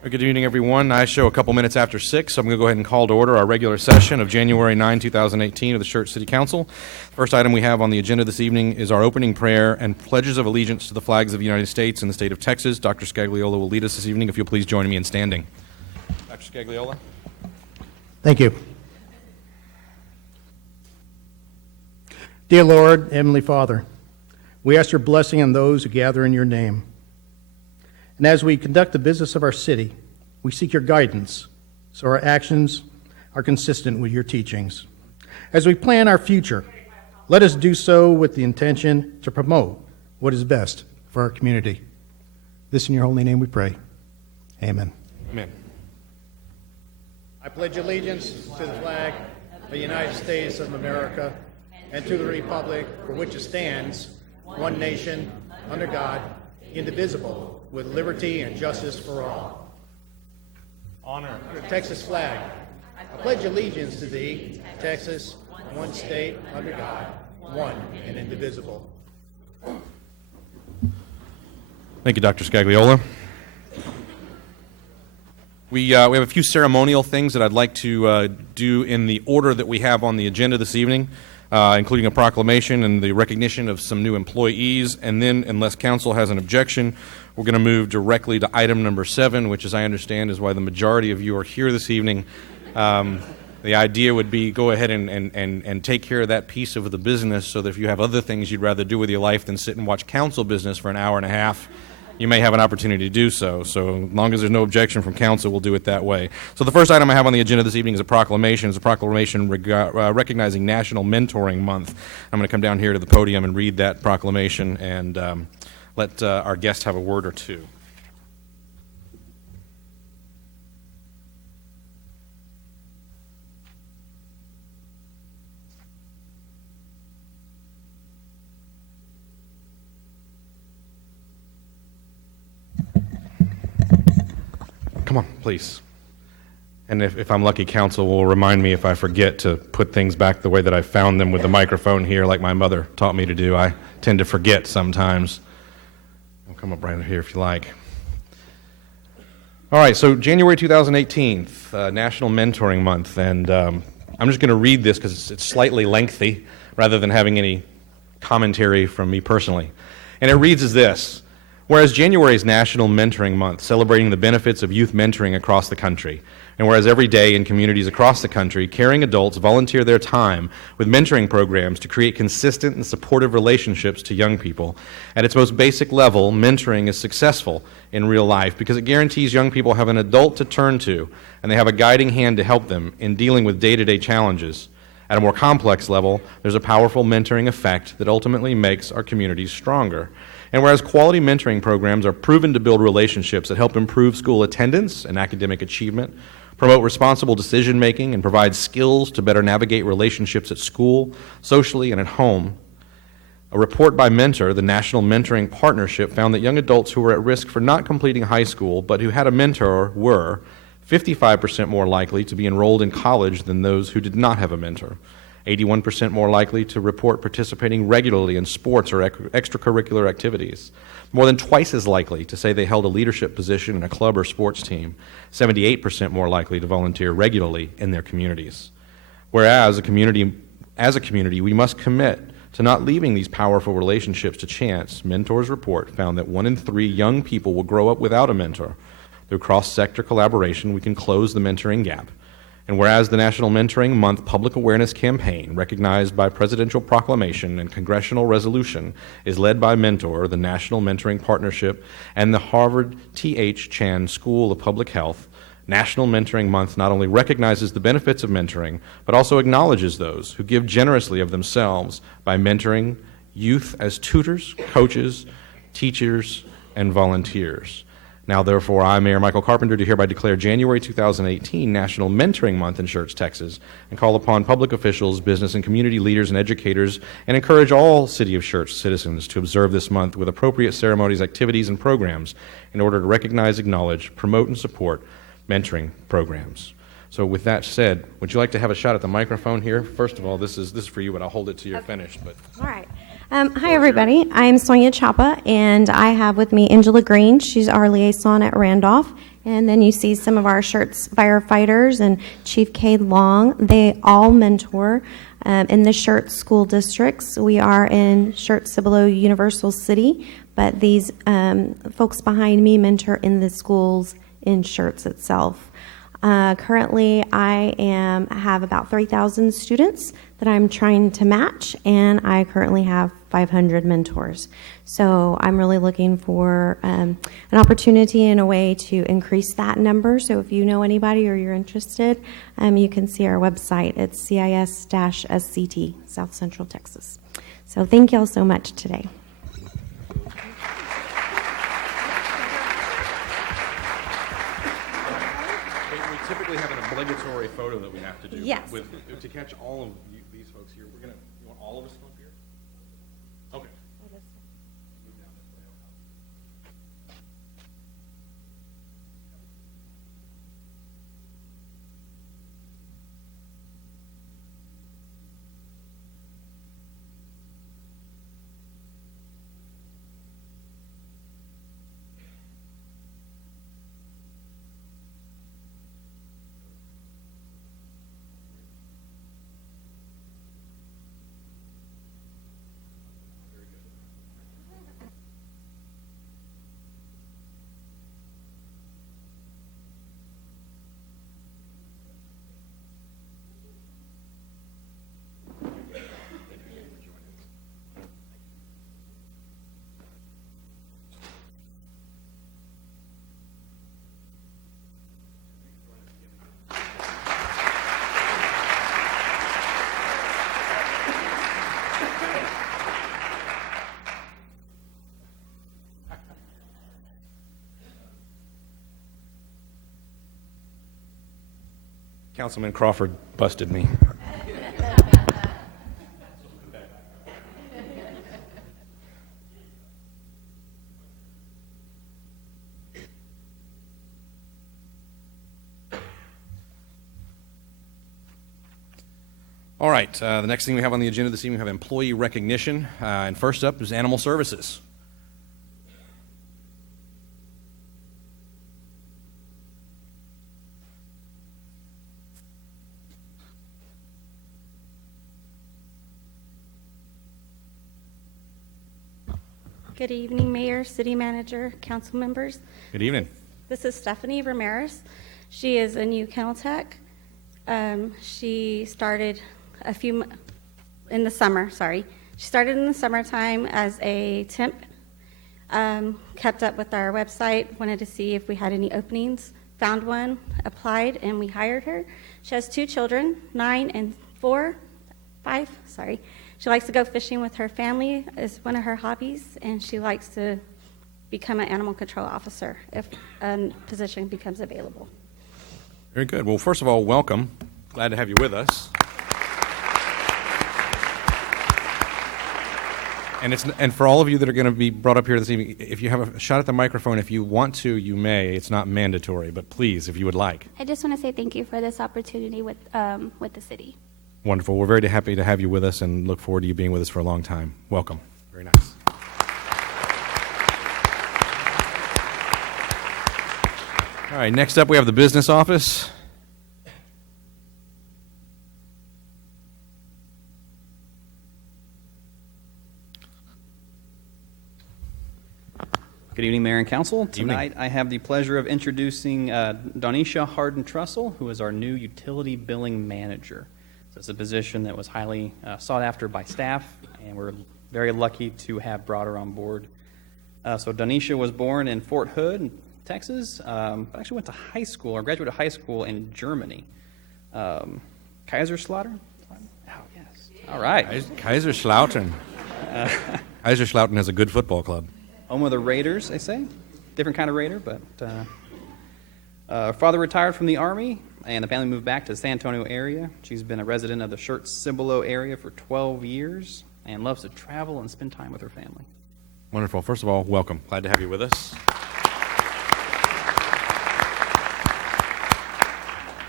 Good evening, everyone. I show a couple minutes after 6, so I'm going to go ahead and call to order our regular session of January 9, 2018 of the Schertz City Council. First item we have on the agenda this evening is our opening prayer and pledges of allegiance to the flags of the United States and the state of Texas. Dr. Scagliola will lead us this evening. If you'll please join me in standing. Dr. Scagliola. Thank you. Dear Lord, Heavenly Father, we ask your blessing on those who gather in your name. And as we conduct the business of our city, we seek your guidance so our actions are consistent with your teachings. As we plan our future, let us do so with the intention to promote what is best for our community. This in your holy name we pray. Amen. Amen. I pledge allegiance to the flag of the United States of America and to the republic for which it stands, one nation, under God, indivisible, with liberty and justice for all. Honor the Texas flag. I pledge allegiance to thee, Texas, one state, under God, one and indivisible. Thank you, Dr. Scagliola. We have a few ceremonial things that I'd like to do in the order that we have on the agenda this evening, including a proclamation and the recognition of some new employees. And then, unless council has an objection, we're going to move directly to item number 7, which, as I understand, is why the majority of you are here this evening. The idea would be go ahead and take care of that piece of the business so that if you have other things you'd rather do with your life than sit and watch council business for an hour and a half, you may have an opportunity to do so. So as long as there's no objection from council, we'll do it that way. So the first item I have on the agenda this evening is a proclamation. It's a proclamation recognizing National Mentoring Month. I'm going to come down here to the podium and read that proclamation and let our guest have a word or two. Come on, please. And if I'm lucky, council will remind me if I forget to put things back the way that I found them with the microphone here, like my mother taught me to do. I tend to forget sometimes. I'll come up right here if you like. All right, so January 2018, National Mentoring Month, and I'm just going to read this because it's slightly lengthy rather than having any commentary from me personally. And it reads as this. Whereas January is National Mentoring Month, celebrating the benefits of youth mentoring across the country, and whereas every day in communities across the country, caring adults volunteer their time with mentoring programs to create consistent and supportive relationships to young people, at its most basic level, mentoring is successful in real life because it guarantees young people have an adult to turn to, and they have a guiding hand to help them in dealing with day-to-day challenges. At a more complex level, there's a powerful mentoring effect that ultimately makes our communities stronger. And whereas quality mentoring programs are proven to build relationships that help improve school attendance and academic achievement, promote responsible decision-making, and provide skills to better navigate relationships at school, socially, and at home, a report by Mentor, the National Mentoring Partnership, found that young adults who were at risk for not completing high school but who had a mentor were 55% more likely to be enrolled in college than those who did not have a mentor. 81% more likely to report participating regularly in sports or extracurricular activities. More than twice as likely to say they held a leadership position in a club or sports team. 78% more likely to volunteer regularly in their communities. Whereas as a community, we must commit to not leaving these powerful relationships to chance. Mentor's report found that 1 in 3 young people will grow up without a mentor. Through cross-sector collaboration, we can close the mentoring gap. And whereas the National Mentoring Month public awareness campaign, recognized by presidential proclamation and congressional resolution, is led by Mentor, the National Mentoring Partnership, and the Harvard T.H. Chan School of Public Health, National Mentoring Month not only recognizes the benefits of mentoring, but also acknowledges those who give generously of themselves by mentoring youth as tutors, coaches, teachers, and volunteers. Now, therefore, I, Mayor Michael Carpenter, do hereby declare January 2018 National Mentoring Month in Schertz, Texas, and call upon public officials, business and community leaders, and educators, and encourage all City of Schertz citizens to observe this month with appropriate ceremonies, activities, and programs in order to recognize, acknowledge, promote, and support mentoring programs. So with that said, would you like to have a shot at the microphone here? First of all, this is for you, but I'll hold it to your finish. But all right. Hi, everybody. I'm Sonia Chapa, and I have with me Angela Green. She's our liaison at Randolph, And then you see some of our Schertz firefighters and Chief Cade Long. They all mentor in the Schertz school districts. We are in Schertz Cibolo Universal City, but these folks behind me mentor in the schools in Schertz itself. Currently, I have about 3,000 students that I'm trying to match, and I currently have 500 mentors. So I'm really looking for an opportunity and a way to increase that number. So if you know anybody or you're interested, you can see our website. It's CIS-SCT, South Central Texas. So thank you all so much today. We typically have an obligatory photo that we have to do. Yes. To catch all of these folks here, you want all of us to come up here? Okay. Move down this way. Councilman Crawford busted me. All right, the next thing we have on the agenda this evening, we have employee recognition. And first up is Animal Services. Good evening, Mayor, City Manager, Council members. Good evening. This is Stephanie Ramirez. She is a new kennel tech. She started in the summer, sorry. She started in the summertime as a temp, kept up with our website, wanted to see if we had any openings, found one, applied, and we hired her. She has 2 children, 9 and 5, sorry. She likes to go fishing with her family is one of her hobbies, and she likes to become an animal control officer if a position becomes available. Very good. Well, first of all, welcome. Glad to have you with us. And for all of you that are going to be brought up here this evening, if you have a shot at the microphone, if you want to, you may. It's not mandatory, but please, if you would like. I just want to say thank you for this opportunity with the city. Wonderful. We're very happy to have you with us and look forward to you being with us for a long time. Welcome. Very nice. All right, next up we have the business office. Good evening, Mayor and Council. Evening. Tonight I have the pleasure of introducing Donisha Harden-Trussell, who is our new utility billing manager. So it's a position that was highly sought after by staff, and we're very lucky to have brought her on board. So Donisha was born in Fort Hood, Texas, but actually went to high school, or graduated high school in Germany. Kaiserslautern? Oh, yes. All right. Kaiserslautern. Kaiserslautern has a good football club. Home of the Raiders, they say. Different kind of Raider, but her father retired from the Army, and the family moved back to the San Antonio area. She's been a resident of the Schertz Cibolo area for 12 years and loves to travel and spend time with her family. Wonderful. First of all, welcome. Glad to have you with us.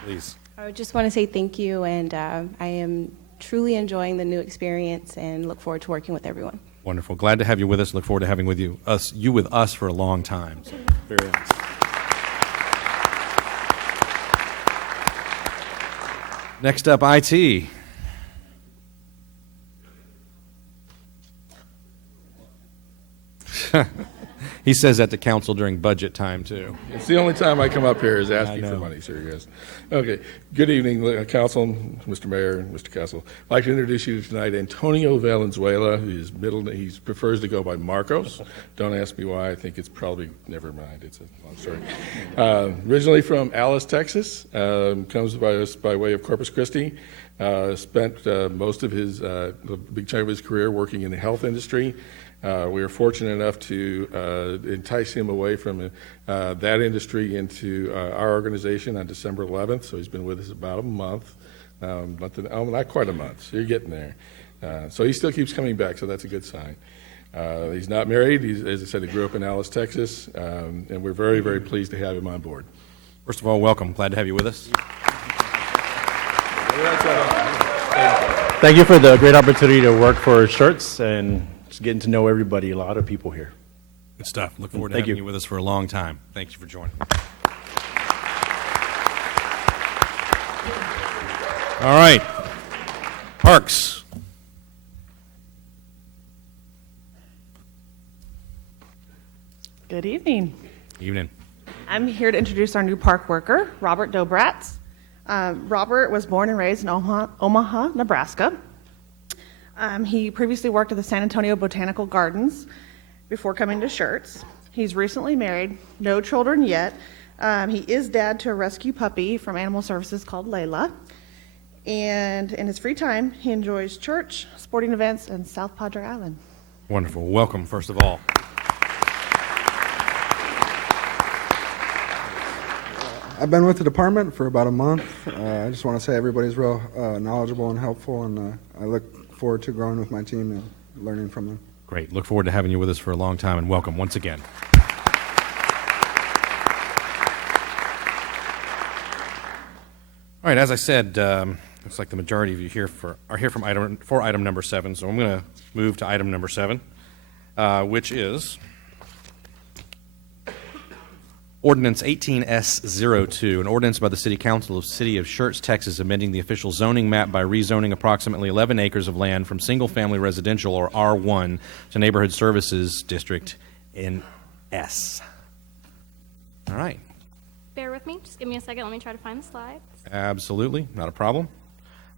Please. I just want to say thank you, and I am truly enjoying the new experience and look forward to working with everyone. Wonderful. Glad to have you with us. Look forward to having you with us for a long time. So, very nice. Next up, IT. He says that to council during budget time, too. It's the only time I come up here is asking I for know. money, sir, yes. Okay, good evening, council, Mr. Mayor, and Mr. Castle. I'd like to introduce you tonight Antonio Valenzuela. He prefers to go by Marcos. Don't ask me why. I think it's probably, never mind, it's a long story. Originally from Alice, Texas, comes by way of Corpus Christi. Spent most of his, a big chunk of his career working in the health industry. We were fortunate enough to entice him away from that industry into our organization on December 11th, so he's been with us about a month, not quite a month, so you're getting there. So he still keeps coming back, so that's a good sign. He's not married. As I said, he grew up in Alice, Texas, and we're very, very pleased to have him on board. First of all, welcome. Glad to have you with us. Thank you for the great opportunity to work for Schertz and just getting to know everybody, a lot of people here. Good stuff. Look forward to Thank having you. you with us for a long time. Thank you for joining. All right. Parks. Good evening. Evening. I'm here to introduce our new park worker, Robert Dobratz. Robert was born and raised in Omaha, Nebraska. He previously worked at the San Antonio Botanical Gardens before coming to Schertz. He's recently married, no children yet. He is dad to a rescue puppy from Animal Services called Layla. And in his free time, he enjoys church, sporting events, and South Padre Island. Wonderful. Welcome, first of all. I've been with the department for about a month. I just want to say everybody's real knowledgeable and helpful, and I look forward to growing with my team and learning from them. Great. Look forward to having you with us for a long time, and welcome once again. All right, as I said, looks like the majority of you are here for item number 7, so I'm going to move to item number 7, which is Ordinance 18S02, an ordinance by the City Council of the City of Schertz, Texas, amending the official zoning map by rezoning approximately 11 acres of land from single-family residential, or R1, to Neighborhood Services District in S. All right. Bear with me. Just give me a second. Let me try to find the slides. Absolutely, not a problem.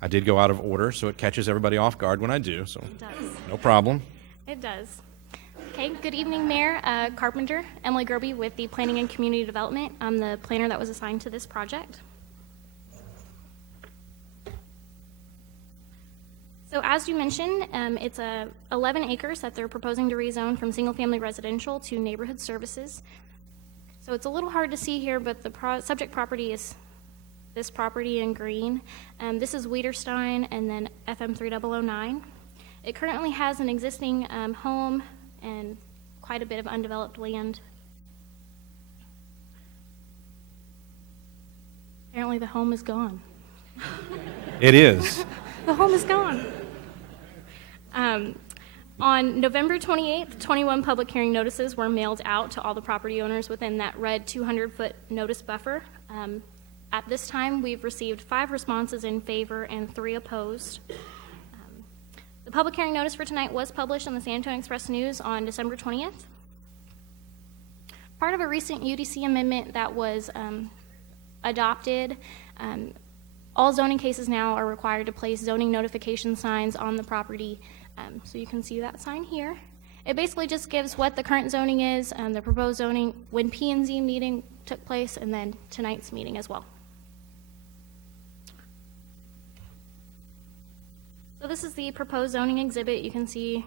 I did go out of order, so it catches everybody off guard when I do, so It does. no problem. It does. Okay, good evening, Mayor Carpenter. Emily Gerby with the Planning and Community Development. I'm the planner that was assigned to this project. So as you mentioned, it's 11 acres that they're proposing to rezone from single-family residential to neighborhood services. So it's a little hard to see here, but the subject property is this property in green. This is Wiederstein and then FM 3009. It currently has an existing home and quite a bit of undeveloped land. Apparently the home is gone. It is. The home is gone. On November 28th, 21 public hearing notices were mailed out to all the property owners within that red 200-foot notice buffer. At this time, we've received 5 responses in favor and 3 opposed. The public hearing notice for tonight was published in the San Antonio Express News on December 20th. Part of a recent UDC amendment that was adopted, all zoning cases now are required to place zoning notification signs on the property, so you can see that sign here. It basically just gives what the current zoning is, the proposed zoning, when P&Z meeting took place, and then tonight's meeting as well. So this is the proposed zoning exhibit. You can see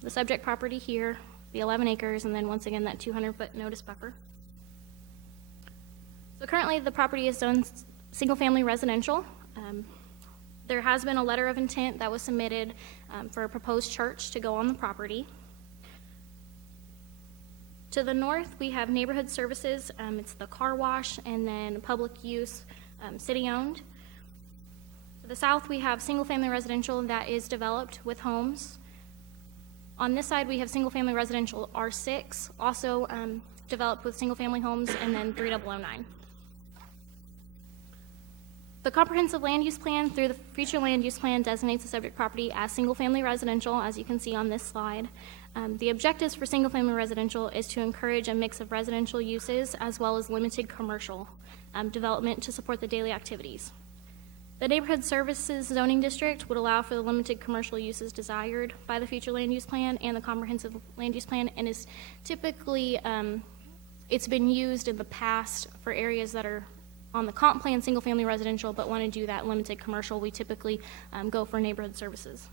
the subject property here, the 11 acres, and then once again that 200-foot notice buffer. So currently the property is zoned single-family residential. There has been a letter of intent that was submitted for a proposed church to go on the property. To the north, we have neighborhood services. It's the car wash, and then public use, city-owned. To the south, we have single-family residential that is developed with homes. On this side, we have single-family residential R6, also developed with single-family homes, and then 3009. The comprehensive land use plan through the future land use plan designates the subject property as single-family residential, as you can see on this slide. The objectives for single-family residential is to encourage a mix of residential uses as well as limited commercial development to support the daily activities. The neighborhood services zoning district would allow for the limited commercial uses desired by the future land use plan and the comprehensive land use plan, and is typically, it's been used in the past for areas that are on the comp plan single-family residential but want to do that limited commercial. We typically go for neighborhood services.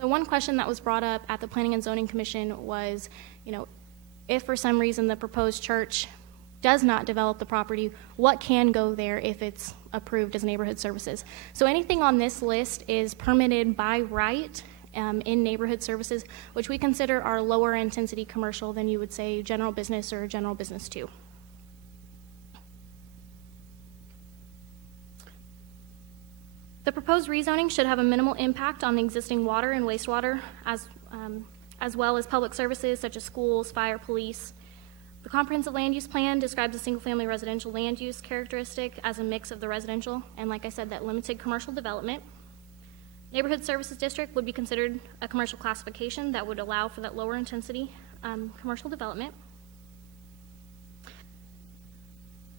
So one question that was brought up at the Planning and Zoning Commission was, if for some reason the proposed church does not develop the property, what can go there if it's approved as neighborhood services? So anything on this list is permitted by right in neighborhood services, which we consider are lower intensity commercial than you would say general business or general business 2. The proposed rezoning should have a minimal impact on the existing water and wastewater, as well as public services such as schools, fire, police. The comprehensive land use plan describes a single-family residential land use characteristic as a mix of the residential and, like I said, that limited commercial development. Neighborhood services district would be considered a commercial classification that would allow for that lower intensity commercial development.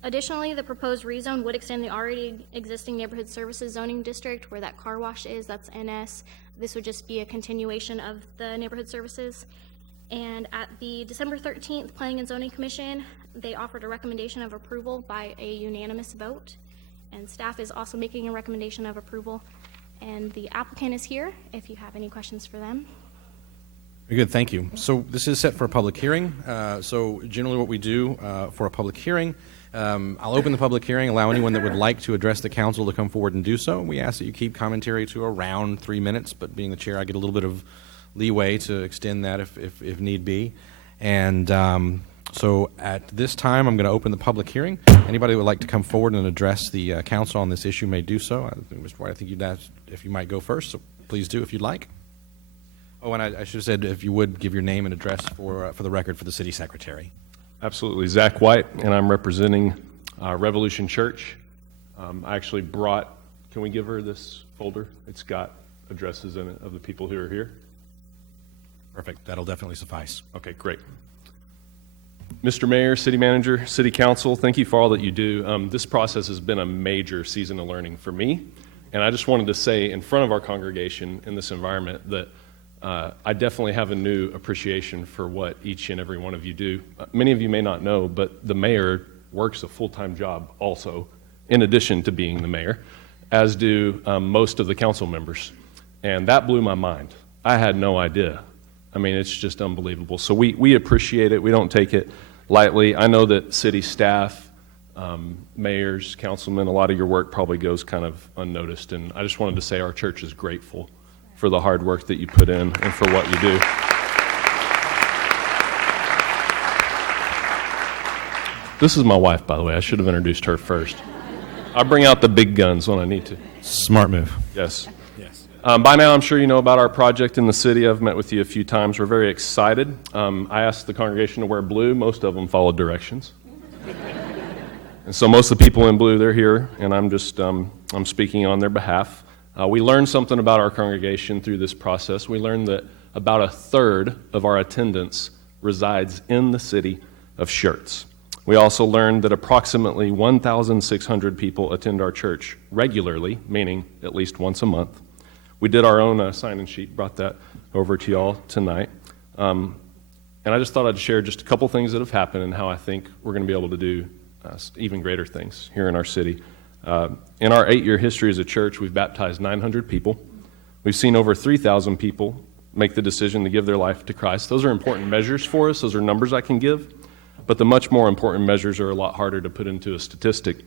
Additionally, the proposed rezone would extend the already existing neighborhood services zoning district where that car wash is, that's NS. This would just be a continuation of the neighborhood services. And at the December 13th Planning and Zoning Commission, they offered a recommendation of approval by a unanimous vote. And staff is also making a recommendation of approval. And the applicant is here if you have any questions for them. Very good, thank you. So this is set for a public hearing. So generally what we do for a public hearing, I'll open the public hearing, allow anyone that would like to address the council to come forward and do so. We ask that you keep commentary to around 3 minutes, but being the chair, I get a little bit of leeway to extend that if need be. And so at this time, I'm going to open the public hearing. Anybody who would like to come forward and address the council on this issue may do so. Mr. White, I think you'd ask if you might go first, so please do if you'd like. Oh, and I should have said if you would give your name and address for the record for the city secretary. Absolutely. Zach White, and I'm representing Revolution Church. I actually brought, can we give her this folder? It's got addresses in it of the people who are here. Perfect. That'll definitely suffice. Okay, great. Mr. Mayor, City Manager, City Council, thank you for all that you do. This process has been a major season of learning for me, and I just wanted to say in front of our congregation in this environment that I definitely have a new appreciation for what each and every one of you do. Many of you may not know, but the mayor works a full-time job also, in addition to being the mayor, as do most of the council members. And that blew my mind. I had no idea. I mean, it's just unbelievable. So we appreciate it. We don't take it lightly. I know that city staff, mayors, councilmen, a lot of your work probably goes kind of unnoticed. And I just wanted to say our church is grateful for the hard work that you put in and for what you do. This is my wife, by the way. I should have introduced her first. I bring out the big guns when I need to. Smart move. Yes. Yes. By now, I'm sure you know about our project in the city. I've met with you a few times. We're very excited. I asked the congregation to wear blue. Most of them followed directions. And so most of the people in blue, they're here, and I'm just I'm speaking on their behalf. We learned something about our congregation through this process. We learned that about a third of our attendance resides in the city of Schertz. We also learned that approximately 1,600 people attend our church regularly, meaning at least once a month. We did our own sign-in sheet, brought that over to y'all tonight. And I just thought I'd share just a couple things that have happened and how I think we're going to be able to do even greater things here in our city. In our 8-year history as a church, we've baptized 900 people. We've seen over 3,000 people make the decision to give their life to Christ. Those are important measures for us. Those are numbers I can give. But the much more important measures are a lot harder to put into a statistic.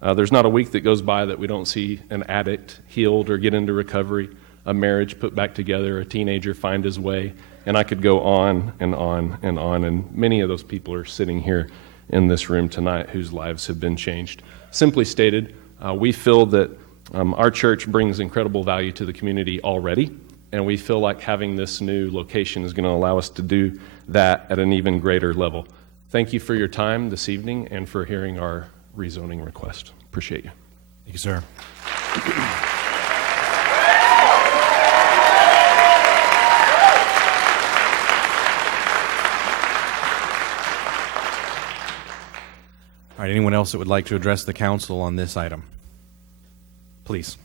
There's not a week that goes by that we don't see an addict healed or get into recovery, a marriage put back together, a teenager find his way, and I could go on and on and on. And many of those people are sitting here in this room tonight whose lives have been changed. Simply stated, we feel that our church brings incredible value to the community already, and we feel like having this new location is going to allow us to do that at an even greater level. Thank you for your time this evening and for hearing our rezoning request. Appreciate you. Thank you, sir. All right, anyone else that would like to address the council on this item? Please.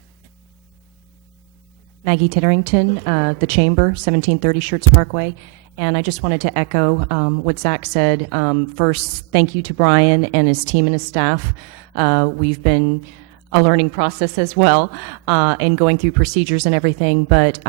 Maggie Titterington, the Chamber, 1730 Schertz Parkway. And I just wanted to echo what Zach said. First, thank you to Brian and his team and his staff. We've been a learning process as well and going through procedures and everything, but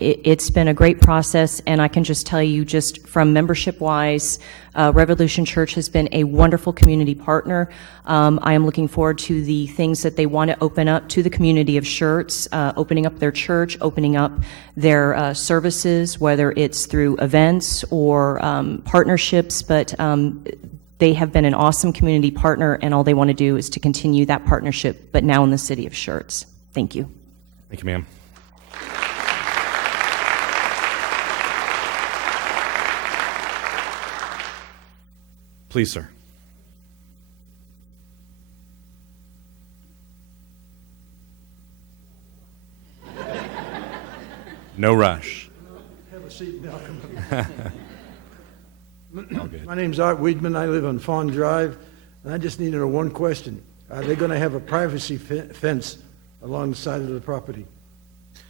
it's been a great process, and I can just tell you, just from membership-wise, Revolution Church has been a wonderful community partner. I am looking forward to the things that they want to open up to the community of Schertz, opening up their church, opening up their services, whether it's through events or partnerships, but they have been an awesome community partner, and all they want to do is to continue that partnership, but now in the city of Schertz. Thank you. Thank you, ma'am. Please, sir. No rush. Have a seat now. All good. My name's Art Weidman. I live on Fawn Drive, and I just need to know one question. Are they going to have a privacy fence along the side of the property?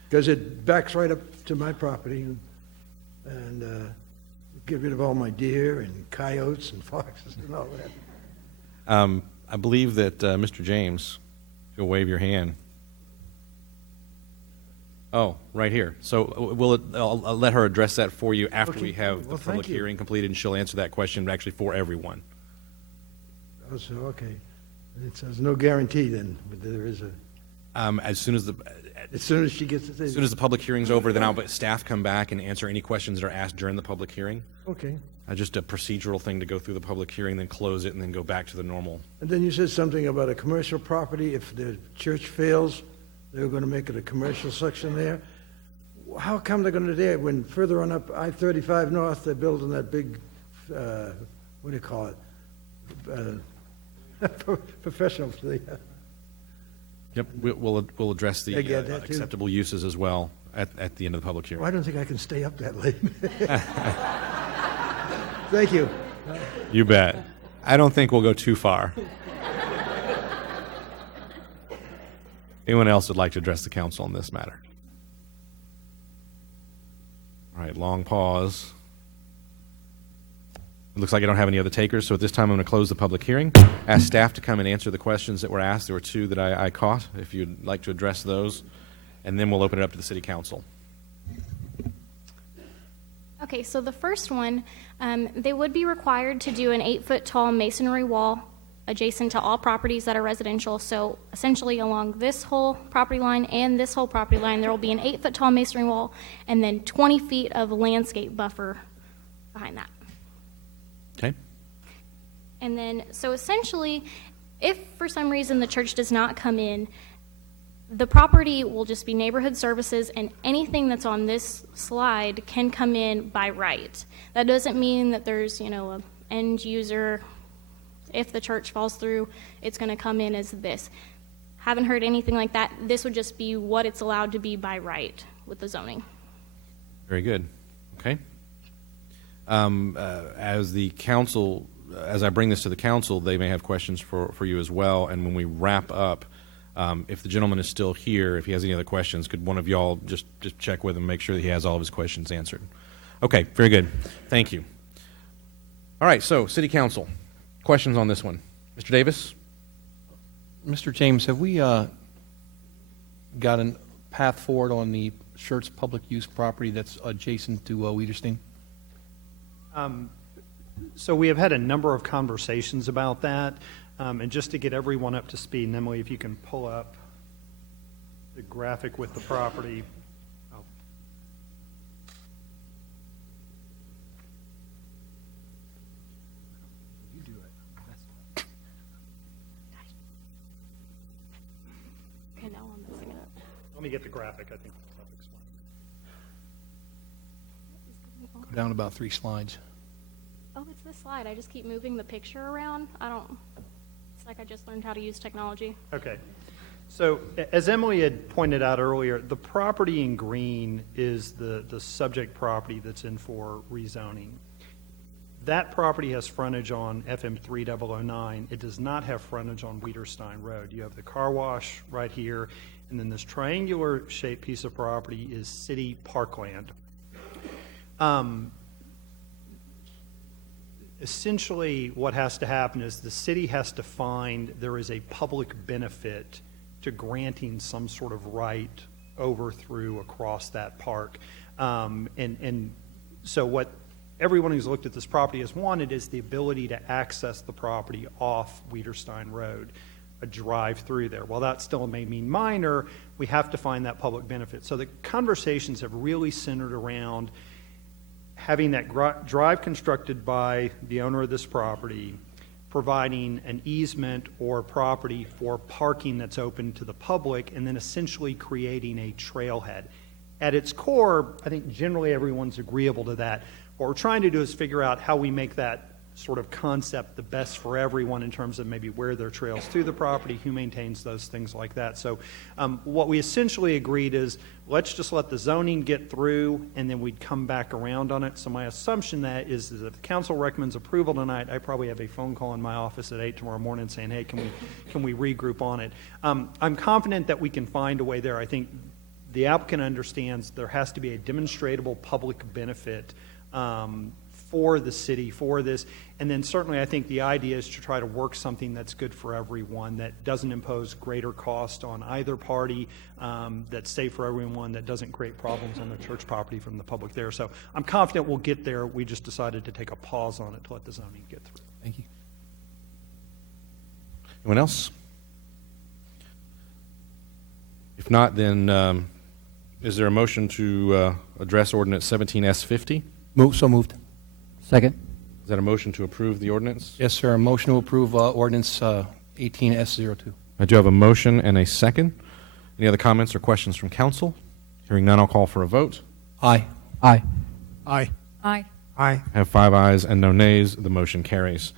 Because it backs right up to my property, and get rid of all my deer and coyotes and foxes and all that. I believe that Mr. James, if you'll wave your hand. Oh, right here. So I'll let her address that for you after we have the public hearing completed, and she'll answer that question actually for everyone. Oh, so, okay. There's no guarantee then, but there is a... As soon as she gets it. As soon as the public hearing's over, then I'll let staff come back and answer any questions that are asked during the public hearing. Okay. Just a procedural thing to go through the public hearing, then close it, and then go back to the normal. And then you said something about a commercial property. If the church fails, they're going to make it a commercial section there. How come they're going to do it when further on up I-35 North, they're building that big, what do you call it? Professional thing. Yep, we'll address the acceptable uses as well at the end of the public hearing. Well, I don't think I can stay up that late. Thank you. You bet. I don't think we'll go too far. Anyone else would like to address the council on this matter? All right, long pause. It looks like I don't have any other takers, so at this time I'm going to close the public hearing. Ask staff to come and answer the questions that were asked. There were two that I caught, if you'd like to address those, and then we'll open it up to the city council. Okay, so the first one, they would be required to do an 8-foot tall masonry wall adjacent to all properties that are residential. So essentially along this whole property line and this whole property line, there will be an 8-foot tall masonry wall and then 20 feet of landscape buffer behind that. Okay. And then, so essentially, if for some reason the church does not come in, the property will just be neighborhood services, and anything that's on this slide can come in by right. That doesn't mean that there's, an end user. If the church falls through, it's going to come in as this. Haven't heard anything like that. This would just be what it's allowed to be by right with the zoning. Very good. Okay. As the council, as I bring this to the council, they may have questions for you as well. And when we wrap up, if the gentleman is still here, if he has any other questions, could one of y'all just check with him, make sure that he has all of his questions answered? Okay, very good. Thank you. All right, so city council, questions on this one. Mr. Davis? Mr. James, have we got a path forward on the Schertz public use property that's adjacent to Wiederstein? So we have had a number of conversations about that, and just to get everyone up to speed, and Emily, if you can pull up the graphic with the property. Oh. You do it. Okay, now I'm messing it up. Let me get the graphic. I think I'll explain. Go down about 3 slides. Oh, it's this slide. I just keep moving the picture around. It's like I just learned how to use technology. Okay. So as Emily had pointed out earlier, the property in green is the subject property that's in for rezoning. That property has frontage on FM 3009. It does not have frontage on Wiederstein Road. You have the car wash right here, and then this triangular shaped piece of property is city parkland. Essentially, what has to happen is the city has to find there is a public benefit to granting some sort of right over, through, across that park. And so what everyone who's looked at this property has wanted is the ability to access the property off Wiederstein Road, a drive through there. While that still may mean minor, we have to find that public benefit. So the conversations have really centered around having that drive constructed by the owner of this property, providing an easement or property for parking that's open to the public, and then essentially creating a trailhead. At its core, I think generally everyone's agreeable to that. What we're trying to do is figure out how we make that sort of concept the best for everyone in terms of maybe where there are trails through the property, who maintains those, things like that. So what we essentially agreed is let's just let the zoning get through and then we'd come back around on it. So my assumption that is if the council recommends approval tonight, I probably have a phone call in my office at 8 tomorrow morning saying, hey, can we regroup on it? I'm confident that we can find a way there. I think the applicant understands there has to be a demonstrable public benefit for the city for this, and then certainly I think the idea is to try to work something that's good for everyone, that doesn't impose greater cost on either party, that's safe for everyone, that doesn't create problems on the church property from the public there. So I'm confident we'll get there. We just decided to take a pause on it to let the zoning get through. Thank you. Anyone else? If not, then is there a motion to address ordinance 17S50? So moved. Second. Is that a motion to approve the ordinance? Yes, sir. A motion to approve ordinance 18S02. I do have a motion and a second. Any other comments or questions from council? Hearing none, I'll call for a vote. Aye. Aye. Aye. Aye. Aye. I have 5 ayes and no nays. The motion carries.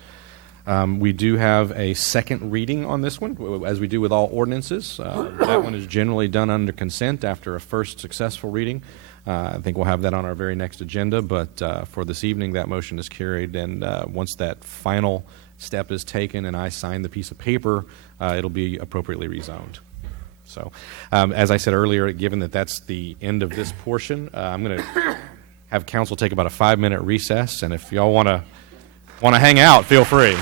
We do have a second reading on this one, as we do with all ordinances. That one is generally done under consent after a first successful reading. I think we'll have that on our very next agenda, but for this evening, that motion is carried, and once that final step is taken and I sign the piece of paper, it'll be appropriately rezoned. So, as I said earlier, given that that's the end of this portion, I'm going to have council take about a 5-minute recess, and if y'all want to hang out, feel free.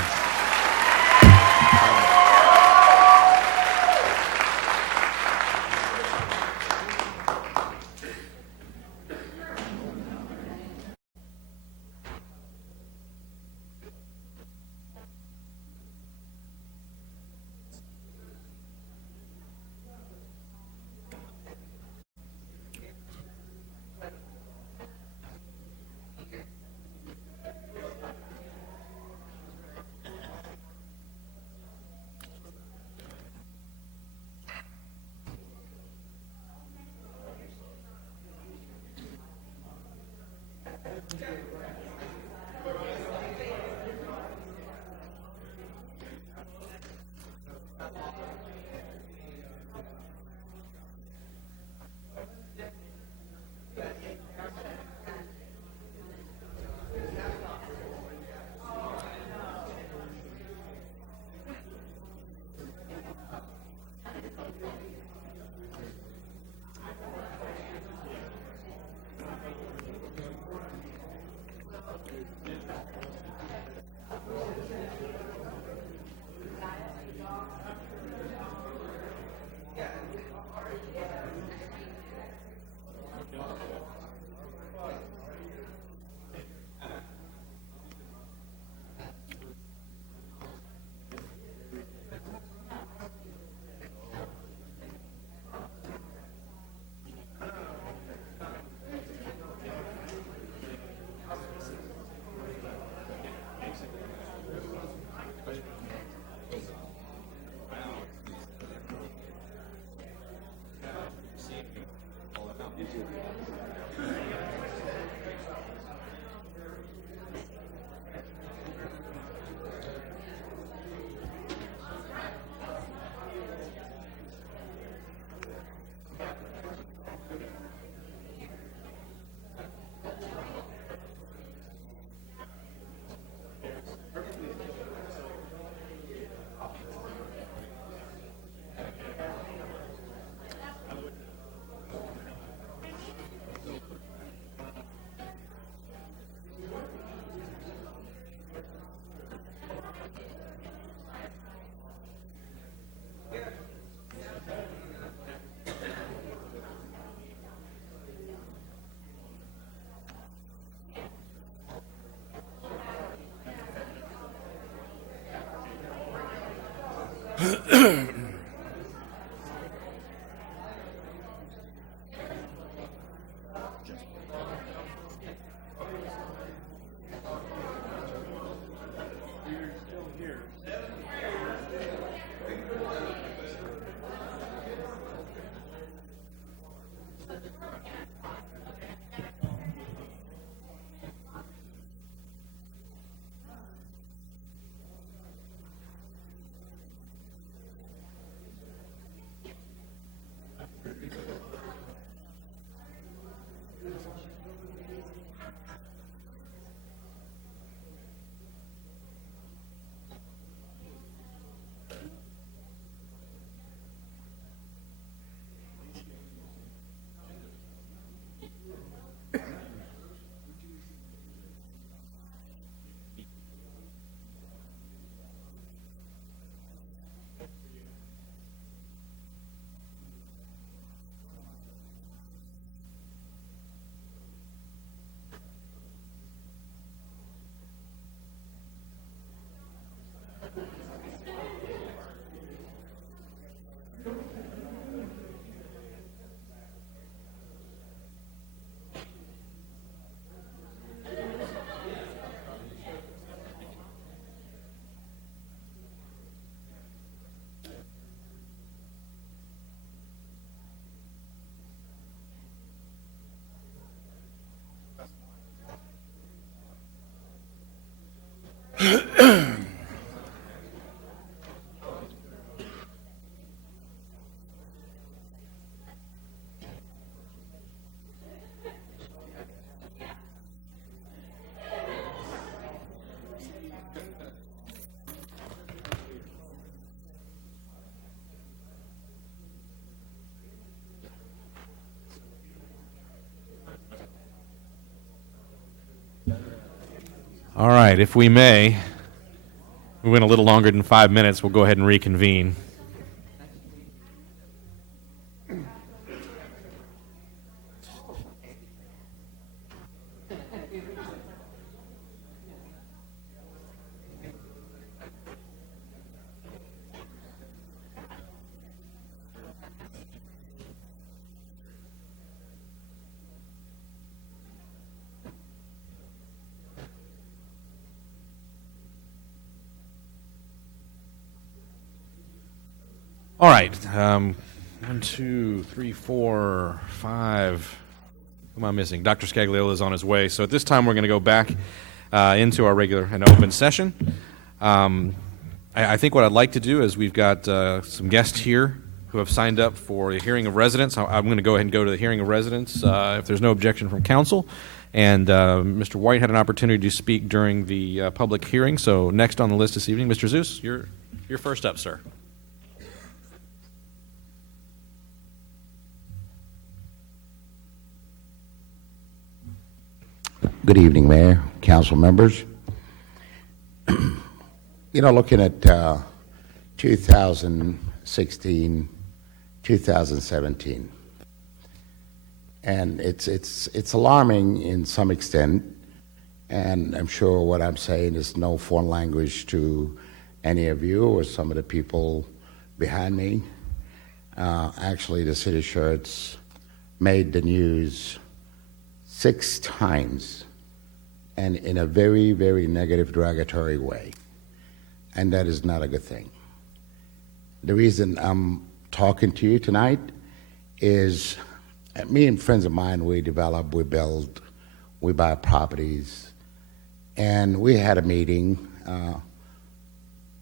All right, if we may, we went a little longer than 5 minutes. We'll go ahead and reconvene. All right. 1, 2, 3, 4, 5. Who am I missing? Dr. Scagliola is on his way. So at this time, we're going to go back into our regular and open session. I think what I'd like to do is we've got some guests here who have signed up for a hearing of residence. I'm going to go ahead and go to the hearing of residence if there's no objection from council. And Mr. White had an opportunity to speak during the public hearing. So next on the list this evening, Mr. Zeus, you're first up, sir. Good evening, Mayor, council members. Looking at 2016, 2017, and it's alarming in some extent, and I'm sure what I'm saying is no foreign language to any of you or some of the people behind me. Actually, the city of Schertz made the news 6 times, and in a very, very negative, derogatory way. And that is not a good thing. The reason I'm talking to you tonight is me and friends of mine, we develop, we build, we buy properties. And we had a meeting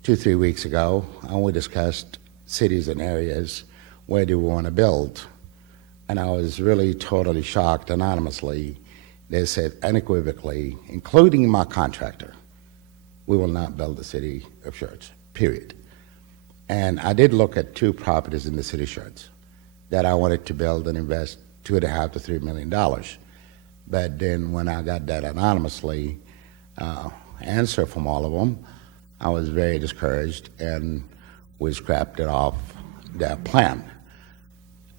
2-3 weeks ago, and we discussed cities and areas where do we want to build. And I was really totally shocked anonymously. They said unequivocally, including my contractor, we will not build the city of Schertz, period. And I did look at 2 properties in the city of Schertz that I wanted to build and invest $2.5 to $3 million. But then when I got that anonymously answer from all of them, I was very discouraged, and we scrapped it off that plan.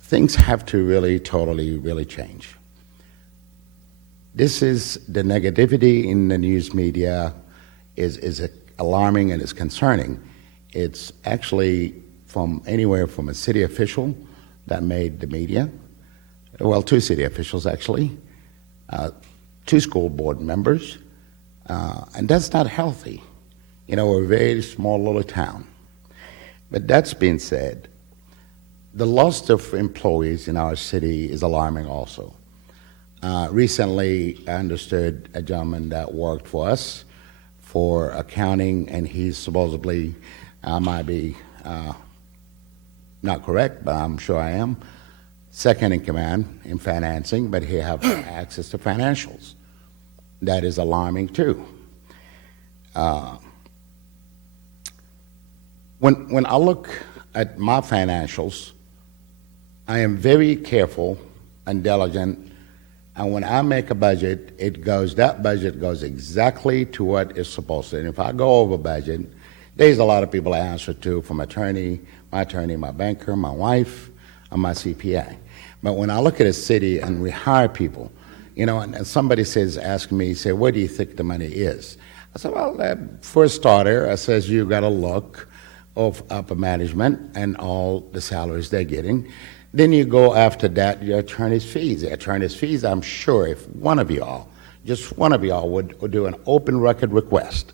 Things have to really, totally, really change. This is the negativity in the news media is alarming and is concerning. It's actually from anywhere from a city official that made the media, well, 2 city officials actually, 2 school board members, and that's not healthy. You know, we're a very small little town. But that's being said, the loss of employees in our city is alarming also. Recently, I understood a gentleman that worked for us for accounting, and he's supposedly, I might be not correct, but I'm sure I am, second in command in financing, but he have access to financials. That is alarming too. When I look at my financials, I am very careful and diligent, and when I make a budget, that budget goes exactly to what it's supposed to. And if I go over budget, there's a lot of people I answer to, from my attorney, my banker, my wife, and my CPA. But when I look at a city and we hire people, you know, and somebody asks me, where do you think the money is? I said, well, for a starter, I says, you got to look of upper management and all the salaries they're getting. Then you go after that, your attorney's fees. The attorney's fees, I'm sure if one of y'all, just one of y'all would do an open record request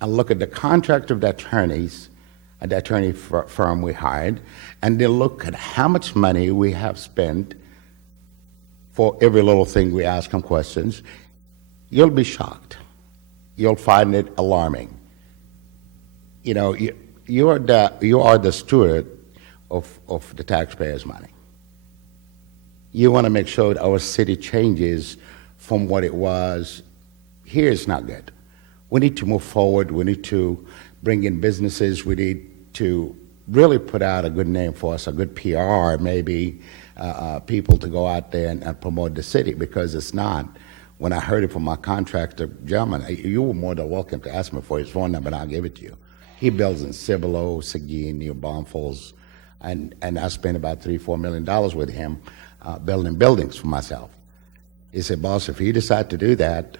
and look at the contract of the attorneys, the attorney firm we hired, and then look at how much money we have spent for every little thing we ask them questions, you'll be shocked. You'll find it alarming. You know, you are the steward of the taxpayers' money. You want to make sure that our city changes from what it was. Here it's not good. We need to move forward. We need to bring in businesses. We need to really put out a good name for us, a good PR, maybe people to go out there and promote the city, because it's not. When I heard it from my contractor, gentlemen, you were more than welcome to ask me for his phone number, and I'll give it to you. He builds in Cibolo, Seguin, New Braunfels, and I spent about $3-4 million with him building buildings for myself. He said, boss, if you decide to do that,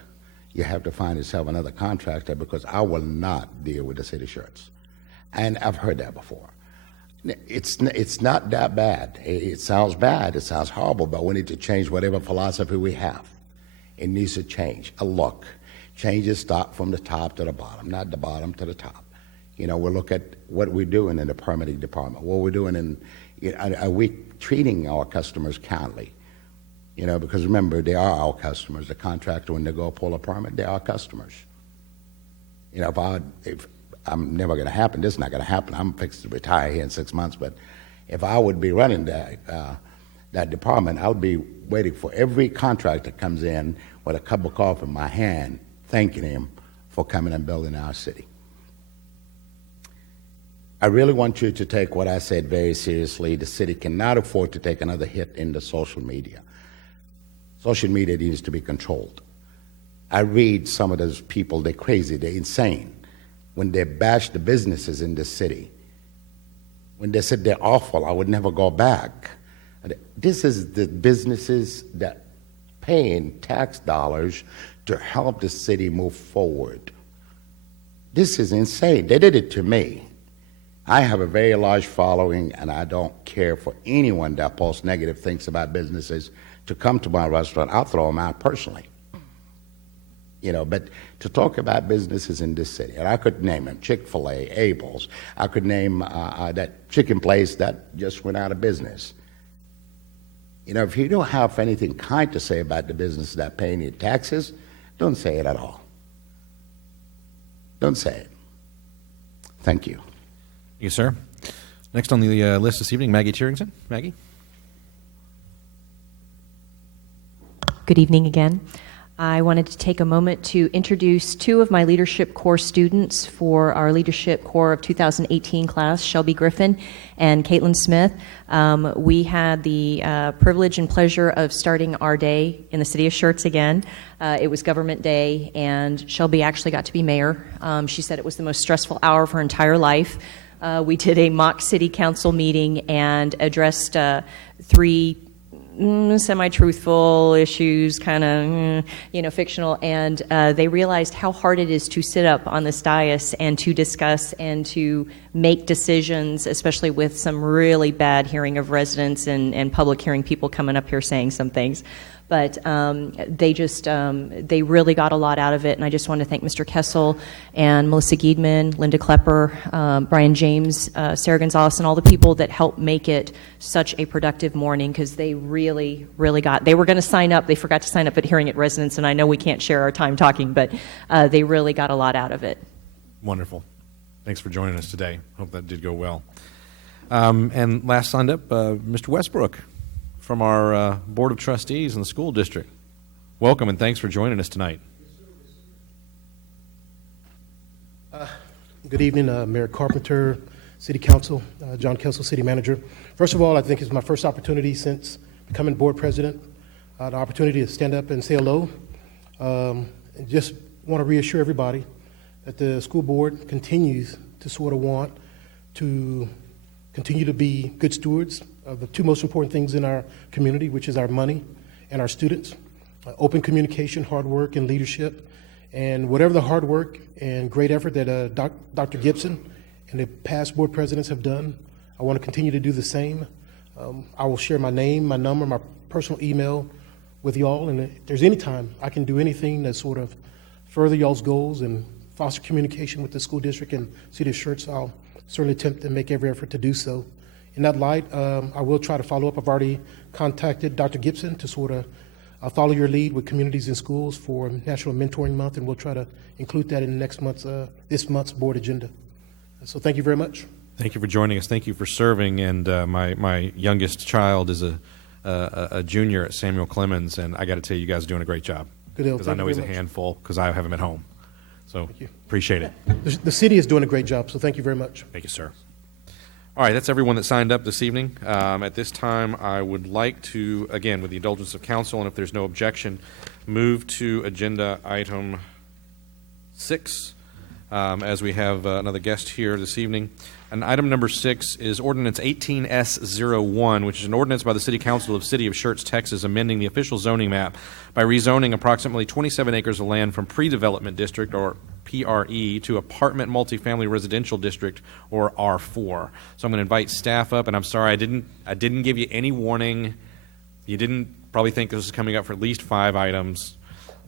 you have to find yourself another contractor, because I will not deal with the city Schertz. And I've heard that before. It's not that bad. It sounds bad. It sounds horrible, but we need to change whatever philosophy we have. It needs to change. A look. Changes start from the top to the bottom, not the bottom to the top. You know, we'll look at what we're doing in the permitting department, what we're doing are we treating our customers kindly? You know, because remember, they are our customers. The contractor, when they go pull a permit, they are customers. You know, if I'm never going to happen, this is not going to happen. I'm fixed to retire here in 6 months, but if I would be running that department, I'll be waiting for every contractor that comes in with a cup of coffee in my hand, thanking him for coming and building our city. I really want you to take what I said very seriously. The city cannot afford to take another hit in the social media. Social media needs to be controlled. I read some of those people, they're crazy, they're insane. When they bash the businesses in this city, when they said they're awful, I would never go back. This is the businesses that paying tax dollars to help the city move forward. This is insane. They did it to me. I have a very large following, and I don't care for anyone that posts negative things about businesses to come to my restaurant. I'll throw them out personally. You know, but to talk about businesses in this city, and I could name them, Chick-fil-A, Abel's, I could name that chicken place that just went out of business. You know, if you don't have anything kind to say about the business that pay any taxes, don't say it at all. Don't say it. Thank you. Thank you, sir. Next on the list this evening, Maggie Cheerington. Maggie? Good evening again. I wanted to take a moment to introduce 2 of my Leadership Corps students for our Leadership Corps of 2018 class, Shelby Griffin and Caitlin Smith. We had the privilege and pleasure of starting our day in the city of Schertz again. It was Government Day, and Shelby actually got to be mayor. She said it was the most stressful hour of her entire life. We did a mock city council meeting and addressed 3 semi-truthful issues, kind of, fictional, and they realized how hard it is to sit up on this dais and to discuss and to make decisions, especially with some really bad hearing of residents and public hearing people coming up here saying some things. But they really got a lot out of it, and I just want to thank Mr. Kessel and Melissa Giedman, Linda Klepper, Brian James, Sarah Gonzalez, and all the people that helped make it such a productive morning, because they really, really they were going to sign up. They forgot to sign up at Hearing It Residents, and I know we can't share our time talking, but they really got a lot out of it. Wonderful. Thanks for joining us today. Hope that did go well. And last signed up, Mr. Westbrook from our Board of Trustees in the school district. Welcome and thanks for joining us tonight. Good evening, Mayor Carpenter, City Council, John Kessel, City Manager. First of all, I think it's my first opportunity since becoming board president, the opportunity to stand up and say hello. And just want to reassure everybody that the school board continues to sort of want to continue to be good stewards of the two most important things in our community, which is our money and our students. Open communication, hard work, and leadership. And whatever the hard work and great effort that Dr. Gibson and the past board presidents have done, I want to continue to do the same. I will share my name, my number, my personal email with y'all, and if there's any time I can do anything that sort of further y'all's goals and foster communication with the school district and City of Schertz, I'll certainly attempt and make every effort to do so. In that light, I will try to follow up. I've already contacted Dr. Gibson to sort of follow your lead with communities and schools for National Mentoring Month, and we'll try to include that in this month's board agenda. So thank you very much. Thank you for joining us. Thank you for serving. And my youngest child is a junior at Samuel Clemens, and I got to tell you, you guys are doing a great job. Good deal. Because I know he's a handful because I have him at home. So appreciate it. The city is doing a great job, so thank you very much. Thank you, sir. All right, that's everyone that signed up this evening. At this time, I would like to, again, with the indulgence of council, and if there's no objection, move to agenda item 6, as we have another guest here this evening. And item number 6 is Ordinance 18S01, which is an ordinance by the City Council of City of Schertz, Texas, amending the official zoning map by rezoning approximately 27 acres of land from pre-development district, or PRE, to apartment multifamily residential district, or R4. So I'm going to invite staff up, and I'm sorry I didn't give you any warning. You didn't probably think this was coming up for at least 5 items.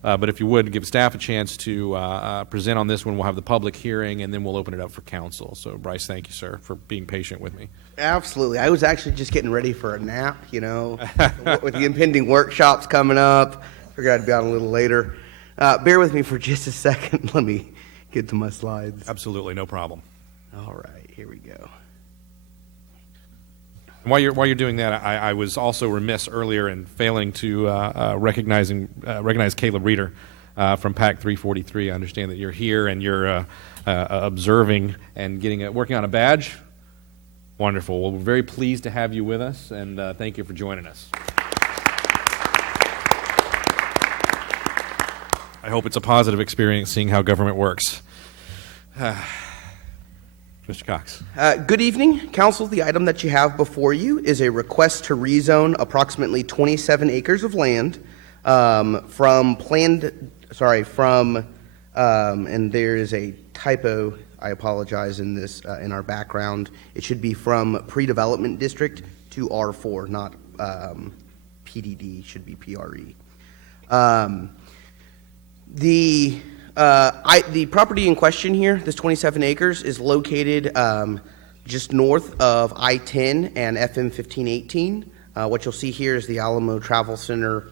But if you would, give staff a chance to present on this one. We'll have the public hearing, and then we'll open it up for council. So, Bryce, thank you, sir, for being patient with me. Absolutely. I was actually just getting ready for a nap, with the impending workshops coming up. Figured I'd be on a little later. Bear with me for just a second. Let me get to my slides. Absolutely, no problem. All right, here we go. While you're doing that, I was also remiss earlier in failing to recognize Caleb Reeder from PAC 343. I understand that you're here and you're observing and working on a badge. Wonderful. Well, we're very pleased to have you with us, and thank you for joining us. I hope it's a positive experience seeing how government works. Mr. Cox. Good evening, Council. The item that you have before you is a request to rezone approximately 27 acres of land and there is a typo, I apologize, in this in our background. It should be from pre-development district to R4, not PDD, should be PRE. The property in question here, this 27 acres, is located just north of I-10 and FM 1518. What you'll see here is the Alamo Travel Center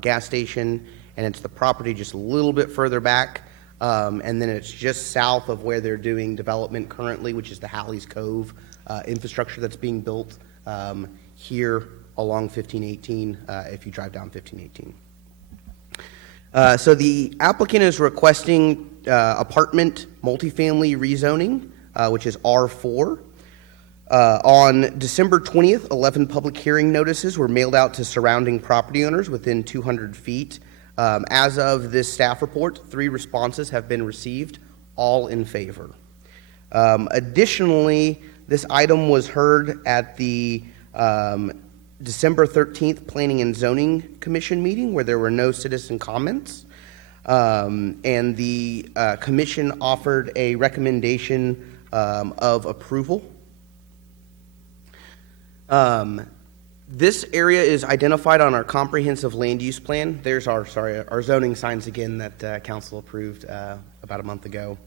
gas station, and it's the property just a little bit further back, and then it's just south of where they're doing development currently, which is the Halley's Cove infrastructure that's being built here along 1518 if you drive down 1518. So the applicant is requesting apartment multifamily rezoning, which is R4. On December 20th, 11 public hearing notices were mailed out to surrounding property owners within 200 feet. As of this staff report, 3 responses have been received, all in favor. Additionally, this item was heard at the December 13th Planning and Zoning Commission meeting where there were no citizen comments. And the commission offered a recommendation of approval. This area is identified on our comprehensive land use plan. There's our zoning signs again that council approved about a month ago.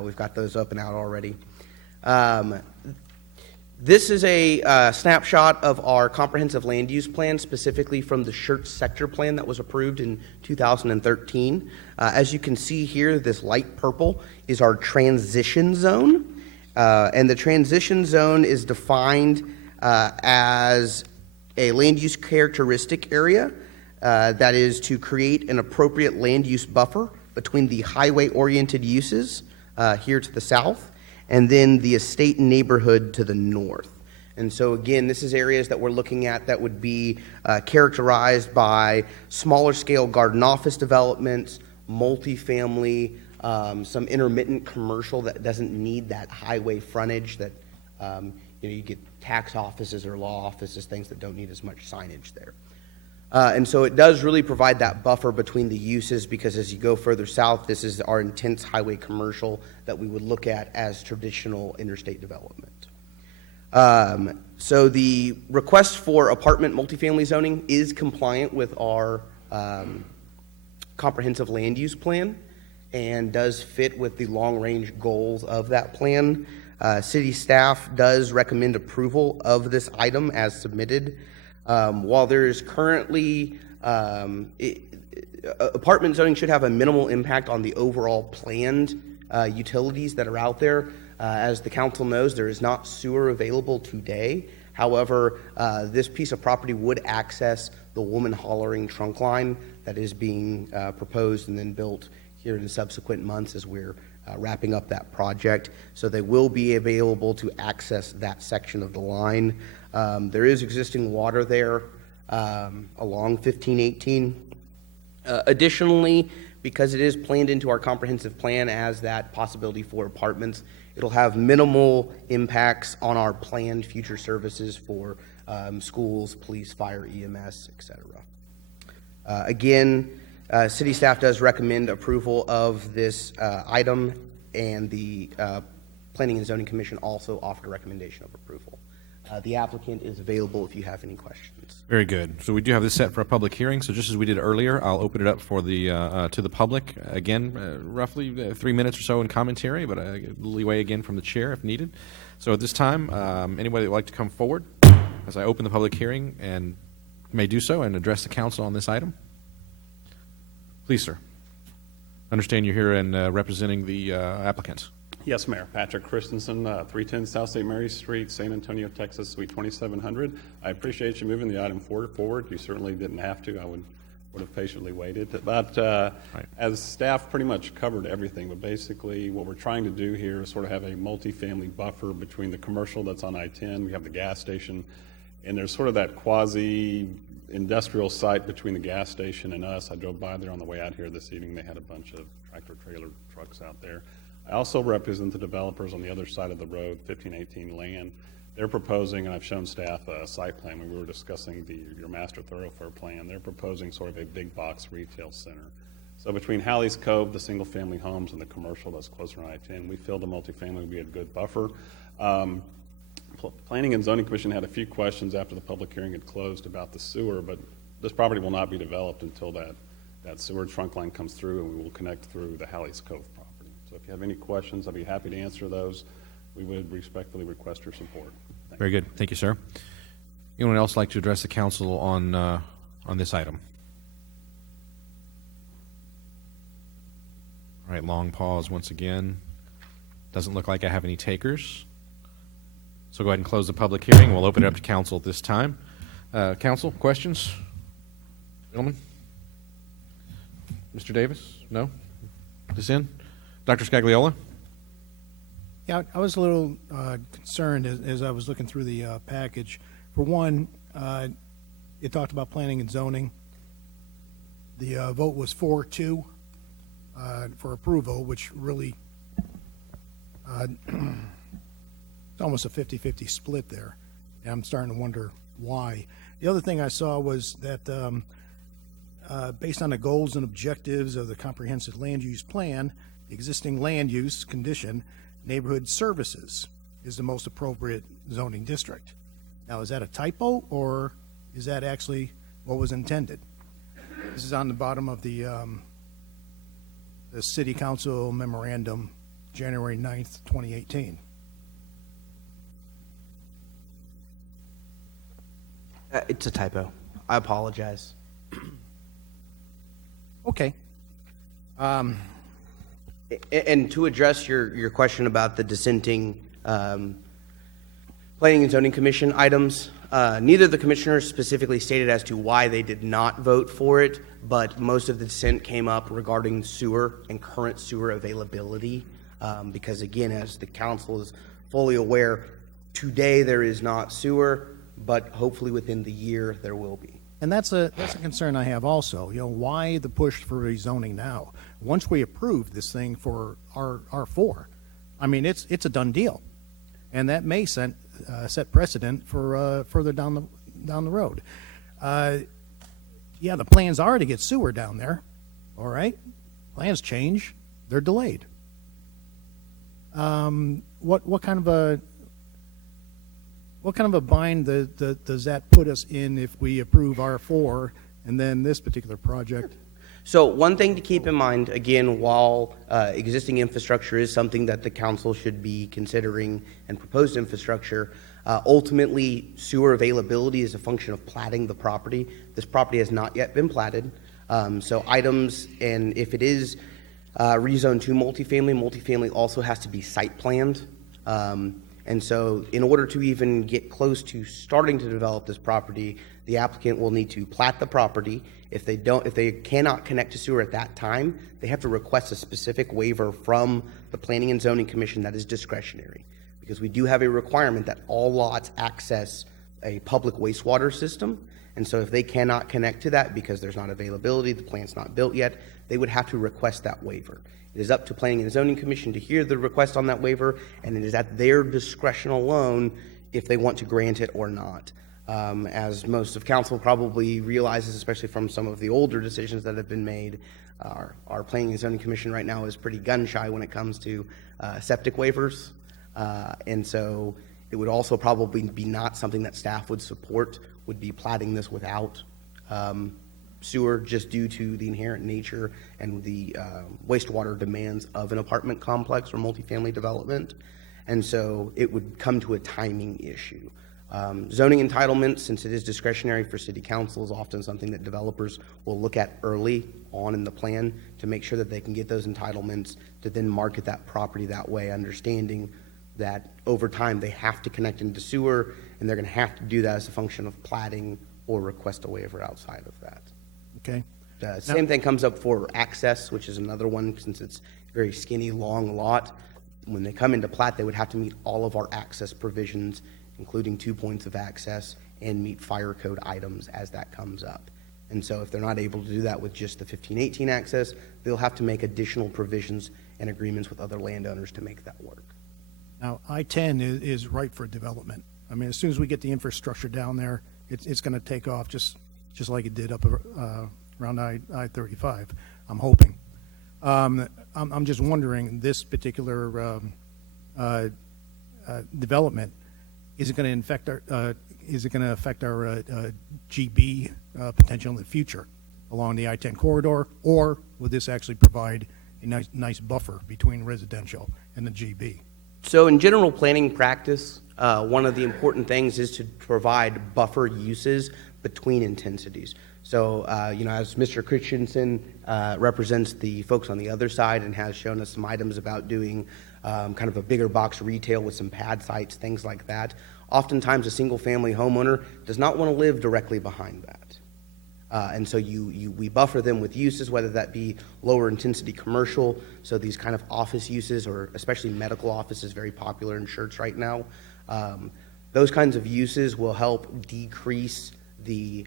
We've got those up and out already. This is a snapshot of our comprehensive land use plan, specifically from the Schertz sector plan that was approved in 2013. As you can see here, this light purple is our transition zone. And the transition zone is defined as a land use characteristic area that is to create an appropriate land use buffer between the highway-oriented uses here to the south and then the estate neighborhood to the north. And so again, this is areas that we're looking at that would be characterized by smaller scale garden office developments, multifamily, some intermittent commercial that doesn't need that highway frontage that you get tax offices or law offices, things that don't need as much signage there. And so it does really provide that buffer between the uses because as you go further south, this is our intense highway commercial that we would look at as traditional interstate development. So the request for apartment multifamily zoning is compliant with our comprehensive land use plan and does fit with the long-range goals of that plan. City staff does recommend approval of this item as submitted. While there is currently, apartment zoning should have a minimal impact on the overall planned utilities that are out there. As the council knows, there is not sewer available today. However, this piece of property would access the Woman Hollering trunk line that is being proposed and then built here in subsequent months as we're wrapping up that project. So they will be available to access that section of the line. There is existing water there along 1518. Additionally, because it is planned into our comprehensive plan as that possibility for apartments, it'll have minimal impacts on our planned future services for schools, police, fire, EMS, etc. Again, city staff does recommend approval of this item, and the Planning and Zoning Commission also offered a recommendation of approval. The applicant is available if you have any questions. Very good. So we do have this set for a public hearing. So just as we did earlier, I'll open it up for the to the public. Again, roughly 3 minutes or so in commentary, but leeway again from the chair if needed. So at this time, anybody that would like to come forward as I open the public hearing and may do so and address the council on this item. Please, sir. Understand you're here and representing the applicant. Yes, Mayor. Patrick Christensen, 310 South St. Mary Street, San Antonio, Texas, Suite 2700. I appreciate you moving the item forward. You certainly didn't have to. I would have patiently waited. But as staff pretty much covered everything, but basically what we're trying to do here is sort of have a multifamily buffer between the commercial that's on I-10. We have the gas station, and there's sort of that quasi-industrial site between the gas station and us. I drove by there on the way out here this evening. They had a bunch of tractor-trailer trucks out there. I also represent the developers on the other side of the road, 1518 Land. They're proposing, and I've shown staff a site plan when we were discussing your master thoroughfare plan. They're proposing sort of a big box retail center. So between Halley's Cove, the single family homes, and the commercial that's closer to I-10, we feel the multifamily would be a good buffer. Planning and Zoning Commission had a few questions after the public hearing had closed about the sewer, but this property will not be developed until that sewer trunk line comes through, and we will connect through the Halley's Cove property. So if you have any questions, I'd be happy to answer those. We would respectfully request your support. Very good. Thank you, sir. Anyone else like to address the council on this item? All right, long pause once again. Doesn't look like I have any takers. So go ahead and close the public hearing. We'll open it up to council at this time. Council, questions? Gentlemen? Mr. Davis? No? This in? Dr. Scagliola? Yeah, I was a little concerned as I was looking through the package. For one, it talked about planning and zoning. The vote was 4-2 for approval, which really it's almost a 50-50 split there. And I'm starting to wonder why. The other thing I saw was that based on the goals and objectives of the comprehensive land use plan, the existing land use condition, neighborhood services is the most appropriate zoning district. Now, is that a typo, or is that actually what was intended? This is on the bottom of the City Council memorandum, January 9th, 2018. It's a typo. I apologize. Okay. And to address your question about the dissenting Planning and Zoning Commission items, neither of the commissioners specifically stated as to why they did not vote for it, but most of the dissent came up regarding sewer and current sewer availability. Because again, as the council is fully aware, today there is not sewer, but hopefully within the year there will be. And that's a concern I have also. You know, why the push for rezoning now? Once we approve this thing for R4, I mean, it's a done deal, and that may set precedent for further down the road. Yeah, the plans are to get sewer down there. All right, plans change; they're delayed. What kind of a bind does that put us in if we approve R4 and then this particular project? So one thing to keep in mind, again, while existing infrastructure is something that the council should be considering and proposed infrastructure, ultimately sewer availability is a function of platting the property. This property has not yet been platted. So items, and if it is rezoned to multifamily also has to be site planned. And so in order to even get close to starting to develop this property, the applicant will need to plat the property. If they cannot connect to sewer at that time, they have to request a specific waiver from the Planning and Zoning Commission that is discretionary. Because we do have a requirement that all lots access a public wastewater system. And so if they cannot connect to that because there's not availability, the plant's not built yet, they would have to request that waiver. It is up to Planning and Zoning Commission to hear the request on that waiver, and it is at their discretion alone if they want to grant it or not. As most of council probably realizes, especially from some of the older decisions that have been made, our Planning and Zoning Commission right now is pretty gun-shy when it comes to septic waivers. And so it would also probably be not something that staff would support, would be platting this without sewer, just due to the inherent nature and the wastewater demands of an apartment complex or multifamily development. And so it would come to a timing issue. Zoning entitlement, since it is discretionary for city council, is often something that developers will look at early on in the plan to make sure that they can get those entitlements to then market that property that way, understanding that over time they have to connect into sewer, and they're going to have to do that as a function of platting or request a waiver outside of that. Okay. Same thing comes up for access, which is another one, since it's a very skinny, long lot. When they come into plat, they would have to meet all of our access provisions, including 2 points of access, and meet fire code items as that comes up. And so if they're not able to do that with just the 1518 access, they'll have to make additional provisions and agreements with other landowners to make that work. Now, I-10 is ripe for development. I mean, as soon as we get the infrastructure down there, it's going to take off just like it did up around I-35, I'm hoping. I'm just wondering, this particular development, is it going to affect our GB potential in the future along the I-10 corridor, or will this actually provide a nice buffer between residential and the GB? So in general planning practice, one of the important things is to provide buffer uses between intensities. So, as Mr. Christensen represents the folks on the other side and has shown us some items about doing kind of a bigger box retail with some pad sites, things like that, oftentimes a single-family homeowner does not want to live directly behind that. And so we buffer them with uses, whether that be lower intensity commercial, so these kind of office uses, or especially medical office is very popular in Schertz right now. Those kinds of uses will help decrease the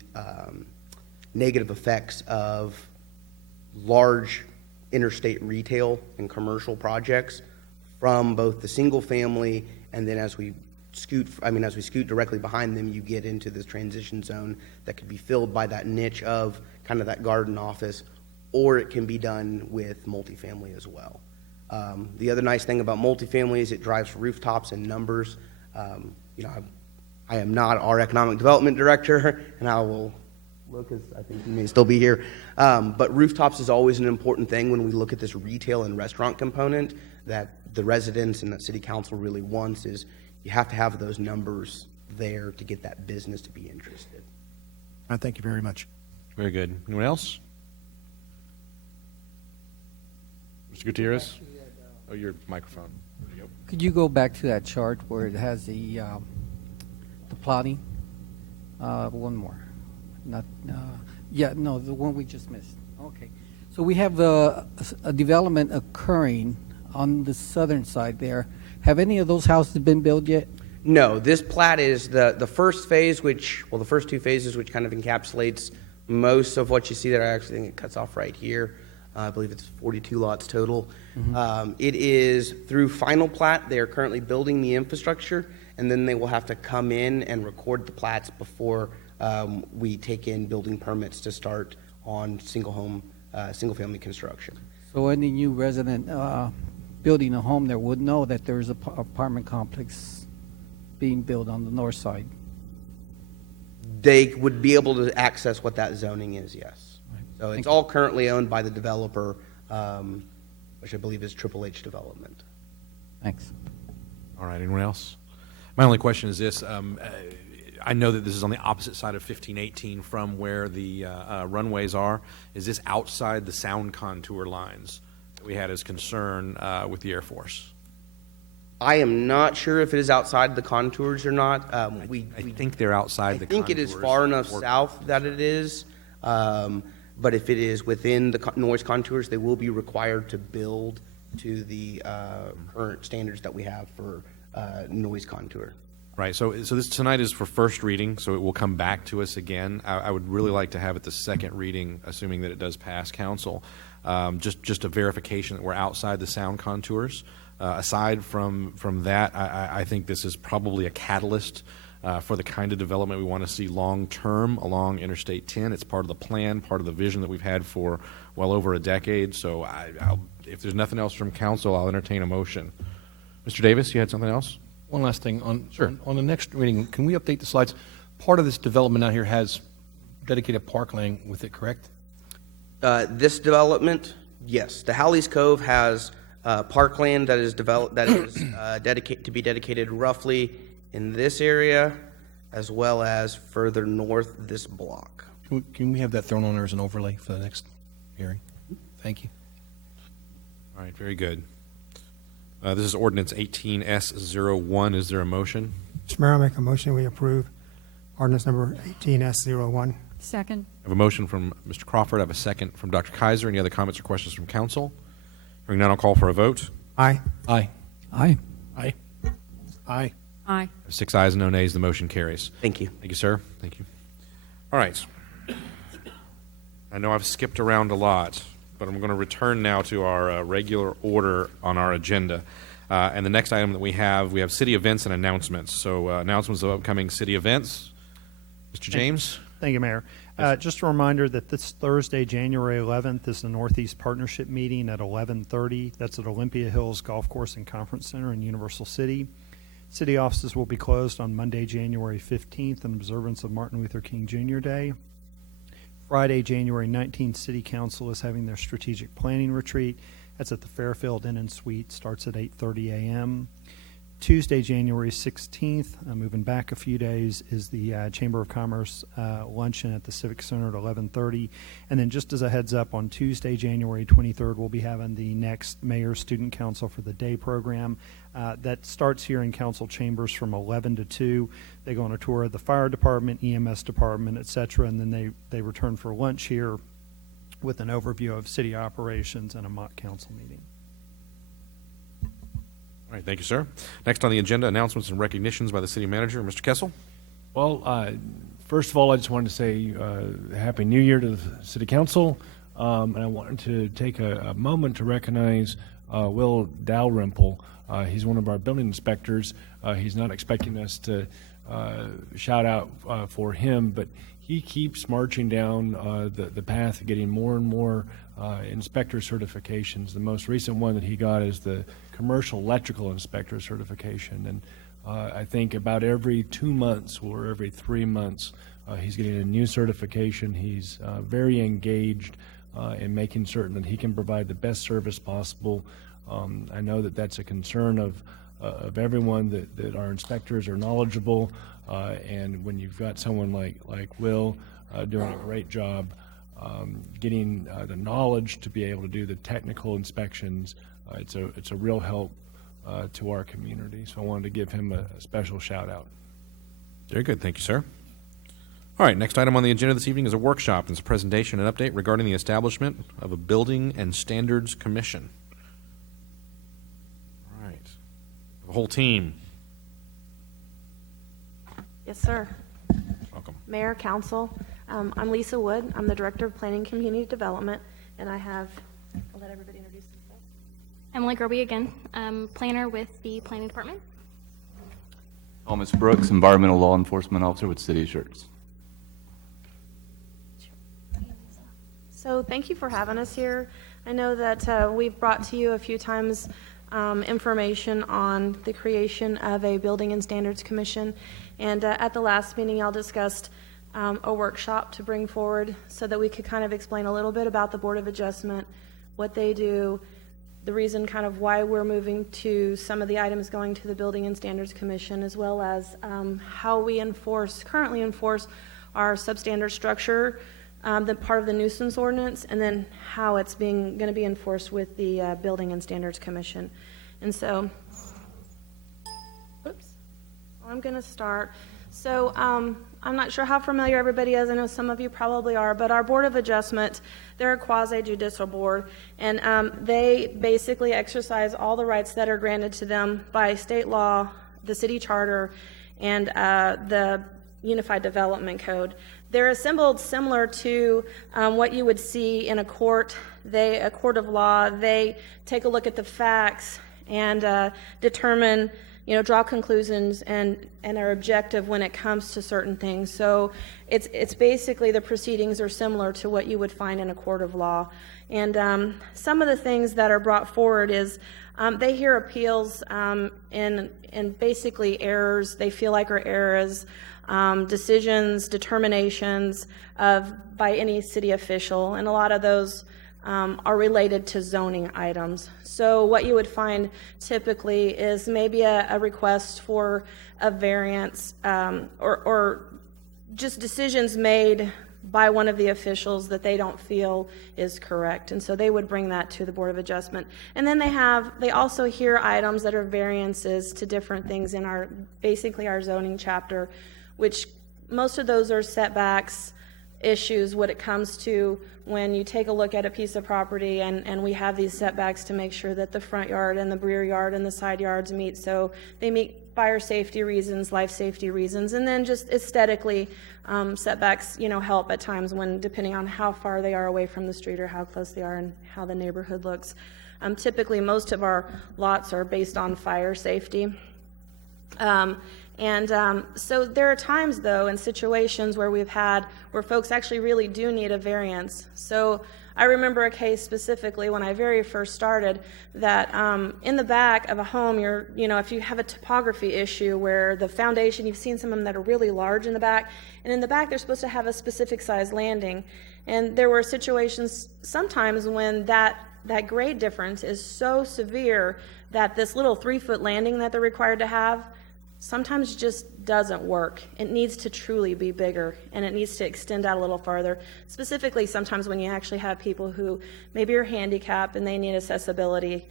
negative effects of large interstate retail and commercial projects from both the single family, and then as we as we scoot directly behind them, you get into this transition zone that could be filled by that niche of kind of that garden office, or it can be done with multifamily as well. The other nice thing about multifamily is it drives rooftops and numbers. I am not our economic development director, and I will look, as I think he may still be here. But rooftops is always an important thing when we look at this retail and restaurant component that the residents and that city council really wants. Is you have to have those numbers there to get that business to be interested. Thank you very much. Very good. Anyone else? Mr. Gutierrez? Oh, your microphone. There you go. Could you go back to that chart where it has the plotting? One more. The one we just missed. Okay. So we have a development occurring on the southern side there. Have any of those houses been built yet? No, this plat is the first phase, the first two phases, which kind of encapsulates most of what you see there. I actually think it cuts off right here. I believe it's 42 lots total. Mm-hmm. It is through final plat. They are currently building the infrastructure, and then they will have to come in and record the plats before we take in building permits to start on single-family construction. So any new resident building a home there would know that there's an apartment complex being built on the north side. They would be able to access what that zoning is, yes. So it's all currently owned by the developer, which I believe is Triple H Development. Thanks. All right, anyone else? My only question is this. I know that this is on the opposite side of 1518 from where the runways are. Is this outside the sound contour lines that we had as concern with the Air Force? I am not sure if it is outside the contours or not. I think they're outside the contours. I think it is far enough south that it is. But if it is within the noise contours, they will be required to build to the current standards that we have for noise contour. Right. So this tonight is for first reading, so it will come back to us again. I would really like to have it the second reading, assuming that it does pass council. Just a verification that we're outside the sound contours. Aside from that, I think this is probably a catalyst for the kind of development we want to see long-term along Interstate 10. It's part of the plan, part of the vision that we've had for well over a decade. So if there's nothing else from council, I'll entertain a motion. Mr. Davis, you had something else? One last thing. On the next reading, can we update the slides? Part of this development out here has dedicated parkland with it, correct? This development, yes. The Howleys Cove has parkland that is developed that is dedicated roughly in this area, as well as further north this block. Can we have that thrown on there as an overlay for the next hearing? Thank you. All right, very good. This is ordinance 18S01. Is there a motion? Mr. Mayor, I'll make a motion we approve ordinance number 18S01. Second. I have a motion from Mr. Crawford. I have a second from Dr. Kaiser. Any other comments or questions from council? Hearing none, I'll call for a vote. Aye. Aye. Aye. Aye. Aye. Aye. 6 ayes, no nays. The motion carries. Thank you. Thank you, sir. Thank you. All right. I know I've skipped around a lot, but I'm going to return now to our regular order on our agenda. And the next item that we have city events and announcements. So announcements of upcoming city events. Mr. James? Thank you, Mayor. Just a reminder that this Thursday, January 11th, is the Northeast Partnership Meeting at 11:30. That's at Olympia Hills Golf Course and Conference Center in Universal City. City offices will be closed on Monday, January 15th in observance of Martin Luther King Jr. Day. Friday, January 19th, City Council is having their strategic planning retreat. That's at the Fairfield Inn and Suite. Starts at 8:30 a.m. Tuesday, January 16th, moving back a few days, is the Chamber of Commerce luncheon at the Civic Center at 11:30. And then just as a heads up, on Tuesday, January 23rd, we'll be having the next Mayor's Student Council for the Day program. That starts here in council chambers from 11 to 2. They go on a tour of the fire department, EMS department, et cetera, and then they return for lunch here with an overview of city operations and a mock council meeting. All right, thank you, sir. Next on the agenda, announcements and recognitions by the city manager. Mr. Kessel? Well, first of all, I just wanted to say Happy New Year to the City Council. And I wanted to take a moment to recognize Will Dalrymple. He's one of our building inspectors. He's not expecting us to shout out for him, but he keeps marching down the path of getting more and more inspector certifications. The most recent one that he got is the commercial electrical inspector certification. And I think about every 2 months or every 3 months, he's getting a new certification. He's very engaged in making certain that he can provide the best service possible. I know that that's a concern of everyone, that our inspectors are knowledgeable, and when you've got someone like Will doing a great job getting the knowledge to be able to do the technical inspections, it's a real help to our community. So I wanted to give him a special shout out. Very good. Thank you, sir. All right, next item on the agenda this evening is a workshop. It's a presentation and update regarding the establishment of a Building and Standards Commission. All right. The whole team. Yes, sir. Welcome. Mayor, Council, I'm Lisa Wood. I'm the Director of Planning and Community Development, and I'll let everybody introduce themselves. Emily Groby again, planner with the Planning Department. Thomas Brooks, Environmental Law Enforcement Officer with City of Schertz. So thank you for having us here. I know that we've brought to you a few times information on the creation of a Building and Standards Commission, and at the last meeting y'all discussed a workshop to bring forward so that we could kind of explain a little bit about the Board of Adjustment, what they do, the reason kind of why we're moving to some of the items going to the Building and Standards Commission, as well as how we currently enforce our substandard structure, the part of the nuisance ordinance, and then how it's going to be enforced with the Building and Standards Commission. And so, I'm going to start. So I'm not sure how familiar everybody is. I know some of you probably are, but our Board of Adjustment, they're a quasi-judicial board, and they basically exercise all the rights that are granted to them by state law, the city charter, and the Unified Development Code. They're assembled similar to what you would see in a court. A court of law. They take a look at the facts and determine, draw conclusions and are objective when it comes to certain things. So it's basically the proceedings are similar to what you would find in a court of law. And some of the things that are brought forward is they hear appeals and basically errors they feel like are errors, decisions, determinations by any city official, and a lot of those are related to zoning items. So what you would find typically is maybe a request for a variance or just decisions made by one of the officials that they don't feel is correct. And so they would bring that to the Board of Adjustment. And then they also hear items that are variances to different things in basically our zoning chapter, which most of those are setbacks issues when it comes to when you take a look at a piece of property and we have these setbacks to make sure that the front yard and the rear yard and the side yards meet. So they meet fire safety reasons, life safety reasons, and then just aesthetically setbacks, help at times when depending on how far they are away from the street or how close they are and how the neighborhood looks. Typically most of our lots are based on fire safety. So there are times, though, in situations where where folks actually really do need a variance. So I remember a case specifically when I very first started that in the back of a home, if you have a topography issue where the foundation, you've seen some of them that are really large in the back, and in the back they're supposed to have a specific size landing. And there were situations sometimes when that grade difference is so severe that this little 3-foot landing that they're required to have sometimes just doesn't work. It needs to truly be bigger, and it needs to extend out a little farther. Specifically, sometimes when you actually have people who maybe are handicapped and they need accessibility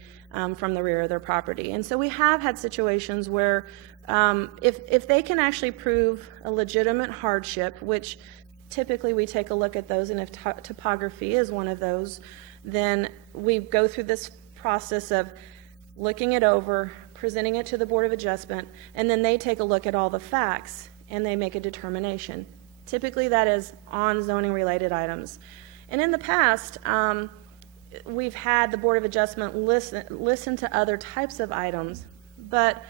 from the rear of their property. And so we have had situations where if they can actually prove a legitimate hardship, which typically we take a look at those, and if topography is one of those, then we go through this process of looking it over, presenting it to the Board of Adjustment, and then they take a look at all the facts and they make a determination. Typically that is on zoning related items. And in the past, we've had the Board of Adjustment listen to other types of items, but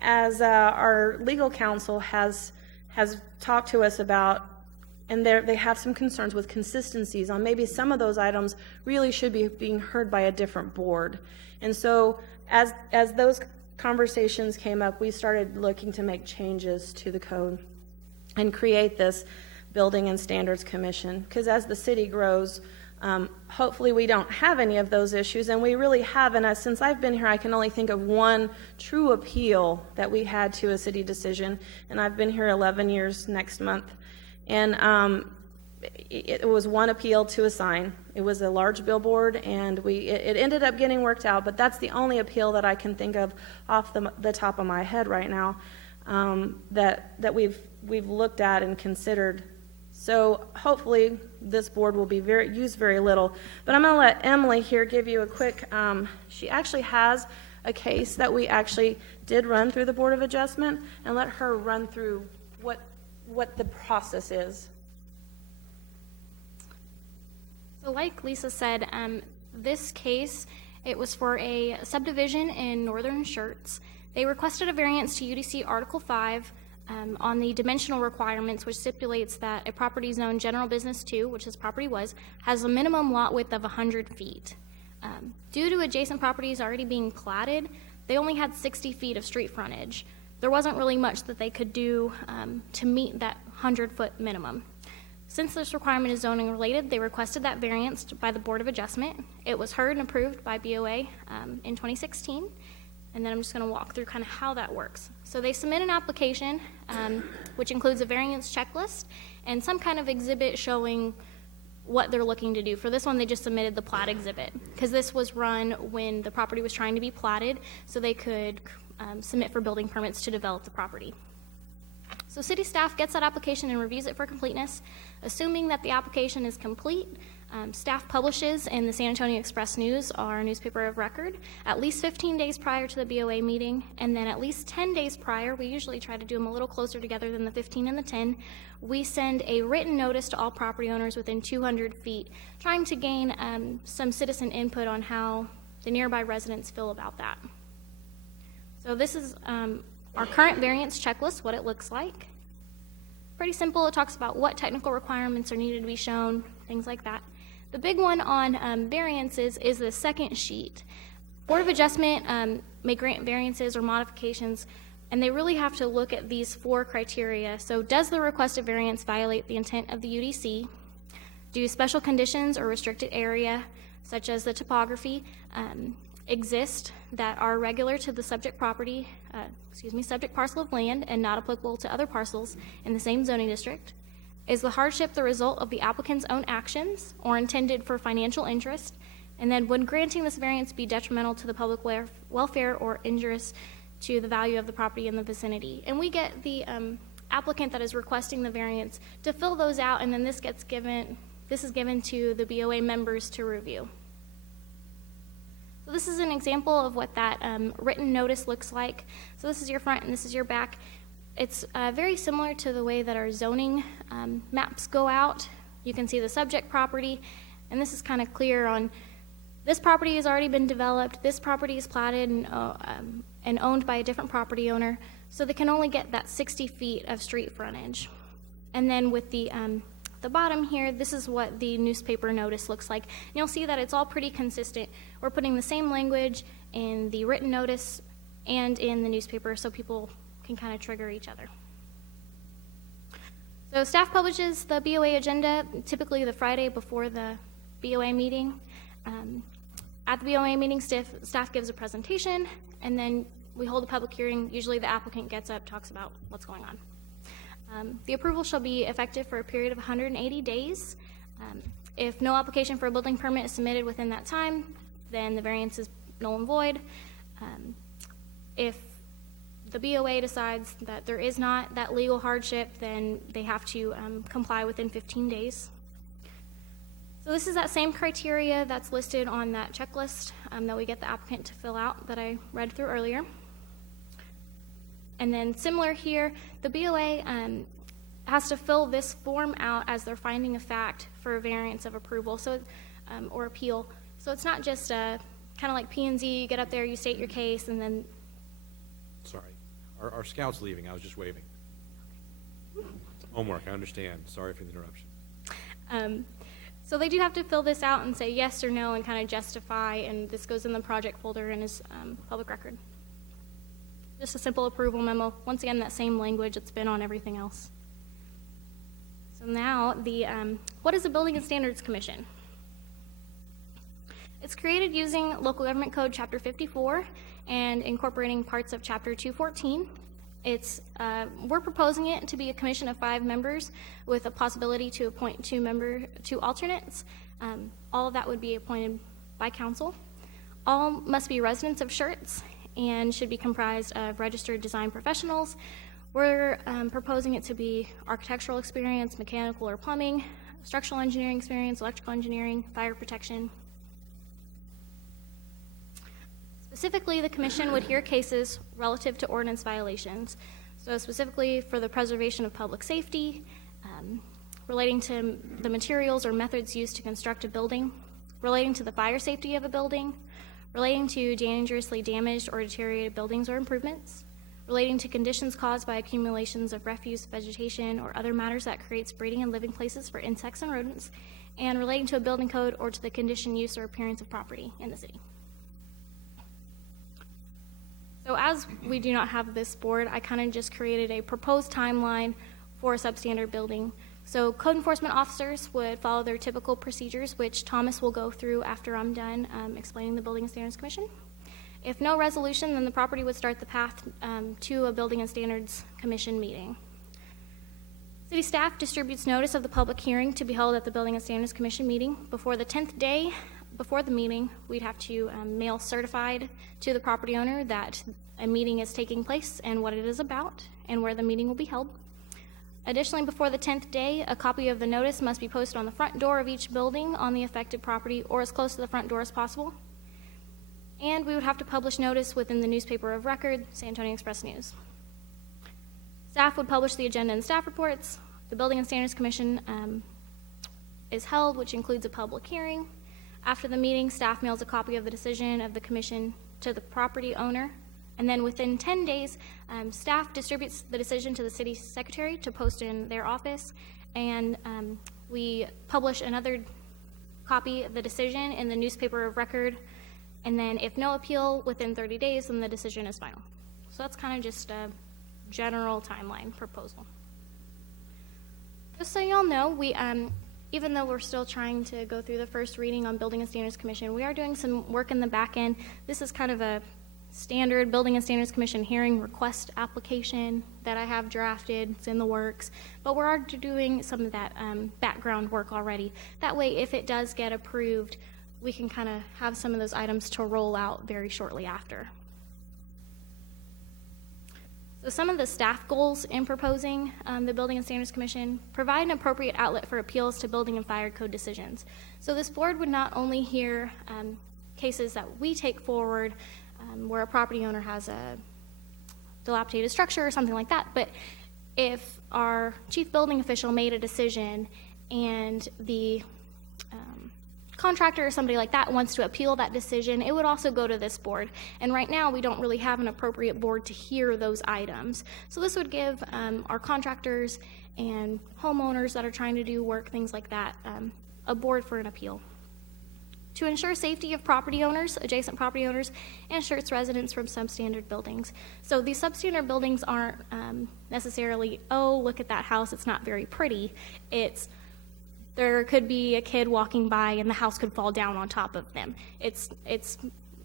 as our legal counsel has talked to us about, and they have some concerns with consistencies on maybe some of those items really should be being heard by a different board. And so as those conversations came up, we started looking to make changes to the code and create this Building and Standards Commission, because as the city grows, hopefully we don't have any of those issues, and we really haven't. Since I've been here, I can only think of one true appeal that we had to a city decision, and I've been here 11 years next month. And it was one appeal to a sign. It was a large billboard, and it ended up getting worked out, but that's the only appeal that I can think of off the top of my head right now that we've looked at and considered. So hopefully this board will be used very little. But I'm going to let Emily here give you a quick, she actually has a case that we actually did run through the Board of Adjustment, and let her run through what the process is. So like Lisa said, this case, it was for a subdivision in northern Schertz. They requested a variance to UDC Article 5 on the dimensional requirements, which stipulates that a property zone general business 2, which this property was, has a minimum lot width of 100 feet. Due to adjacent properties already being platted, they only had 60 feet of street frontage. There wasn't really much that they could do to meet that 100-foot minimum. Since this requirement is zoning related, they requested that variance by the Board of Adjustment. It was heard and approved by BOA in 2016. And then I'm just going to walk through kind of how that works. So they submit an application, which includes a variance checklist and some kind of exhibit showing what they're looking to do. For this one, they just submitted the plat exhibit, because this was run when the property was trying to be platted, so they could submit for building permits to develop the property. So city staff gets that application and reviews it for completeness. Assuming that the application is complete, staff publishes in the San Antonio Express News, our newspaper of record, at least 15 days prior to the BOA meeting, and then at least 10 days prior, we usually try to do them a little closer together than the 15 and the 10, we send a written notice to all property owners within 200 feet, trying to gain some citizen input on how the nearby residents feel about that. So this is our current variance checklist, what it looks like. Pretty simple. It talks about what technical requirements are needed to be shown, things like that. The big one on variances is the second sheet. Board of Adjustment may grant variances or modifications, and they really have to look at these 4 criteria. So does the requested variance violate the intent of the UDC? Do special conditions or restricted area, such as the topography, exist that are regular to the subject property, subject parcel of land and not applicable to other parcels in the same zoning district? Is the hardship the result of the applicant's own actions or intended for financial interest? And then would granting this variance be detrimental to the public welfare or injurious to the value of the property in the vicinity? And we get the applicant that is requesting the variance to fill those out, and then this is given to the BOA members to review. So this is an example of what that written notice looks like. So this is your front and this is your back. It's very similar to the way that our zoning maps go out. You can see the subject property, and this is kind of clear on this property has already been developed, this property is platted and owned by a different property owner, so they can only get that 60 feet of street frontage. And then with the bottom here, this is what the newspaper notice looks like. And you'll see that it's all pretty consistent. We're putting the same language in the written notice and in the newspaper so people can kind of trigger each other. So staff publishes the BOA agenda typically the Friday before the BOA meeting. At the BOA meeting, staff gives a presentation, and then we hold a public hearing. Usually the applicant gets up, talks about what's going on. The approval shall be effective for a period of 180 days. If no application for a building permit is submitted within that time, then the variance is null and void. If the BOA decides that there is not that legal hardship, then they have to comply within 15 days. So this is that same criteria that's listed on that checklist that we get the applicant to fill out that I read through earlier. And then similar here, the BOA has to fill this form out as their finding of fact for a variance of approval, so or appeal. So it's not just kind of like P&Z, you get up there, you state your case, and then... Sorry. Our scout's leaving. I was just waving. Homework, I understand. Sorry for the interruption. So they do have to fill this out and say yes or no and kind of justify, and this goes in the project folder and is public record. Just a simple approval memo. Once again, that same language that's been on everything else. So now, what is the Building and Standards Commission? It's created using Local Government Code Chapter 54 and incorporating parts of Chapter 214. We're proposing it to be a commission of 5 members with a possibility to appoint 2 alternates. All of that would be appointed by council. All must be residents of Schertz and should be comprised of registered design professionals. We're proposing it to be architectural experience, mechanical or plumbing, structural engineering experience, electrical engineering, fire protection. Specifically, the commission would hear cases relative to ordinance violations. So specifically for the preservation of public safety, relating to the materials or methods used to construct a building, relating to the fire safety of a building, relating to dangerously damaged or deteriorated buildings or improvements, relating to conditions caused by accumulations of refuse, vegetation, or other matters that creates breeding and living places for insects and rodents, and relating to a building code or to the condition, use, or appearance of property in the city. So as we do not have this board, I kind of just created a proposed timeline for a substandard building. So code enforcement officers would follow their typical procedures, which Thomas will go through after I'm done explaining the Building and Standards Commission. If no resolution, then the property would start the path to a Building and Standards Commission meeting. City staff distributes notice of the public hearing to be held at the Building and Standards Commission meeting. Before the 10th day before the meeting, we'd have to mail certified to the property owner that a meeting is taking place and what it is about and where the meeting will be held. Additionally, before the 10th day, a copy of the notice must be posted on the front door of each building on the affected property or as close to the front door as possible. And we would have to publish notice within the newspaper of record, San Antonio Express News. Staff would publish the agenda and staff reports. The Building and Standards Commission is held, which includes a public hearing. After the meeting, staff mails a copy of the decision of the commission to the property owner. And then within 10 days, staff distributes the decision to the city secretary to post in their office. And we publish another copy of the decision in the newspaper of record. And then if no appeal within 30 days, then the decision is final. So that's kind of just a general timeline proposal. Just so y'all know, we even though we're still trying to go through the first reading on Building and Standards Commission, we are doing some work in the back end. This is kind of a standard Building and Standards Commission hearing request application that I have drafted. It's in the works, but we're already doing some of that background work already. That way, if it does get approved, we can kind of have some of those items to roll out very shortly after. So some of the staff goals in proposing the Building and Standards Commission: provide an appropriate outlet for appeals to building and fire code decisions. So this board would not only hear cases that we take forward where a property owner has a dilapidated structure or something like that, but if our chief building official made a decision and the contractor or somebody like that wants to appeal that decision, it would also go to this board. And right now, we don't really have an appropriate board to hear those items. So this would give our contractors and homeowners that are trying to do work, things like that, a board for an appeal. To ensure safety of property owners, adjacent property owners, and Schertz residents from substandard buildings. So these substandard buildings aren't necessarily, oh, look at that house, it's not very pretty. It's there could be a kid walking by and the house could fall down on top of them. It's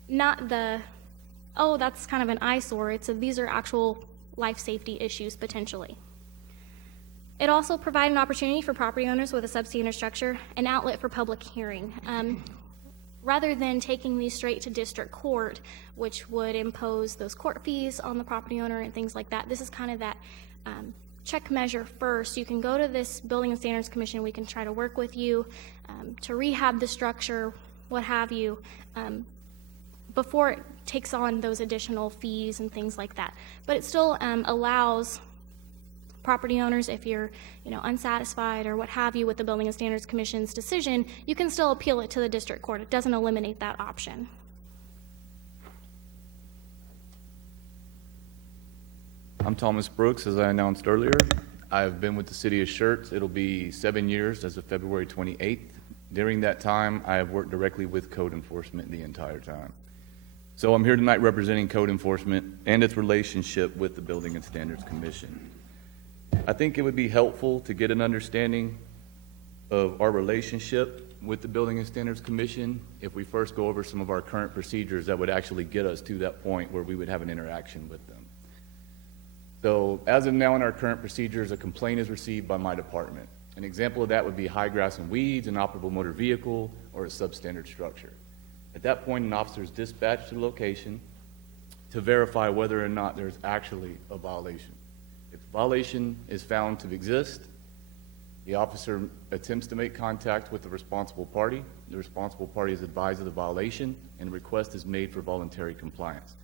not the, oh, that's kind of an eyesore. It's these are actual life safety issues potentially. It also provides an opportunity for property owners with a substandard structure, an outlet for public hearing. Rather than taking these straight to district court, which would impose those court fees on the property owner and things like that, this is kind of that check measure first. You can go to this Building and Standards Commission. We can try to work with you to rehab the structure, what have you, before it takes on those additional fees and things like that. But it still allows property owners, if you're, unsatisfied or what have you with the Building and Standards Commission's decision, you can still appeal it to the district court. It doesn't eliminate that option. I'm Thomas Brooks, as I announced earlier. I've been with the city of Schertz. It'll be 7 years as of February 28th. During that time, I have worked directly with code enforcement the entire time. So I'm here tonight representing code enforcement and its relationship with the Building and Standards Commission. I think it would be helpful to get an understanding of our relationship with the Building and Standards Commission if we first go over some of our current procedures that would actually get us to that point where we would have an interaction with them. So as of now in our current procedures, a complaint is received by my department. An example of that would be high grass and weeds, an operable motor vehicle, or a substandard structure. At that point, an officer is dispatched to the location to verify whether or not there's actually a violation. If a violation is found to exist, the officer attempts to make contact with the responsible party. The responsible party is advised of the violation, and a request is made for voluntary compliance.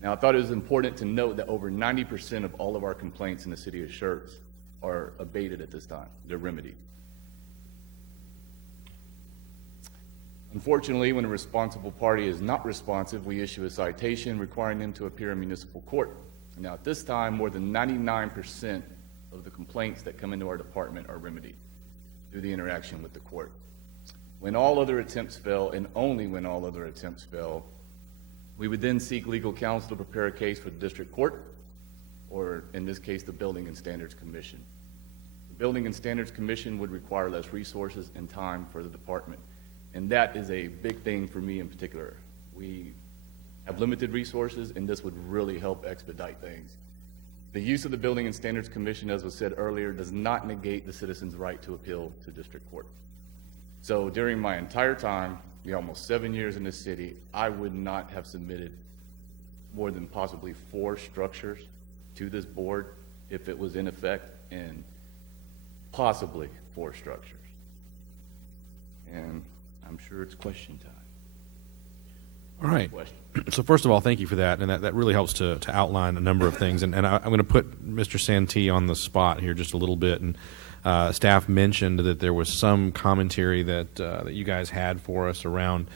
Now, I thought it was important to note that over 90% of all of our complaints in the city of Schertz are abated at this time. They're remedied. Unfortunately, when a responsible party is not responsive, we issue a citation requiring them to appear in municipal court. Now, at this time, more than 99% of the complaints that come into our department are remedied through the interaction with the court. When all other attempts fail, and only when all other attempts fail, we would then seek legal counsel to prepare a case for the district court, or in this case, the Building and Standards Commission. The Building and Standards Commission would require less resources and time for the department. And that is a big thing for me in particular. We have limited resources, and this would really help expedite things. The use of the Building and Standards Commission, as was said earlier, does not negate the citizen's right to appeal to district court. So during my entire time, almost 7 years in this city, I would not have submitted more than possibly 4 structures to this board if it was in effect, and possibly 4 structures. And I'm sure it's question time. All right. So first of all, thank you for that, and that really helps to outline a number of things. And I'm going to put Mr. Santee on the spot here just a little bit. And staff mentioned that there was some commentary that you guys had for us around,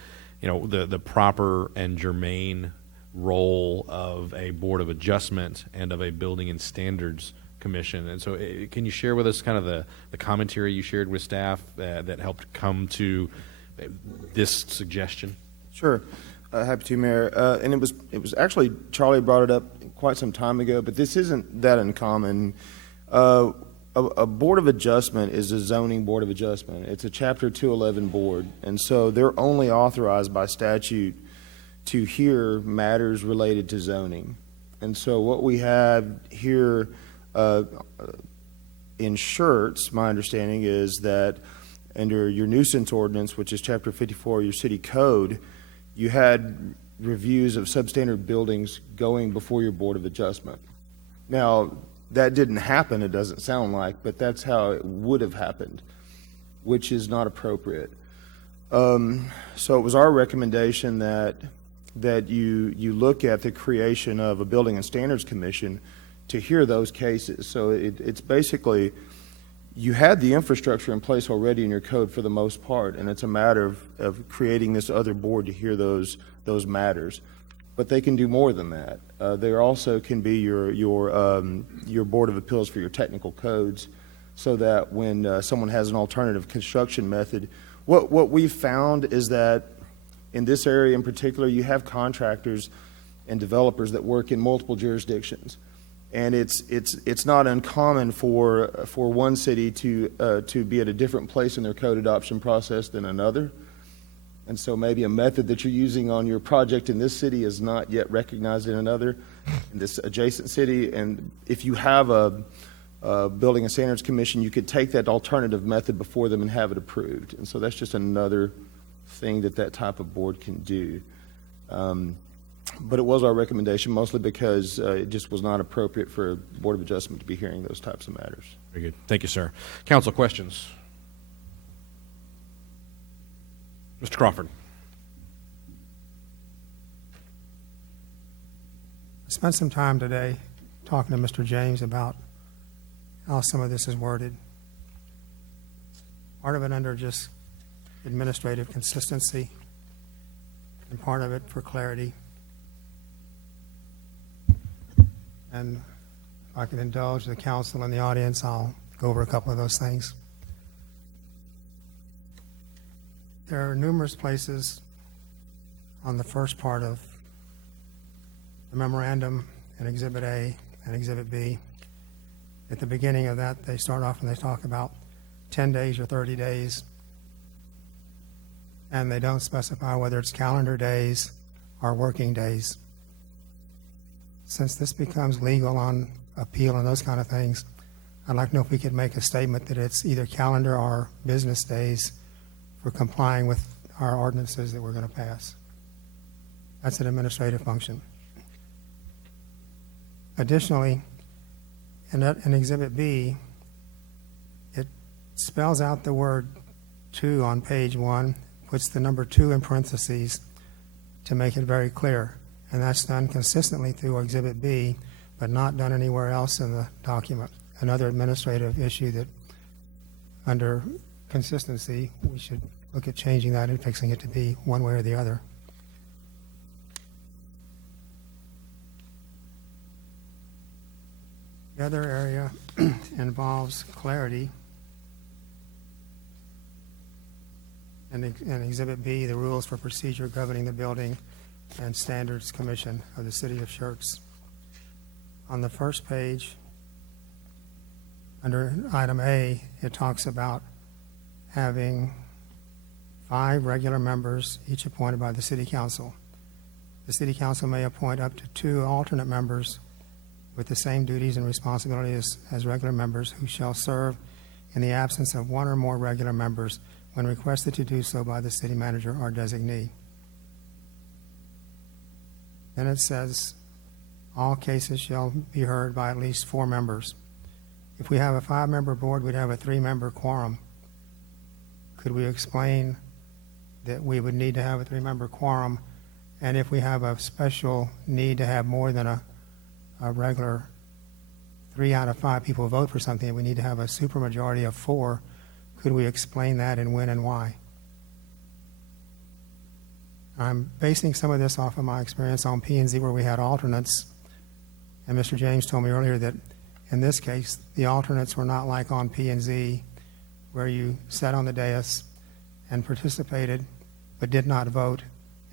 the proper and germane role of a board of adjustment and of a Building and Standards Commission. And so, can you share with us kind of the commentary you shared with staff that helped come to this suggestion? Sure. Happy to, Mayor. And it was actually, Charlie brought it up quite some time ago, but this isn't that uncommon. A board of adjustment is a zoning board of adjustment. It's a Chapter 211 board, and so they're only authorized by statute to hear matters related to zoning. And so what we have here in Schertz, my understanding is that under your nuisance ordinance, which is Chapter 54 of your city code, you had reviews of substandard buildings going before your board of adjustment. Now, that didn't happen, it doesn't sound like, but that's how it would have happened, which is not appropriate. So it was our recommendation that you look at the creation of a Building and Standards Commission to hear those cases. So it's basically, you had the infrastructure in place already in your code for the most part, and it's a matter of creating this other board to hear those matters. But they can do more than that. There also can be your board of appeals for your technical codes, so that when someone has an alternative construction method, what we've found is that in this area in particular, you have contractors and developers that work in multiple jurisdictions. And it's not uncommon for one city to be at a different place in their code adoption process than another. And so maybe a method that you're using on your project in this city is not yet recognized in another, in this adjacent city. And if you have a Building and Standards Commission, you could take that alternative method before them and have it approved. And so that's just another thing that type of board can do. But it was our recommendation, mostly because it just was not appropriate for a Board of Adjustment to be hearing those types of matters. Very good. Thank you, sir. Council, questions? Mr. Crawford. I spent some time today talking to Mr. James about how some of this is worded. Part of it under just administrative consistency, and part of it for clarity. And if I can indulge the council and the audience, I'll go over a couple of those things. There are numerous places on the first part of the memorandum in Exhibit A and Exhibit B. At the beginning of that, they start off and they talk about 10 days or 30 days, and they don't specify whether it's calendar days or working days. Since this becomes legal on appeal and those kind of things, I'd like to know if we could make a statement that it's either calendar or business days for complying with our ordinances that we're going to pass. That's an administrative function. Additionally, in Exhibit B, it spells out the word "to" on page 1, puts the number 2 in parentheses to make it very clear. And that's done consistently through Exhibit B, but not done anywhere else in the document. Another administrative issue that, under consistency, we should look at changing that and fixing it to be one way or the other. The other area involves clarity. In Exhibit B, the rules for procedure governing the Building and Standards Commission of the City of Schertz. On the first page, under item A, it talks about having 5 regular members, each appointed by the City Council. The City Council may appoint up to 2 alternate members with the same duties and responsibilities as regular members, who shall serve in the absence of 1 or more regular members when requested to do so by the city manager or designee. Then it says, all cases shall be heard by at least 4 members. If we have a 5-member board, we'd have a 3-member quorum. Could we explain that we would need to have a 3-member quorum, and if we have a special need to have more than a regular 3 out of 5 people vote for something, we need to have a supermajority of 4, could we explain that and when and why? I'm basing some of this off of my experience on P&Z, where we had alternates, and Mr. James told me earlier that in this case, the alternates were not like on P&Z, where you sat on the dais and participated but did not vote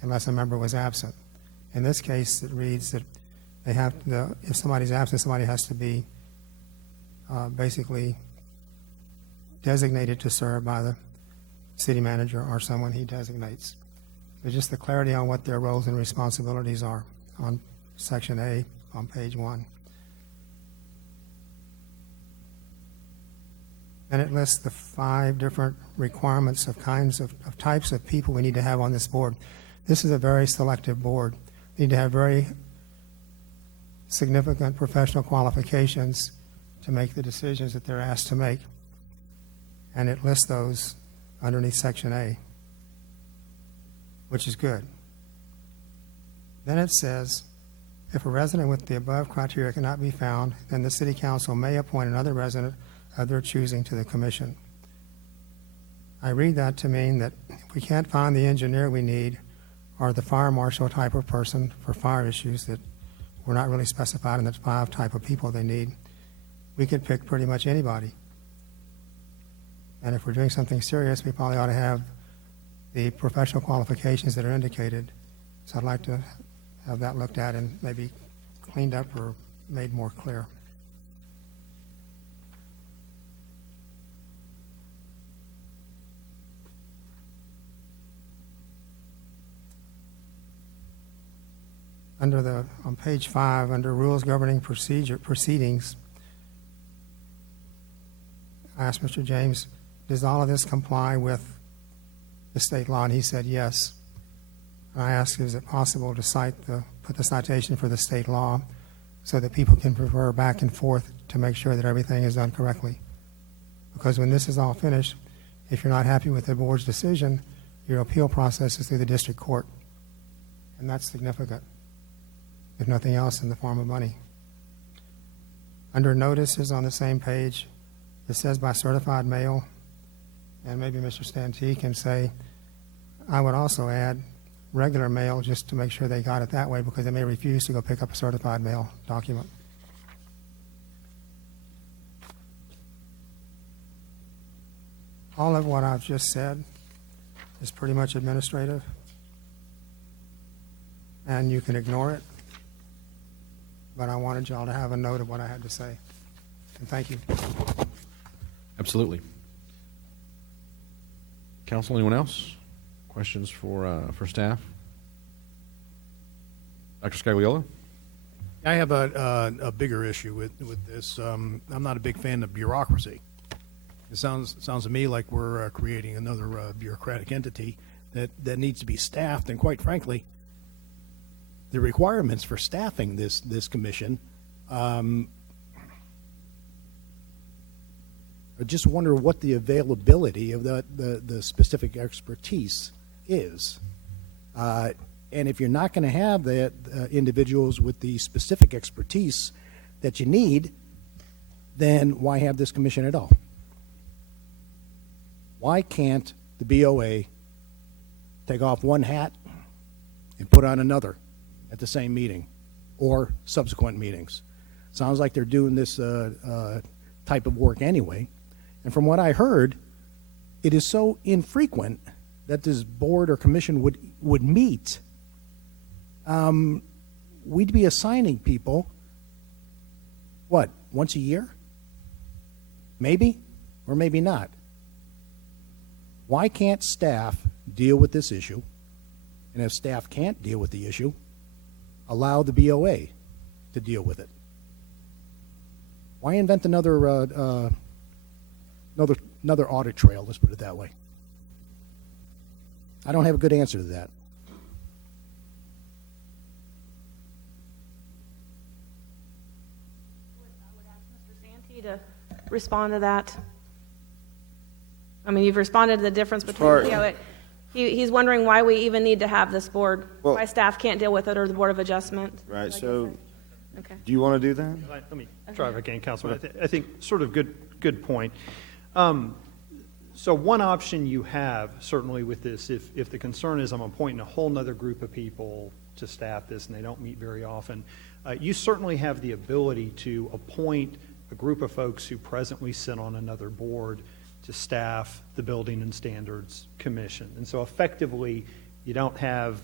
unless a member was absent. In this case, it reads that they have to, if somebody's absent, somebody has to be basically designated to serve by the city manager or someone he designates. So just the clarity on what their roles and responsibilities are on Section A on page 1. Then it lists the 5 different requirements of types of people we need to have on this board. This is a very selective board. We need to have very significant professional qualifications to make the decisions that they're asked to make. And it lists those underneath Section A, which is good. Then it says, if a resident with the above criteria cannot be found, then the City Council may appoint another resident of their choosing to the commission. I read that to mean that if we can't find the engineer we need, or the fire marshal type of person for fire issues that were not really specified in the 5 type of people they need, we could pick pretty much anybody. And if we're doing something serious, we probably ought to have the professional qualifications that are indicated. So I'd like to have that looked at and maybe cleaned up or made more clear. On page 5, under rules governing proceedings, I asked Mr. James, does all of this comply with the state law? And he said yes. And I asked, is it possible to put the citation for the state law so that people can refer back and forth to make sure that everything is done correctly? Because when this is all finished, if you're not happy with the board's decision, your appeal process is through the district court. And that's significant, if nothing else, in the form of money. Under notices on the same page, it says by certified mail, and maybe Mr. Stantee can say, I would also add regular mail just to make sure they got it that way, because they may refuse to go pick up a certified mail document. All of what I've just said is pretty much administrative, and you can ignore it, but I wanted y'all to have a note of what I had to say. And thank you. Absolutely. Council, anyone else? Questions for staff? Dr. Scagliola? I have a bigger issue with this. I'm not a big fan of bureaucracy. It sounds to me like we're creating another bureaucratic entity that needs to be staffed, and quite frankly, the requirements for staffing this commission, I just wonder what the availability of the specific expertise is. And if you're not going to have the individuals with the specific expertise that you need, then why have this commission at all? Why can't the BOA take off one hat and put on another at the same meeting or subsequent meetings? Sounds like they're doing this type of work anyway. And from what I heard, it is so infrequent that this board or commission would meet. We'd be assigning people, what, once a year? Maybe, or maybe not. Why can't staff deal with this issue? And if staff can't deal with the issue, allow the BOA to deal with it? Why invent another audit trail, let's put it that way? I don't have a good answer to that. I would ask Mr. Santee to respond to that. I mean, you've responded to the difference between, he's wondering why we even need to have this board, why staff can't deal with it, or the Board of Adjustment. Right, like so okay. do you want to do that? Let me try if I can, Councilman. I think sort of good point. So one option you have, certainly with this, if the concern is I'm appointing a whole nother group of people to staff this and they don't meet very often, you certainly have the ability to appoint a group of folks who presently sit on another board to staff the Building and Standards Commission. And so effectively, you don't have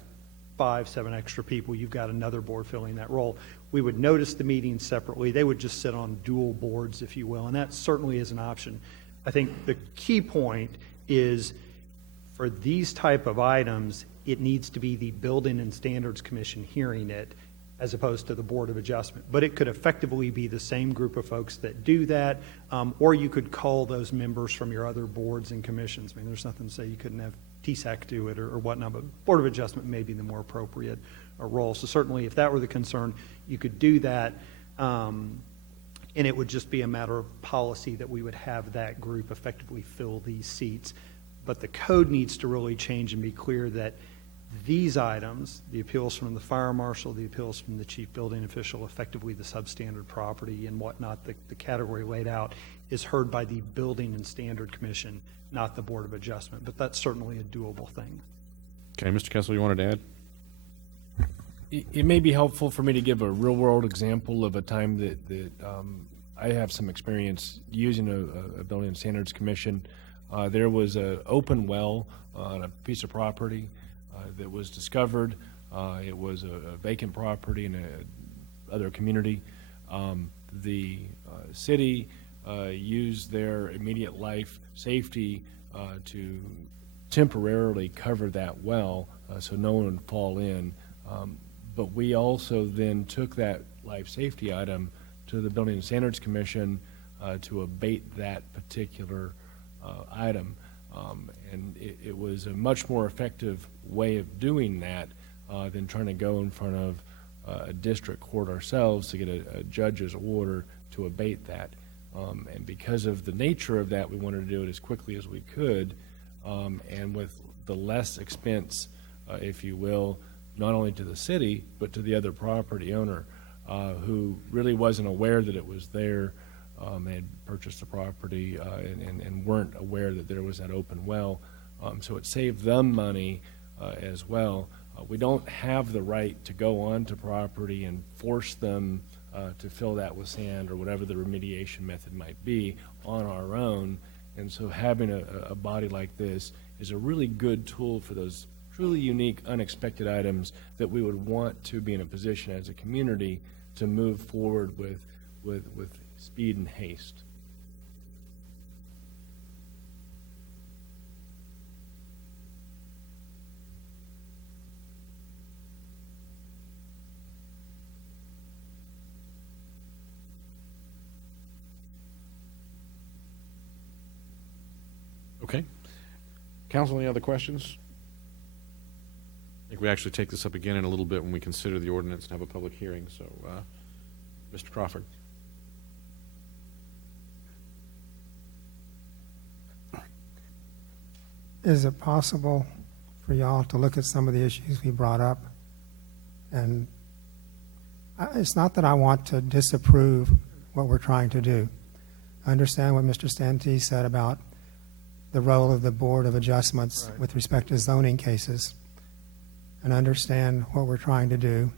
5-7 extra people. You've got another board filling that role. We would notice the meetings separately. They would just sit on dual boards, if you will, and that certainly is an option. I think the key point is for these type of items, it needs to be the Building and Standards Commission hearing it as opposed to the Board of Adjustment. But it could effectively be the same group of folks that do that, or you could call those members from your other boards and commissions. I mean, there's nothing to say you couldn't have TSAC do it or whatnot, but Board of Adjustment may be the more appropriate role. So certainly if that were the concern, you could do that, and it would just be a matter of policy that we would have that group effectively fill these seats. But the code needs to really change and be clear that these items, the appeals from the fire marshal, the appeals from the chief building official, effectively the substandard property and whatnot, the category laid out, is heard by the Building and Standard Commission, not the Board of Adjustment. But that's certainly a doable thing. Okay, Mr. Kessel, you wanted to add? It may be helpful for me to give a real-world example of a time that I have some experience using a Building and Standards Commission. There was an open well on a piece of property that was discovered. It was a vacant property in another community. The city used their immediate life safety to temporarily cover that well so no one would fall in. But we also then took that life safety item to the Building and Standards Commission to abate that particular item. And it was a much more effective way of doing that than trying to go in front of a district court ourselves to get a judge's order to abate that. And because of the nature of that, we wanted to do it as quickly as we could and with the less expense, if you will, not only to the city, but to the other property owner. who really wasn't aware that it was there. They had purchased the property and weren't aware that there was that open well. So it saved them money as well. We don't have the right to go onto property and force them to fill that with sand or whatever the remediation method might be on our own. And so having a body like this is a really good tool for those truly unique, unexpected items that we would want to be in a position as a community to move forward with speed and haste. Okay. Council, any other questions? I think we actually take this up again in a little bit when we consider the ordinance and have a public hearing. So, Mr. Crawford. Is it possible for y'all to look at some of the issues we brought up? And it's not that I want to disapprove what we're trying to do. I understand what Mr. Stantee said about the role of the Board of Adjustments with respect to zoning cases, and understand what we're trying to do.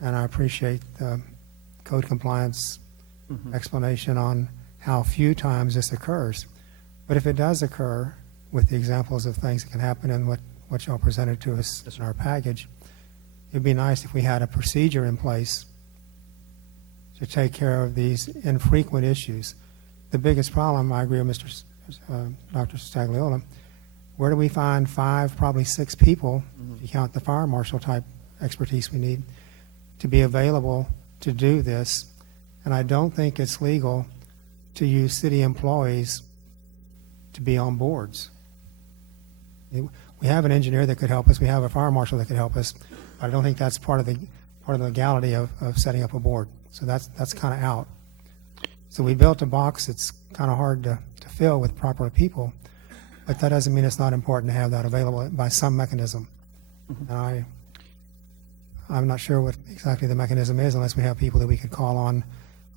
And I appreciate the code compliance explanation on how few times this occurs. But if it does occur, with the examples of things that can happen and what y'all presented to us in our package, it'd be nice if we had a procedure in place to take care of these infrequent issues. The biggest problem, I agree with Dr. Stagliola, where do we find 5, probably 6 people, if you count the fire marshal type expertise we need, to be available to do this? And I don't think it's legal to use city employees to be on boards. We have an engineer that could help us. We have a fire marshal that could help us. But I don't think that's part of the legality of setting up a board. So that's kind of out. So we built a box that's kind of hard to fill with proper people, but that doesn't mean it's not important to have that available by some mechanism. And I'm not sure what exactly the mechanism is unless we have people that we could call on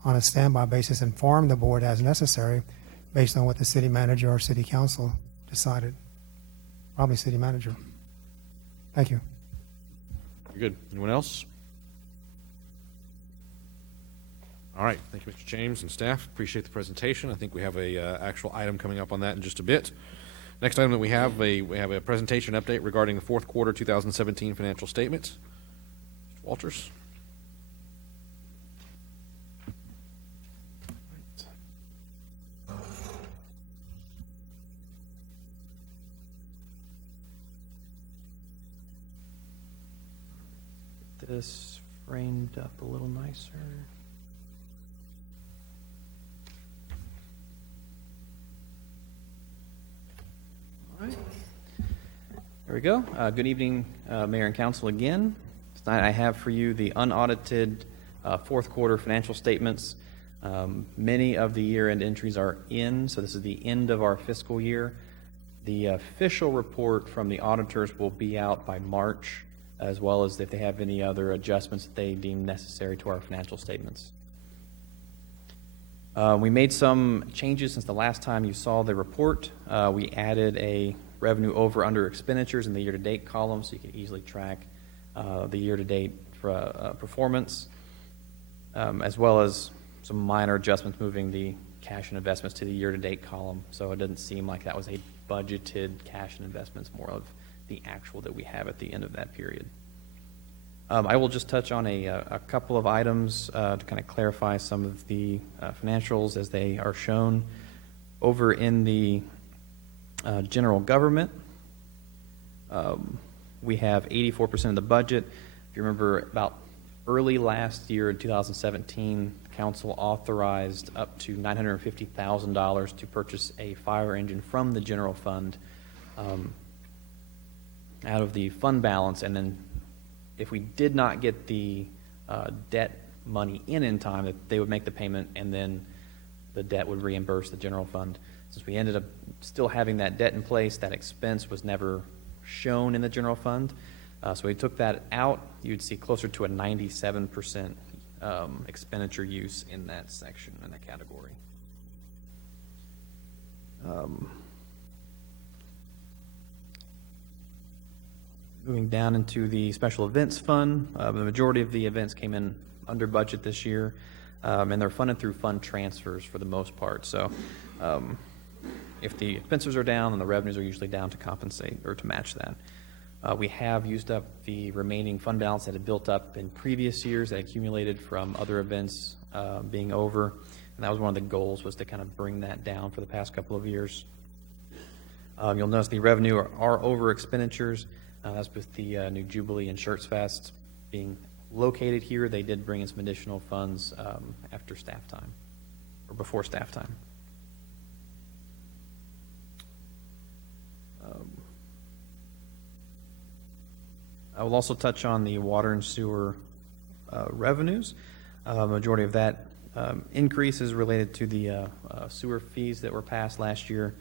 a standby basis and inform the board as necessary based on what the city manager or city council decided. Probably city manager. Thank you. Good. Anyone else? All right. Thank you, Mr. James and staff. Appreciate the presentation. I think we have a actual item coming up on that in just a bit. Next item that we have a presentation update regarding the fourth quarter 2017 financial statements. Mr. Walters. This framed up a little nicer. All right. There we go. Good evening, Mayor and Council again. Tonight I have for you the unaudited fourth quarter financial statements. Many of the year-end entries are in, so this is the end of our fiscal year. The official report from the auditors will be out by March, as well as if they have any other adjustments that they deem necessary to our financial statements. We made some changes since the last time you saw the report. We added a revenue over/under expenditures in the year-to-date column so you can easily track the year-to-date performance, as well as some minor adjustments moving the cash and investments to the year-to-date column, so it doesn't seem like that was a budgeted cash and investments, more of the actual that we have at the end of that period. I will just touch on a couple of items to kind of clarify some of the financials as they are shown. Over in the general government, we have 84% of the budget. If you remember, about early last year in 2017, the council authorized up to $950,000 to purchase a fire engine from the general fund out of the fund balance, and then if we did not get the debt money in time, that they would make the payment and then the debt would reimburse the general fund. Since we ended up still having that debt in place, that expense was never shown in the general fund. So we took that out. You'd see closer to a 97% expenditure use in that section, in that category. Moving down into the special events fund, the majority of the events came in under budget this year, and they're funded through fund transfers for the most part. So if the expenses are down, then the revenues are usually down to compensate or to match that. We have used up the remaining fund balance that had built up in previous years that accumulated from other events being over, and that was one of the goals, was to kind of bring that down for the past couple of years. You'll notice the revenue are over expenditures. That's with the new Jubilee and Schertz Fest being located here. They did bring in some additional funds after staff time, or before staff time. I will also touch on the water and sewer revenues. Majority of that increase is related to the sewer fees that were passed last year.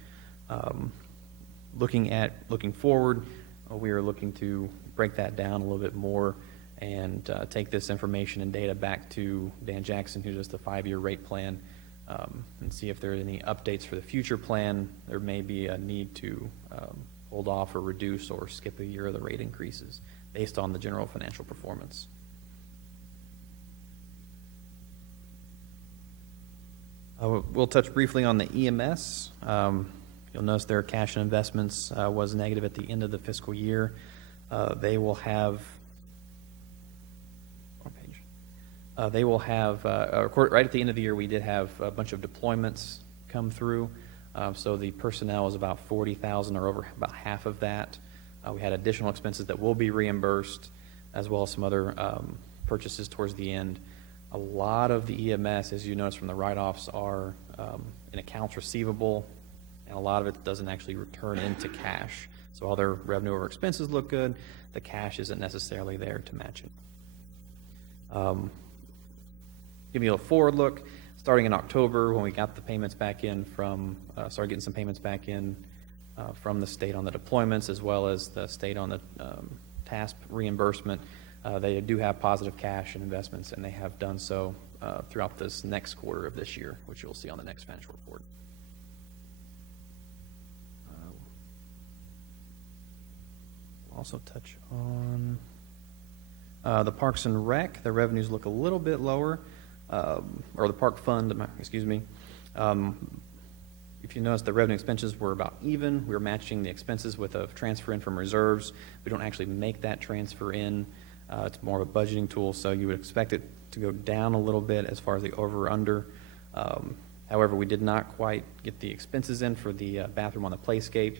Looking forward, we are looking to break that down a little bit more and take this information and data back to Dan Jackson, who does the 5-year rate plan, and see if there are any updates for the future plan. There may be a need to hold off or reduce or skip a year of the rate increases based on the general financial performance. We'll touch briefly on the EMS. You'll notice their cash and investments was negative at the end of the fiscal year. They will have right at the end of the year, we did have a bunch of deployments come through. So the personnel was about 40,000, or over about half of that. We had additional expenses that will be reimbursed, as well as some other purchases towards the end. A lot of the EMS, as you notice from the write-offs, are in accounts receivable, and a lot of it doesn't actually return into cash. So all their revenue over expenses look good, the cash isn't necessarily there to match it. Give you a forward look. Starting in October, when we got the payments back in from, started getting some payments back in from the state on the deployments, as well as the state on the TASP reimbursement, they do have positive cash and investments, and they have done so throughout this next quarter of this year, which you'll see on the next financial report. We'll also touch on the Parks and Rec. The revenues look a little bit lower, or the Park Fund, excuse me. If you notice, the revenue expenses were about even. We were matching the expenses with a transfer in from reserves. We don't actually make that transfer in. It's more of a budgeting tool, so you would expect it to go down a little bit as far as the over or under. However, we did not quite get the expenses in for the bathroom on the playscape,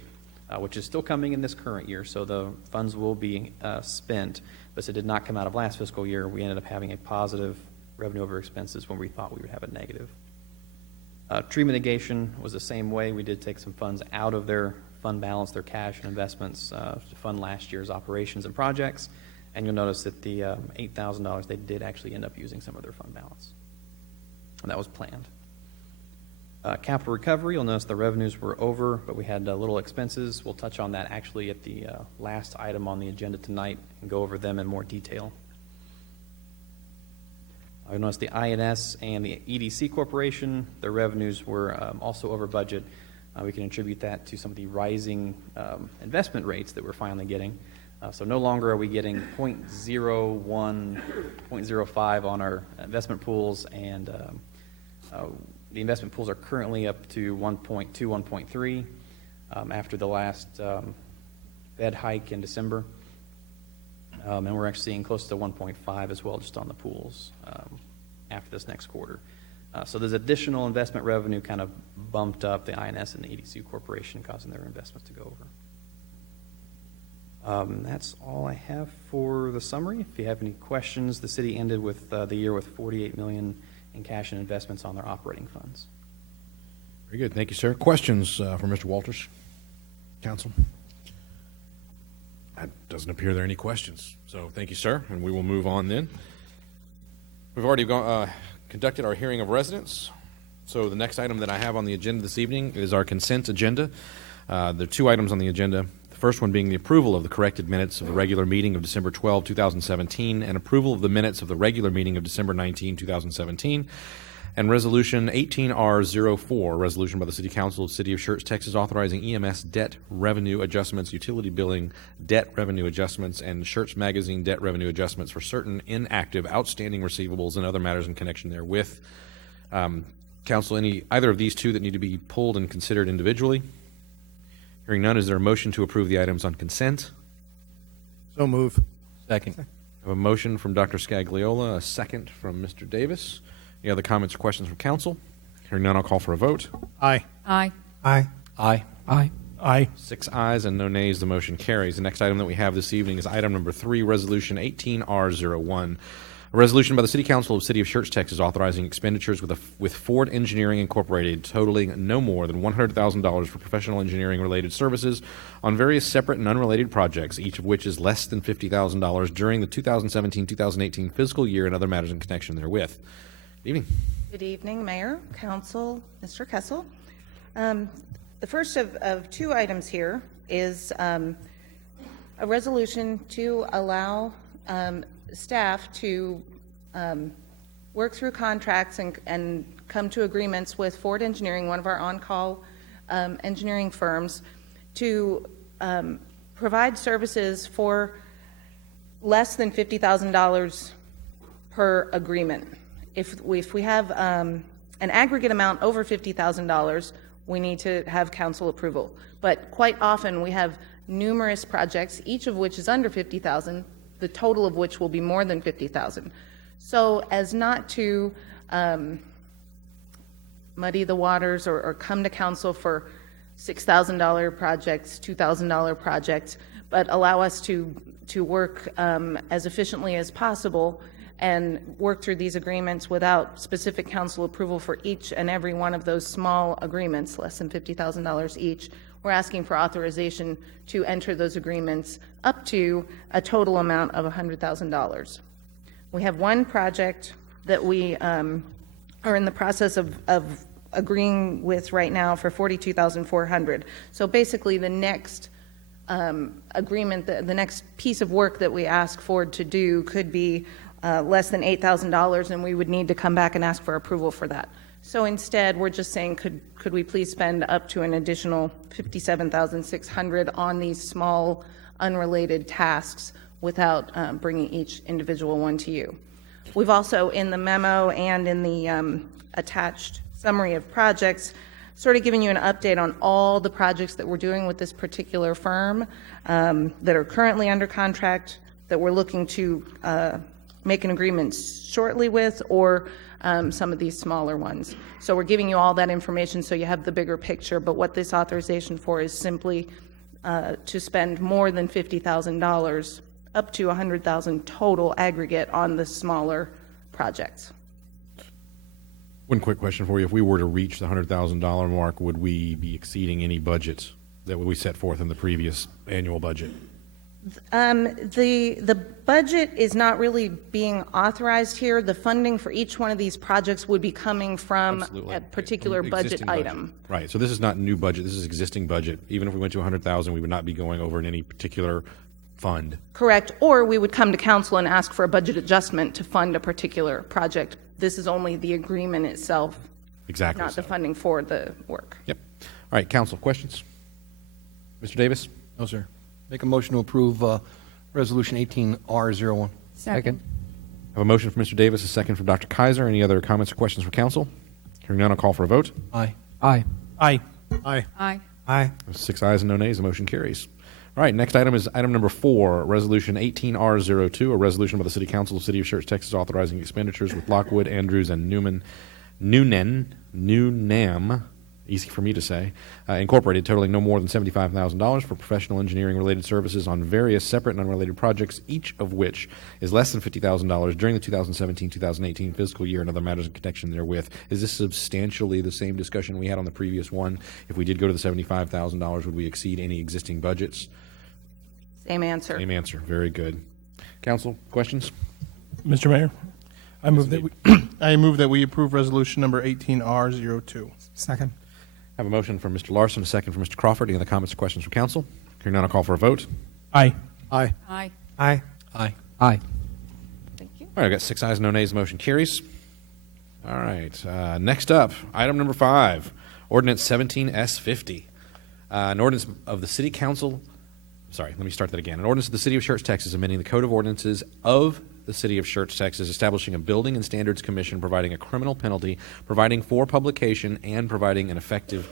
which is still coming in this current year, so the funds will be spent, but it did not come out of last fiscal year. We ended up having a positive revenue over expenses when we thought we would have a negative. Tree mitigation was the same way. We did take some funds out of their fund balance, their cash and investments, to fund last year's operations and projects. And you'll notice that the $8,000, they did actually end up using some of their fund balance. And that was planned. Capital recovery, you'll notice the revenues were over, but we had little expenses. We'll touch on that actually at the last item on the agenda tonight and go over them in more detail. You'll notice the INS and the EDC Corporation, their revenues were also over budget. We can attribute that to some of the rising investment rates that we're finally getting. So no longer are we getting 0.01, 0.05 on our investment pools, and the investment pools are currently up to 1.2, 1.3 after the last Fed hike in December. And we're actually seeing close to 1.5 as well just on the pools after this next quarter. So there's additional investment revenue kind of bumped up the INS and the EDC Corporation, causing their investments to go over. That's all I have for the summary. If you have any questions, the city ended with the year with $48 million in cash and investments on their operating funds. Very good. Thank you, sir. Questions for Mr. Walters? Council? It doesn't appear there are any questions. So thank you, sir, and we will move on then. We've already conducted our hearing of residents. So the next item that I have on the agenda this evening is our consent agenda. There are two items on the agenda. The first one being the approval of the corrected minutes of the regular meeting of December 12, 2017, and approval of the minutes of the regular meeting of December 19, 2017. And Resolution 18R04, resolution by the City Council of the City of Schertz, Texas, authorizing EMS debt revenue adjustments, utility billing debt revenue adjustments, and Schertz Magazine debt revenue adjustments for certain inactive, outstanding receivables and other matters in connection therewith. Council, either of these two that need to be pulled and considered individually? Hearing none, is there a motion to approve the items on consent? So move. Second. I have a motion from Dr. Scagliola, a second from Mr. Davis. Any other comments or questions from council? Hearing none, I'll call for a vote. Aye. Aye. Aye. Aye. Aye. Aye. 6 ayes and no nays, the motion carries. The next item that we have this evening is item number 3, Resolution 18R01. A resolution by the City Council of the City of Schertz, Texas, authorizing expenditures with Ford Engineering Incorporated totaling no more than $100,000 for professional engineering-related services on various separate and unrelated projects, each of which is less than $50,000 during the 2017-2018 fiscal year and other matters in connection therewith. Good evening. Good evening, Mayor, Council, Mr. Kessel. The first of two items here is a resolution to allow staff to work through contracts and come to agreements with Ford Engineering, one of our on-call engineering firms, to provide services for less than $50,000 per agreement. If we have an aggregate amount over $50,000, we need to have council approval. But quite often we have numerous projects, each of which is under $50,000, the total of which will be more than $50,000. So as not to muddy the waters or come to council for $6,000 projects, $2,000 projects, but allow us to work as efficiently as possible and work through these agreements without specific council approval for each and every one of those small agreements, less than $50,000 each. We're asking for authorization to enter those agreements up to a total amount of $100,000. We have one project that we are in the process of agreeing with right now for $42,400. So basically the next agreement, the next piece of work that we ask Ford to do could be less than $8,000, and we would need to come back and ask for approval for that. So instead, we're just saying, could we please spend up to an additional $57,600 on these small, unrelated tasks without bringing each individual one to you. We've also, in the memo and in the attached summary of projects, sort of given you an update on all the projects that we're doing with this particular firm that are currently under contract, that we're looking to make an agreement shortly with, or some of these smaller ones. So we're giving you all that information so you have the bigger picture, but what this authorization for is simply to spend more than $50,000, up to $100,000 total aggregate on the smaller projects. One quick question for you. If we were to reach the $100,000 mark, would we be exceeding any budgets that we set forth in the previous annual budget? The budget is not really being authorized here. The funding for each one of these projects would be coming from Absolutely. a particular budget Existing item. Right. So this is not new budget. This is existing budget. Even if we went to 100,000, we would not be going over in any particular fund. Correct. Or we would come to council and ask for a budget adjustment to fund a particular project. This is only the agreement itself, Exactly. not the funding for the work. Yep. All right, council, questions? Mr. Davis? No, sir. Make a motion to approve Resolution 18R01. Second. I have a motion from Mr. Davis, a second from Dr. Kaiser. Any other comments or questions from council? Hearing none, I'll call for a vote. Aye. Aye. Aye. Aye. Aye. Aye. 6 ayes and no nays, the motion carries. All right, next item is item number 4, Resolution 18R02, a resolution by the City Council of the City of Schertz, Texas, authorizing expenditures with Lockwood, Andrews, and Newnham, easy for me to say, Incorporated, totaling no more than $75,000 for professional engineering-related services on various separate and unrelated projects, each of which is less than $50,000 during the 2017-2018 fiscal year and other matters in connection therewith. Is this substantially the same discussion we had on the previous one? If we did go to the $75,000, would we exceed any existing budgets? Same answer. Same answer. Very good. Council, questions? Mr. Mayor, I move that we approve resolution number 18R02. Second. I have a motion from Mr. Larson, a second from Mr. Crawford. Any other comments or questions from council? Hearing none, I'll call for a vote. Aye. Aye. Aye. Aye. Aye. Aye. Thank you. All right, I've got 6 ayes, no nays, motion carries. All right, next up, item number 5, ordinance 17S50. An ordinance of the City Council, sorry, let me start that again. An ordinance of the City of Schertz, Texas, amending the Code of Ordinances of the City of Schertz, Texas, establishing a Building and Standards Commission, providing a criminal penalty, providing for publication, and providing an effective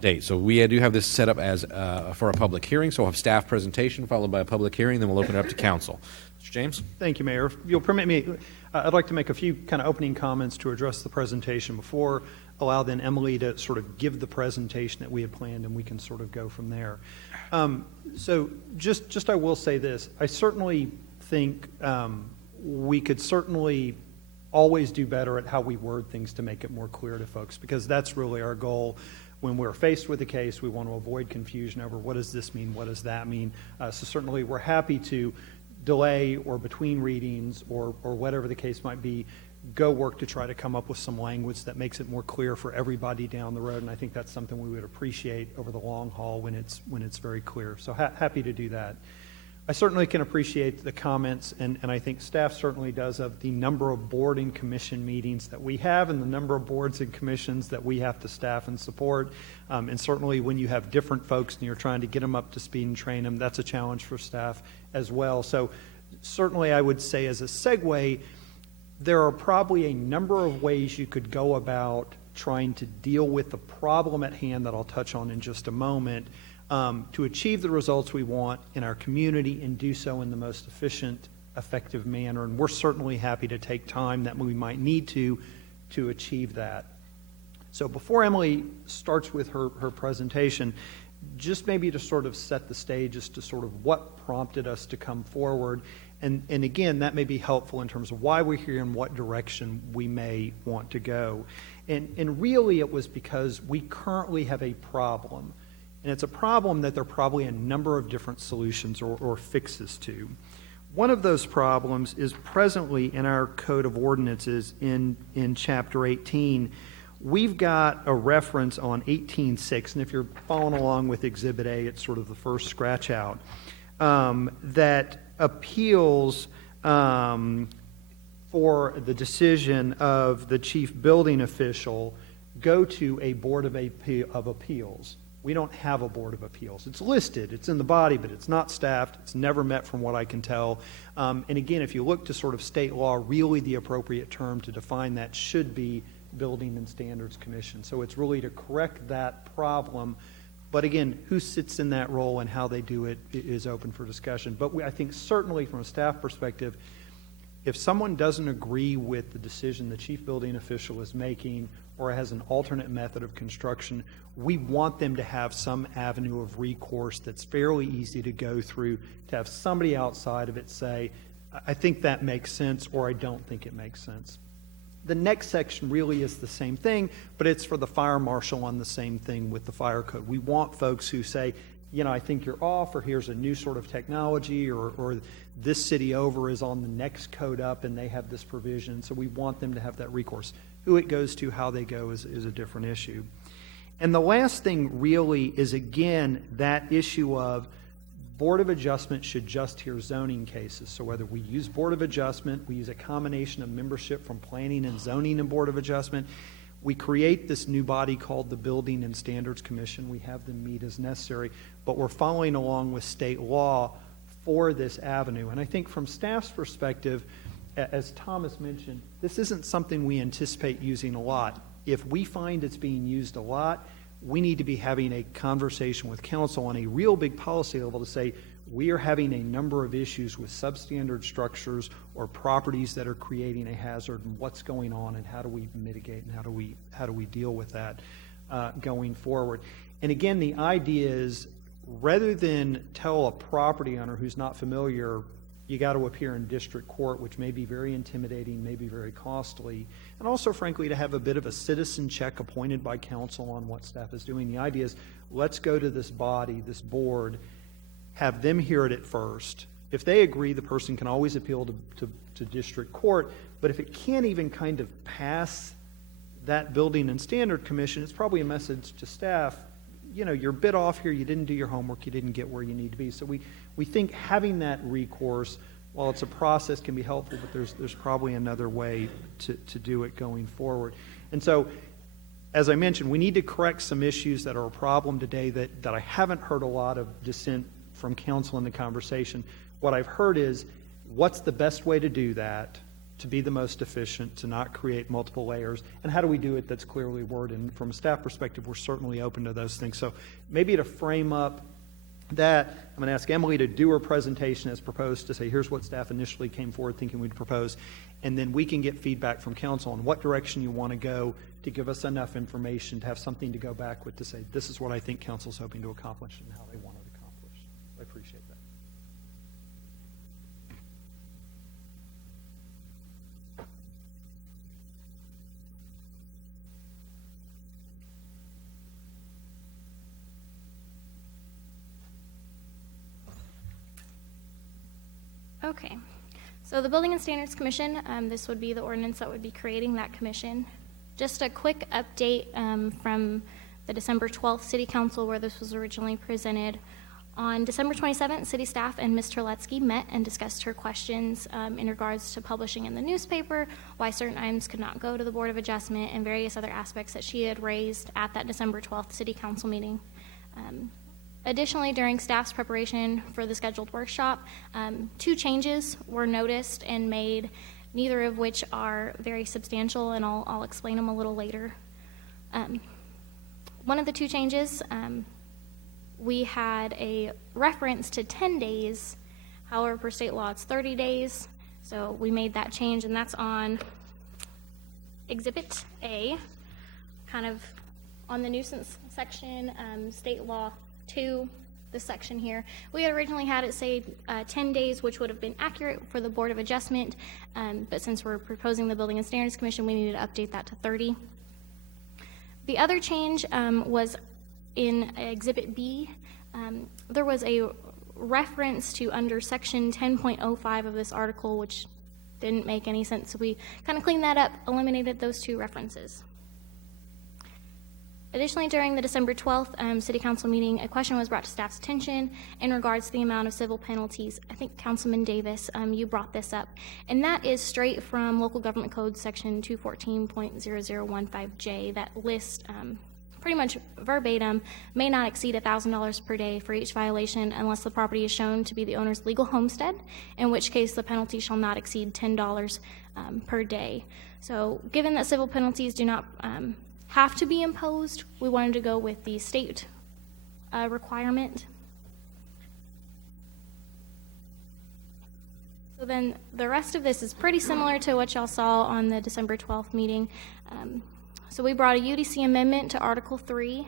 date. So we do have this set up as for a public hearing, so we'll have staff presentation followed by a public hearing, then we'll open it up to council. Mr. James? Thank you, Mayor. If you'll permit me, I'd like to make a few kind of opening comments to address the presentation before allow then Emily to sort of give the presentation that we had planned, and we can sort of go from there. So just I will say this. I certainly think we could certainly always do better at how we word things to make it more clear to folks, because that's really our goal. When we're faced with a case, we want to avoid confusion over what does this mean, what does that mean. So certainly we're happy to delay or between readings or whatever the case might be, go work to try to come up with some language that makes it more clear for everybody down the road. And I think that's something we would appreciate over the long haul when it's very clear. So happy to do that. I certainly can appreciate the comments, and I think staff certainly does, of the number of board and commission meetings that we have and the number of boards and commissions that we have to staff and support. And certainly when you have different folks and you're trying to get them up to speed and train them, that's a challenge for staff as well. So certainly I would say as a segue, there are probably a number of ways you could go about trying to deal with the problem at hand that I'll touch on in just a moment, to achieve the results we want in our community and do so in the most efficient, effective manner. And we're certainly happy to take time that we might need to achieve that. So before Emily starts with her presentation, just maybe to sort of set the stage as to sort of what prompted us to come forward. And again, that may be helpful in terms of why we're here and what direction we may want to go. And really it was because we currently have a problem. And it's a problem that there are probably a number of different solutions or fixes to. One of those problems is presently in our Code of Ordinances in Chapter 18. We've got a reference on 18.6, and if you're following along with Exhibit A, it's sort of the first scratch out, that appeals for the decision of the chief building official go to a Board of Appeals. We don't have a Board of Appeals. It's listed, it's in the body, but it's not staffed. It's never met from what I can tell. And again, if you look to sort of state law, really the appropriate term to define that should be Building and Standards Commission. So it's really to correct that problem. But again, who sits in that role and how they do it is open for discussion. But I think certainly from a staff perspective, if someone doesn't agree with the decision the chief building official is making or has an alternate method of construction, we want them to have some avenue of recourse that's fairly easy to go through, to have somebody outside of it say, I think that makes sense, or I don't think it makes sense. The next section really is the same thing, but it's for the fire marshal on the same thing with the fire code. We want folks who say, I think you're off, or here's a new sort of technology, or this city over is on the next code up and they have this provision. So we want them to have that recourse. Who it goes to, how they go is a different issue. And the last thing really is, again, that issue of Board of Adjustment should just hear zoning cases. So whether we use Board of Adjustment, we use a combination of membership from Planning and Zoning and Board of Adjustment, we create this new body called the Building and Standards Commission. We have them meet as necessary, but we're following along with state law for this avenue. And I think from staff's perspective, as Thomas mentioned, this isn't something we anticipate using a lot. If we find it's being used a lot, we need to be having a conversation with council on a real big policy level to say, we are having a number of issues with substandard structures or properties that are creating a hazard, and what's going on, and how do we mitigate, and how do we deal with that going forward. And again, the idea is, rather than tell a property owner who's not familiar, you got to appear in district court, which may be very intimidating, may be very costly, and also, frankly, to have a bit of a citizen check appointed by council on what staff is doing. The idea is, let's go to this body, this board, have them hear it at first. If they agree, the person can always appeal to district court, but if it can't even kind of pass that Building and Standard Commission, it's probably a message to staff, you're a bit off here, you didn't do your homework, you didn't get where you need to be. So we think having that recourse, while it's a process, can be helpful, but there's probably another way to do it going forward. And so, as I mentioned, we need to correct some issues that are a problem today that I haven't heard a lot of dissent from council in the conversation. What I've heard is, what's the best way to do that, to be the most efficient, to not create multiple layers, and how do we do it that's clearly worded? And from a staff perspective, we're certainly open to those things. So maybe to frame up that, I'm going to ask Emily to do her presentation as proposed, to say here's what staff initially came forward thinking we'd propose, and then we can get feedback from council on what direction you want to go to give us enough information to have something to go back with to say this is what I think council's hoping to accomplish and how they want it accomplished. I appreciate that. Okay, so the Building and Standards Commission, this would be the ordinance that would be creating that commission. Just a quick update from the December 12th City Council where this was originally presented. On December 27th, city staff and Ms. Terletsky met and discussed her questions in regards to publishing in the newspaper, why certain items could not go to the Board of Adjustment, and various other aspects that she had raised at that December 12th City Council meeting. Additionally, during staff's preparation for the scheduled workshop, 2 changes were noticed and made, neither of which are very substantial, and I'll explain them a little later. One of the 2 changes, we had a reference to 10 days. However, per state law, it's 30 days. So we made that change, and that's on Exhibit A, kind of on the nuisance section, state law 2, this section here. We had originally had it say 10 days, which would have been accurate for the Board of Adjustment, but since we're proposing the Building and Standards Commission, we needed to update that to 30. The other change was in Exhibit B. There was a reference to under Section 10.05 of this article, which didn't make any sense, so we kind of cleaned that up, eliminated those 2 references. Additionally, during the December 12th City Council meeting, a question was brought to staff's attention in regards to the amount of civil penalties. I think Councilman Davis, you brought this up, and that is straight from Local Government Code Section 214.0015J that lists pretty much verbatim, may not exceed $1,000 per day for each violation unless the property is shown to be the owner's legal homestead, in which case the penalty shall not exceed $10 per day. So given that civil penalties do not have to be imposed, we wanted to go with the state requirement. So then the rest of this is pretty similar to what y'all saw on the December 12th meeting. So we brought a UDC amendment to Article 3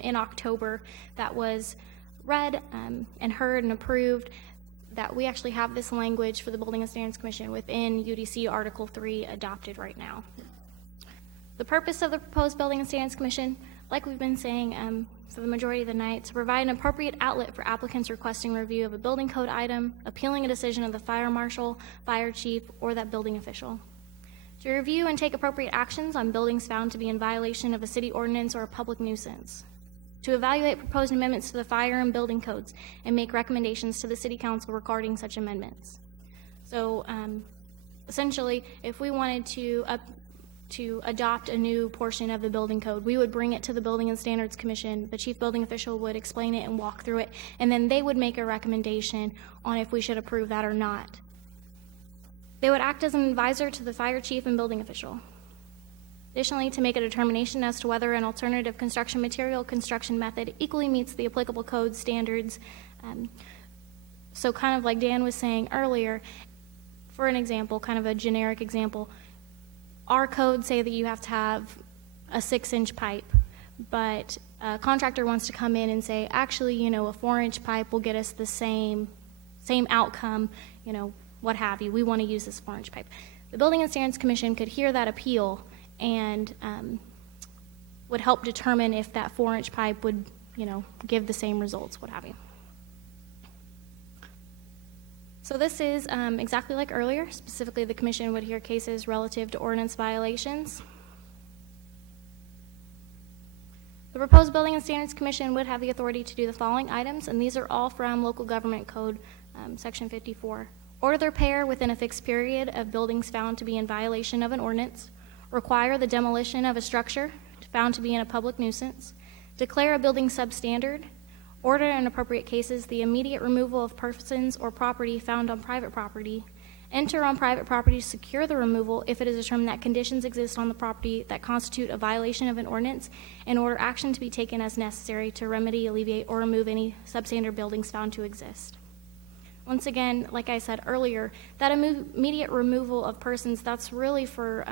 in October that was read and heard and approved, that we actually have this language for the Building and Standards Commission within UDC Article 3 adopted right now. The purpose of the proposed Building and Standards Commission, like we've been saying for the majority of the night, to provide an appropriate outlet for applicants requesting review of a building code item, appealing a decision of the fire marshal, fire chief, or that building official. To review and take appropriate actions on buildings found to be in violation of a city ordinance or a public nuisance. To evaluate proposed amendments to the fire and building codes and make recommendations to the City Council regarding such amendments. So essentially, if we wanted to adopt a new portion of the building code, we would bring it to the Building and Standards Commission. The chief building official would explain it and walk through it, and then they would make a recommendation on if we should approve that or not. They would act as an advisor to the fire chief and building official. Additionally, to make a determination as to whether an alternative construction material, construction method equally meets the applicable code standards. So kind of like Dan was saying earlier, for an example, kind of a generic example, our codes say that you have to have a 6-inch pipe, but a contractor wants to come in and say, actually, a 4-inch pipe will get us the same outcome, what have you. We want to use this 4-inch pipe. The Building and Standards Commission could hear that appeal and would help determine if that 4-inch pipe would, give the same results, what have you. So this is exactly like earlier. Specifically, the Commission would hear cases relative to ordinance violations. The proposed Building and Standards Commission would have the authority to do the following items, and these are all from Local Government Code, Section 54. Order the repair within a fixed period of buildings found to be in violation of an ordinance, require the demolition of a structure found to be in a public nuisance, declare a building substandard, order in appropriate cases the immediate removal of persons or property found on private property, enter on private property to secure the removal if it is determined that conditions exist on the property that constitute a violation of an ordinance, and order action to be taken as necessary to remedy, alleviate, or remove any substandard buildings found to exist. Once again, like I said earlier, that immediate removal of persons, that's really for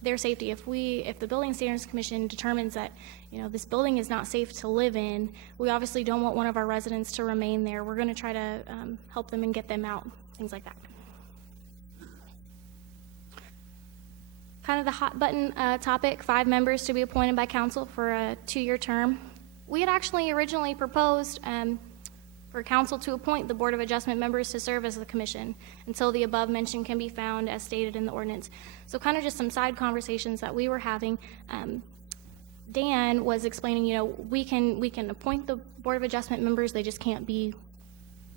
their safety. If the Building Standards Commission determines that, this building is not safe to live in, we obviously don't want one of our residents to remain there. We're going to try to help them and get them out, things like that. Kind of the hot button topic, 5 members to be appointed by council for a 2-year term. We had actually originally proposed for council to appoint the Board of Adjustment members to serve as the commission until the above mention can be found as stated in the ordinance. So kind of just some side conversations that we were having. Dan was explaining, we can appoint the Board of Adjustment members, they just can't be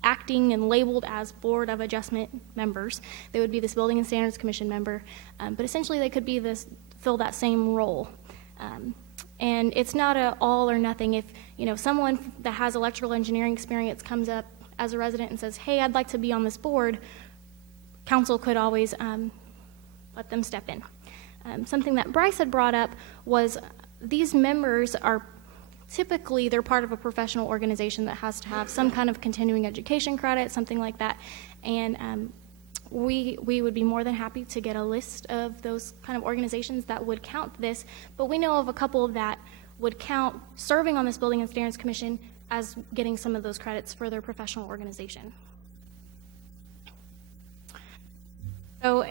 acting and labeled as Board of Adjustment members. They would be this Building and Standards Commission member, but essentially they could be fill that same role. And it's not a all or nothing. If someone that has electrical engineering experience comes up as a resident and says, "Hey, I'd like to be on this board," council could always let them step in. Something that Bryce had brought up was these members are typically, they're part of a professional organization that has to have some kind of continuing education credit, something like that. And we would be more than happy to get a list of those kind of organizations that would count this, but we know of a couple that would count serving on this Building and Standards Commission as getting some of those credits for their professional organization. So,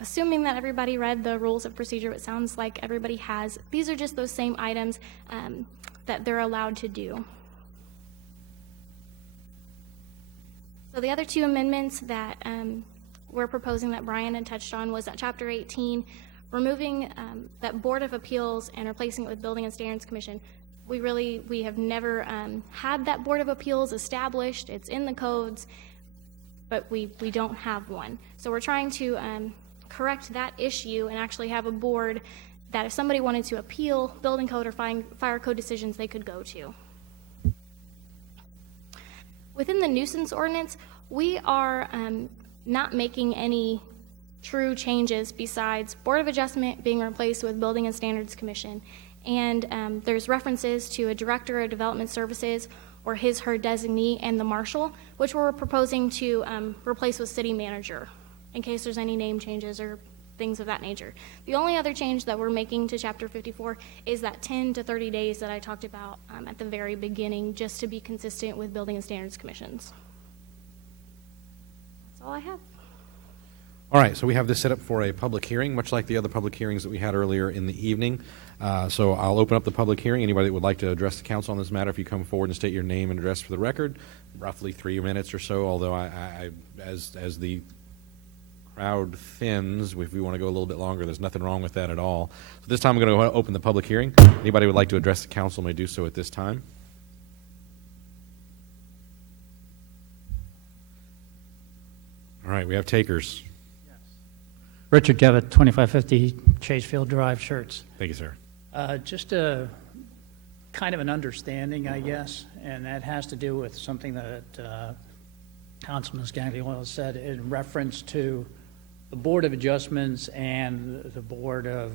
assuming that everybody read the rules of procedure, it sounds like everybody has, these are just those same items that they're allowed to do. So the other 2 amendments that we're proposing that Brian had touched on was that Chapter 18, removing that Board of Appeals and replacing it with Building and Standards Commission. We have never had that Board of Appeals established. It's in the codes, but we don't have one. So we're trying to correct that issue and actually have a board that if somebody wanted to appeal building code or fire code decisions, they could go to. Within the nuisance ordinance, we are not making any true changes besides Board of Adjustment being replaced with Building and Standards Commission. And there's references to a Director of Development Services or his/her designee and the Marshal, which we're proposing to replace with City Manager in case there's any name changes or things of that nature. The only other change that we're making to Chapter 54 is that 10 to 30 days that I talked about at the very beginning, just to be consistent with Building and Standards Commissions. That's all I have. All right, so we have this set up for a public hearing, much like the other public hearings that we had earlier in the evening. So I'll open up the public hearing. Anybody that would like to address the council on this matter, if you come forward and state your name and address for the record, roughly 3 minutes or so, although as the crowd thins, if we want to go a little bit longer, there's nothing wrong with that at all. So this time I'm going to open the public hearing. Anybody who would like to address the council may do so at this time. All right, we have takers. Richard Devitt, 2550 Chasefield Drive, Schertz. Thank you, sir. Just a kind of an understanding, I guess, and that has to do with something that Councilman Scanlon said in reference to the Board of Adjustments and the Board of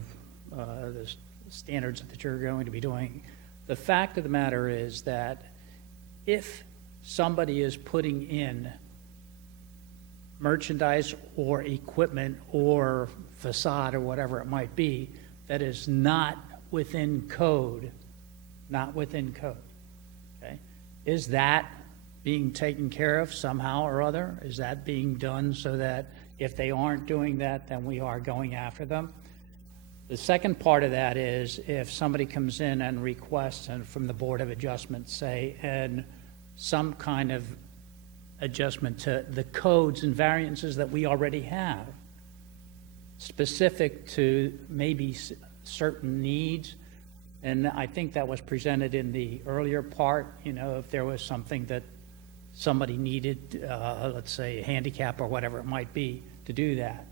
the standards that you're going to be doing. The fact of the matter is that if somebody is putting in merchandise or equipment or facade or whatever it might be that is not within code, okay? Is that being taken care of somehow or other? Is that being done so that if they aren't doing that, then we are going after them? The second part of that is if somebody comes in and requests and from the Board of Adjustment, say, and some kind of adjustment to the codes and variances that we already have, specific to maybe certain needs, And I think that was presented in the earlier part, you know, if there was something that somebody needed, let's say a handicap or whatever it might be, to do that.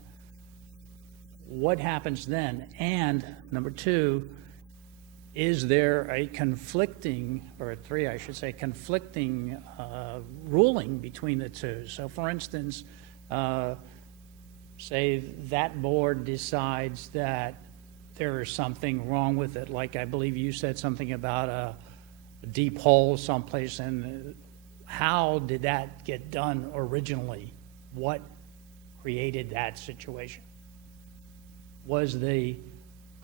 What happens then? And number two, is there a conflicting, or three, I should say, conflicting ruling between the two? So for instance, say that board decides that there is something wrong with it, like I believe you said something about a deep hole someplace, and how did that get done originally? What created that situation? Was the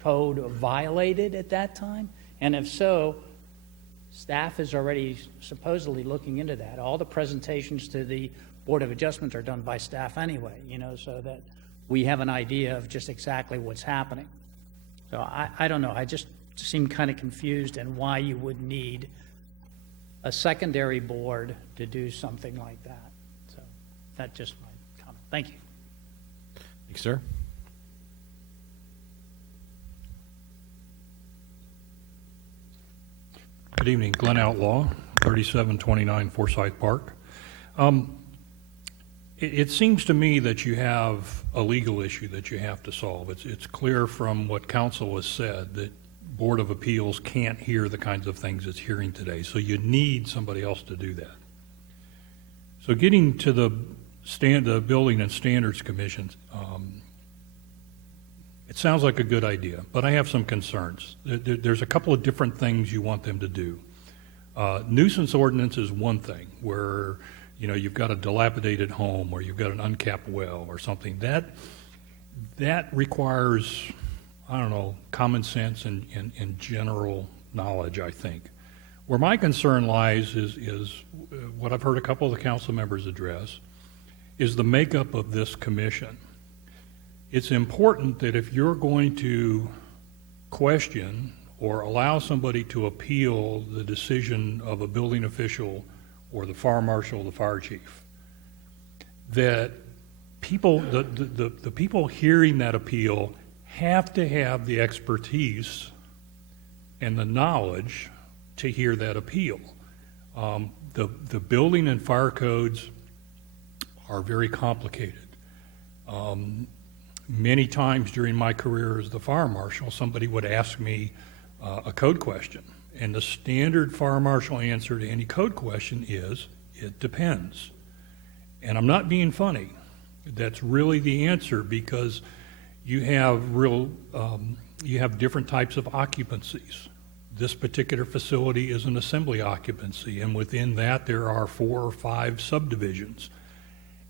code violated at that time? And if so, staff is already supposedly looking into that. All the presentations to the Board of Adjustment are done by staff anyway, you know, so that we have an idea of just exactly what's happening. So I don't know. I just seem kind of confused in why you would need a secondary board to do something like that. So that's just my comment. Thank you. Thanks, sir. Good evening, Glenn Outlaw, 3729 Forsyth Park. It seems to me that you have a legal issue that you have to solve. It's clear from what council has said that Board of Appeals can't hear the kinds of things it's hearing today, so you need somebody else to do that. So getting to the Building and Standards Commission, it sounds like a good idea, but I have some concerns. There's a couple of different things you want them to do. Nuisance ordinance is one thing, where you know you've got a dilapidated home or you've got an uncapped well or something. That requires, I don't know, common sense and general knowledge, I think. Where my concern lies is what I've heard a couple of the council members address, is the makeup of this commission. It's important that if you're going to question or allow somebody to appeal the decision of a building official or the fire marshal or the fire chief, that people, the people hearing that appeal have to have the expertise and the knowledge to hear that appeal. The building and fire codes are very complicated. Many times during my career as the fire marshal, somebody would ask me a code question, and the standard fire marshal answer to any code question is, it depends. And I'm not being funny. That's really the answer, because you have different types of occupancies. This particular facility is an assembly occupancy, and within that there are 4 or 5 subdivisions,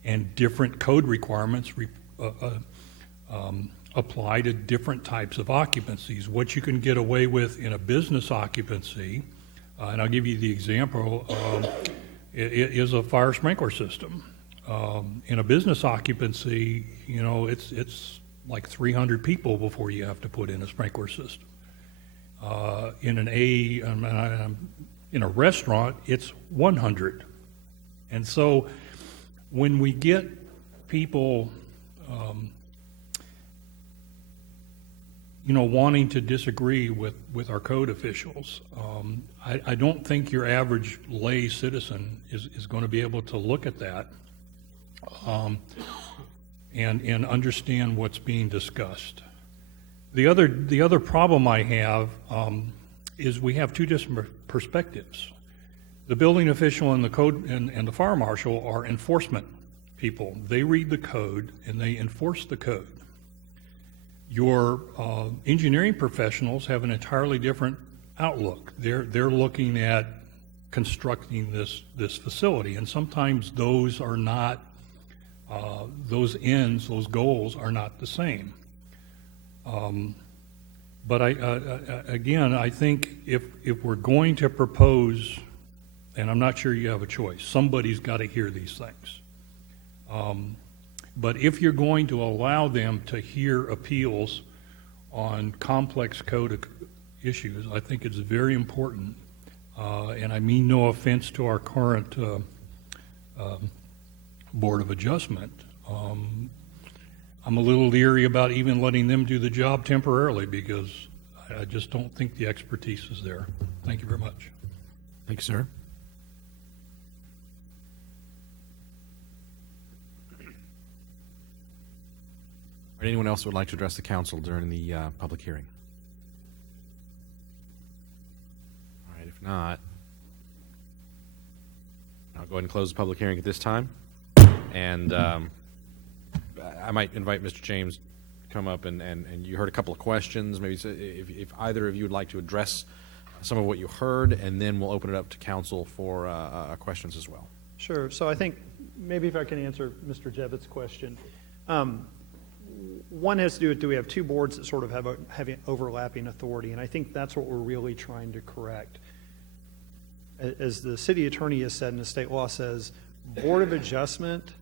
and different code requirements apply to different types of occupancies. What you can get away with in a business occupancy, and I'll give you the example, is a fire sprinkler system. In a business occupancy, you know, it's like 300 people before you have to put in a sprinkler system. In a restaurant, it's 100. And so when we get people wanting to disagree with our code officials, I don't think your average lay citizen is going to be able to look at that and understand what's being discussed. The other problem I have is we have two different perspectives. The building official and the code and the fire marshal are enforcement people. They read the code and they enforce the code. Your engineering professionals have an entirely different outlook. They're looking at constructing this facility, and sometimes those are not those goals are not the same. But I think if we're going to propose, and I'm not sure you have a choice, somebody's got to hear these things. But if you're going to allow them to hear appeals on complex code issues, I think it's very important, and I mean no offense to our current Board of Adjustment. I'm a little leery about even letting them do the job temporarily, because I just don't think the expertise is there. Thank you very much. Thank you, sir. Anyone else who would like to address the council during the public hearing? All right, if not, I'll go ahead and close the public hearing at this time. And I might invite Mr. James to come up, and you heard a couple of questions. Maybe if either of you would like to address some of what you heard, and then we'll open it up to council for questions as well. Sure. So I think maybe if I can answer Mr. Jevitt's question. One has to do with, do we have two boards that sort of have overlapping authority? And I think that's what we're really trying to correct. As the city attorney has said and the state law says, Board of Adjustment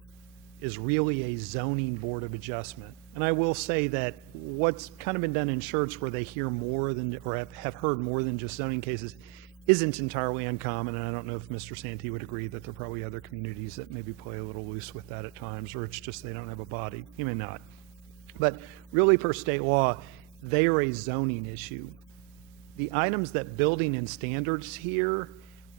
is really a zoning Board of Adjustment. And I will say that what's kind of been done in Schertz, where they hear more than, or have heard more than just zoning cases, isn't entirely uncommon. And I don't know if Mr. Santee would agree that there are probably other communities that maybe play a little loose with that at times, or it's just they don't have a body. He may not. But really, per state law, they are a zoning issue. The items that building and standards here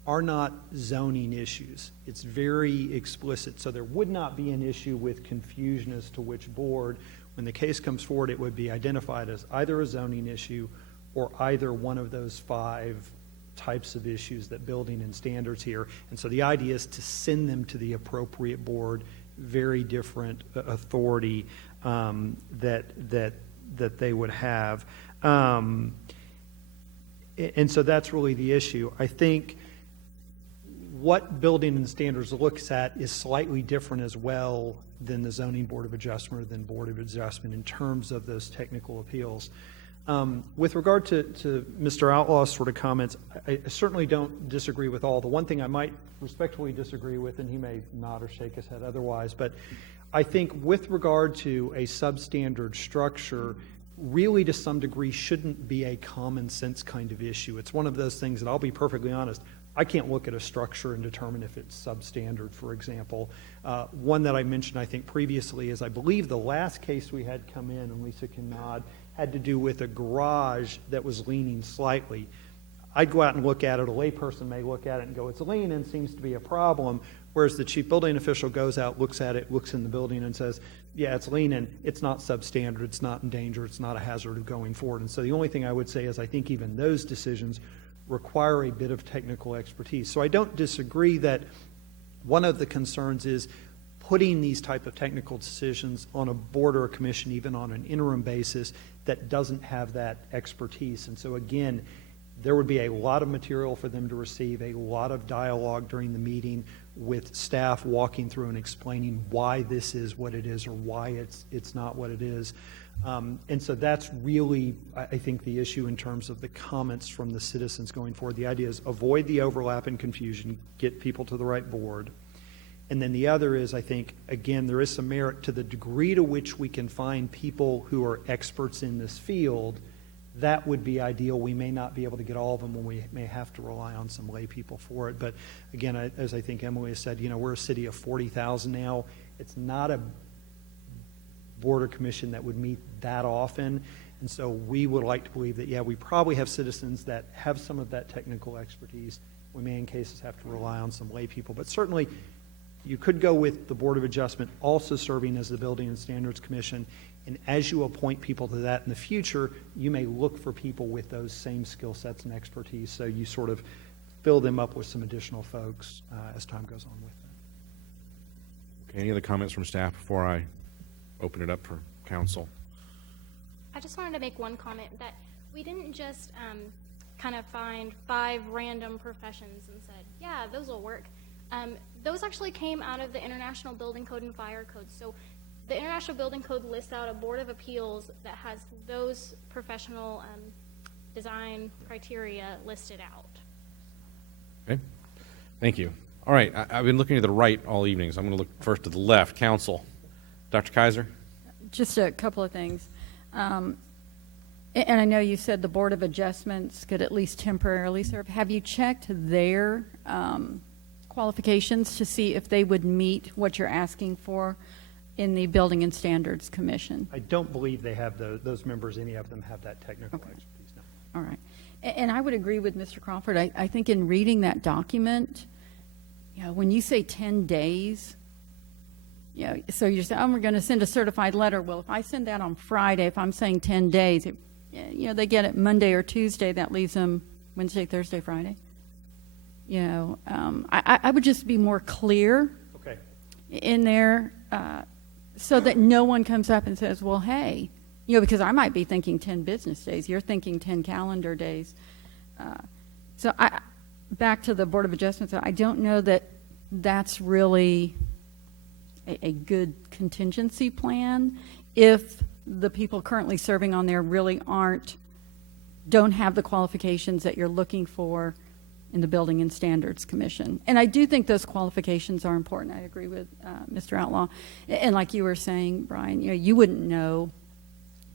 are not zoning issues. It's very explicit. So there would not be an issue with confusion as to which board. When the case comes forward, it would be identified as either a zoning issue or either one of those 5 types of issues that building and standards here. And so the idea is to send them to the appropriate board, very different authority that they would have. And so that's really the issue. I think what building and standards looks at is slightly different as well than the zoning board of adjustment or than board of adjustment in terms of those technical appeals. With regard to Mr. Outlaw's sort of comments, I certainly don't disagree with all. The one thing I might respectfully disagree with, and he may nod or shake his head otherwise, but I think with regard to a substandard structure, really to some degree shouldn't be a common sense kind of issue. It's one of those things that, I'll be perfectly honest, I can't look at a structure and determine if it's substandard, for example. One that I mentioned, I think, previously is, I believe the last case we had come in, and Lisa can nod, had to do with a garage that was leaning slightly. I'd go out and look at it. A layperson may look at it and go, it's leaning, seems to be a problem. Whereas the chief building official goes out, looks at it, looks in the building and says, yeah, it's leaning. It's not substandard. It's not in danger. It's not a hazard of going forward. And so the only thing I would say is I think even those decisions require a bit of technical expertise. So I don't disagree that one of the concerns is putting these type of technical decisions on a board or a commission, even on an interim basis, that doesn't have that expertise. And so again, there would be a lot of material for them to receive, a lot of dialogue during the meeting with staff walking through and explaining why this is what it is or why it's not what it is. And so that's really, I think, the issue in terms of the comments from the citizens going forward. The idea is avoid the overlap and confusion, get people to the right board. And then the other is, I think, again, there is some merit to the degree to which we can find people who are experts in this field. That would be ideal. We may not be able to get all of them, and we may have to rely on some lay people for it. But again, as I think Emily has said, we're a city of 40,000 now. It's not a board or commission that would meet that often. And so we would like to believe that, yeah, we probably have citizens that have some of that technical expertise. We may in cases have to rely on some lay people. But certainly you could go with the Board of Adjustment also serving as the Building and Standards Commission. And as you appoint people to that in the future, you may look for people with those same skill sets and expertise. So you sort of fill them up with some additional folks as time goes on with that. Okay, any other comments from staff before I open it up for council? I just wanted to make one comment that we didn't just kind of find 5 random professions and said, yeah, those will work. Those actually came out of the International Building Code and Fire Code. So the International Building Code lists out a Board of Appeals that has those professional design criteria listed out. Okay, thank you. All right, I've been looking to the right all evening, so I'm going to look first to the left. Council. Dr. Kaiser? Just a couple of things. And I know you said the Board of Adjustments could at least temporarily serve. Have you checked their qualifications to see if they would meet what you're asking for in the Building and Standards Commission? I don't believe they have those members, any of them have that technical expertise. No. All right. And I would agree with Mr. Crawford. I think in reading that document, when you say 10 days, so you're saying, we're going to send a certified letter. Well, if I send that on Friday, if I'm saying 10 days, they get it Monday or Tuesday, that leaves them Wednesday, Thursday, Friday. I would just be more clear in there so that no one comes up and says, well, hey, because I might be thinking 10 business days. You're thinking 10 calendar days. So back to the Board of Adjustments, I don't know that that's really a good contingency plan if the people currently serving on there really don't have the qualifications that you're looking for in the Building and Standards Commission. And I do think those qualifications are important. I agree with Mr. Outlaw. And like you were saying, Brian, you wouldn't know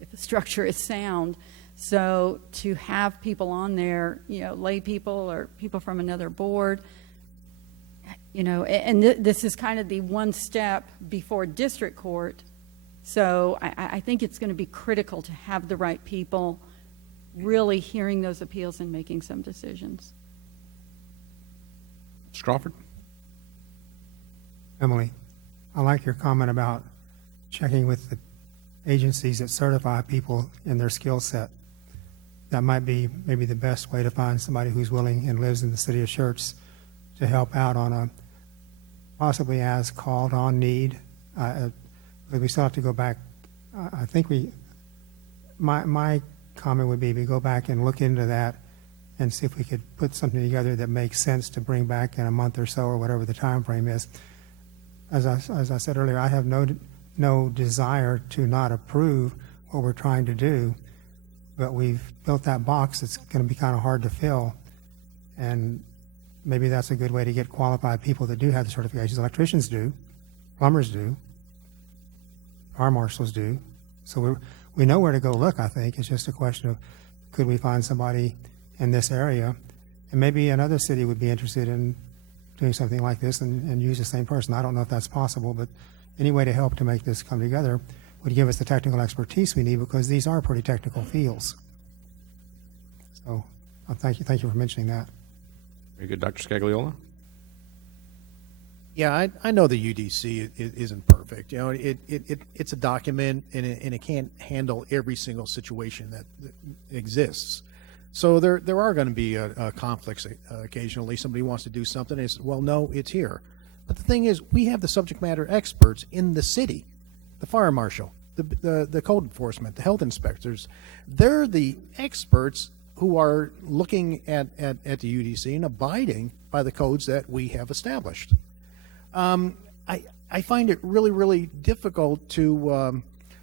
if the structure is sound. So to have people on there, lay people or people from another board, and this is kind of the one step before district court. So I think it's going to be critical to have the right people really hearing those appeals and making some decisions. Mr. Crawford? Emily, I like your comment about checking with the agencies that certify people in their skill set. That might be maybe the best way to find somebody who's willing and lives in the city of Schertz to help out on a possibly as called on need. We still have to go back. I think my comment would be we go back and look into that and see if we could put something together that makes sense to bring back in a month or so or whatever the time frame is. As I said earlier, I have no desire to not approve what we're trying to do, but we've built that box that's going to be kind of hard to fill, and maybe that's a good way to get qualified people that do have the certifications. Electricians do, plumbers do, fire marshals do, so we know where to go look. I think it's just a question of could we find somebody in this area, and maybe another city would be interested in doing something like this and use the same person. I don't know if that's possible, but any way to help to make this come together would give us the technical expertise we need, because these are pretty technical fields. So thank you for mentioning that. Very good. Dr. Scagliola? Yeah, I know the UDC isn't perfect. It's a document, and it can't handle every single situation that exists. So there are going to be conflicts occasionally. Somebody wants to do something, and it's, well, no, it's here. But the thing is, we have the subject matter experts in the city, the fire marshal, the code enforcement, the health inspectors. They're the experts who are looking at the UDC and abiding by the codes that we have established. I find it really, really difficult to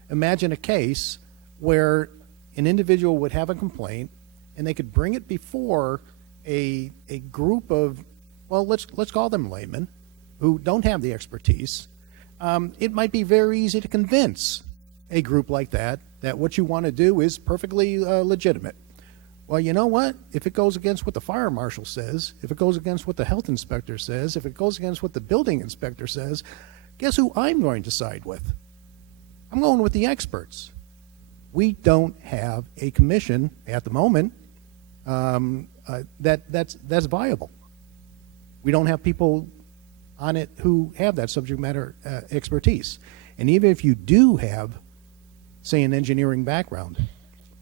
imagine a case where an individual would have a complaint and they could bring it before a group of, well, let's call them laymen who don't have the expertise. It might be very easy to convince a group like that what you want to do is perfectly legitimate. Well, you know what? If it goes against what the fire marshal says, if it goes against what the health inspector says, if it goes against what the building inspector says, guess who I'm going to side with? I'm going with the experts. We don't have a commission at the moment that's viable. We don't have people on it who have that subject matter expertise. And even if you do have, say, an engineering background,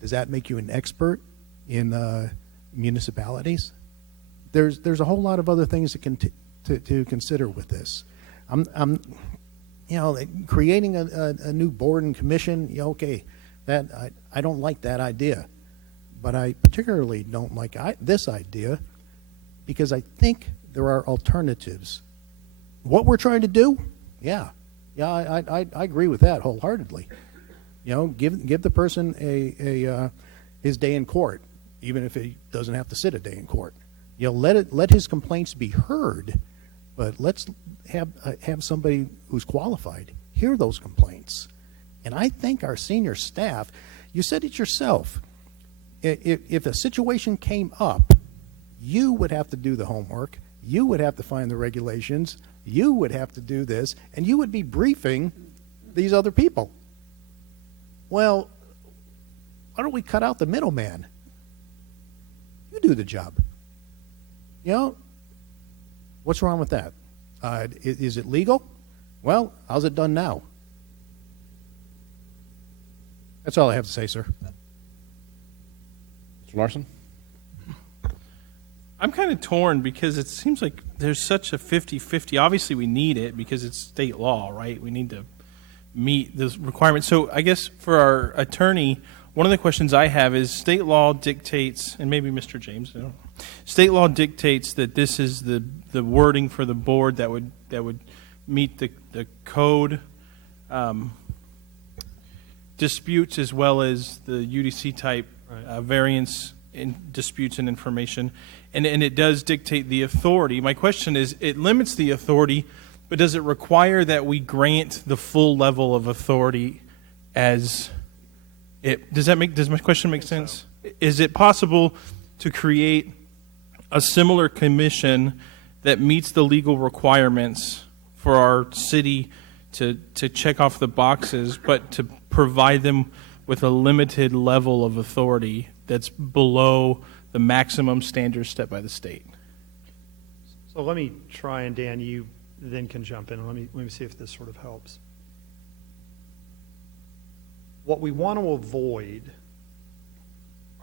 does that make you an expert in municipalities? There's a whole lot of other things to consider with this. I'm creating a new board and commission. Okay, that I don't like that idea, but I particularly don't like this idea because I think there are alternatives. What we're trying to do, yeah, I agree with that wholeheartedly. Give the person his day in court, even if he doesn't have to sit a day in court. Let his complaints be heard, but let's have somebody who's qualified hear those complaints. And I think our senior staff, you said it yourself, if a situation came up, you would have to do the homework, you would have to find the regulations, you would have to do this, and you would be briefing these other people. Well, why don't we cut out the middleman? you do the job. You know, what's wrong with that? Is it legal? Well, how's it done now? That's all I have to say, sir. Mr. Larson? I'm kind of torn because it seems like there's such a 50-50. Obviously, we need it because it's state law, right? We need to meet those requirements. So I guess for our attorney, one of the questions I have is state law dictates, and maybe Mr. James, I don't know, state law dictates that this is the wording for the board that would meet the code disputes as well as the UDC type variance in disputes and information, and it does dictate the authority. My question is, it limits the authority, but does it require that we grant the full level of authority as it? Does my question make sense? So. Is it possible to create a similar commission that meets the legal requirements for our city to check off the boxes, but to provide them with a limited level of authority that's below the maximum standards set by the state? So let me try, and Dan, you then can jump in. Let me see if this sort of helps. What we want to avoid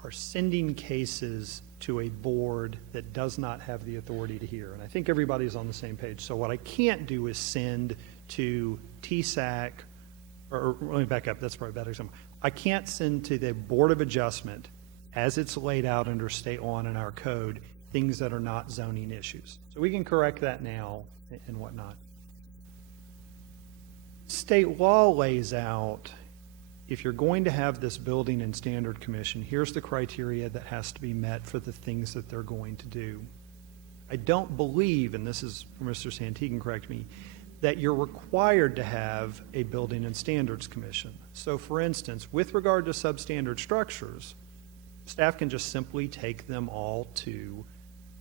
are sending cases to a board that does not have the authority to hear. And I think everybody's on the same page. So what I can't do is send to TSAC, or let me back up, that's probably a better example. I can't send to the Board of Adjustment, as it's laid out under state law and in our code, things that are not zoning issues. So we can correct that now and whatnot. State law lays out, if you're going to have this building and standard commission, here's the criteria that has to be met for the things that they're going to do. I don't believe, and this is for Mr. Santee can correct me, that you're required to have a building and standards commission. So for instance, with regard to substandard structures, staff can just simply take them all to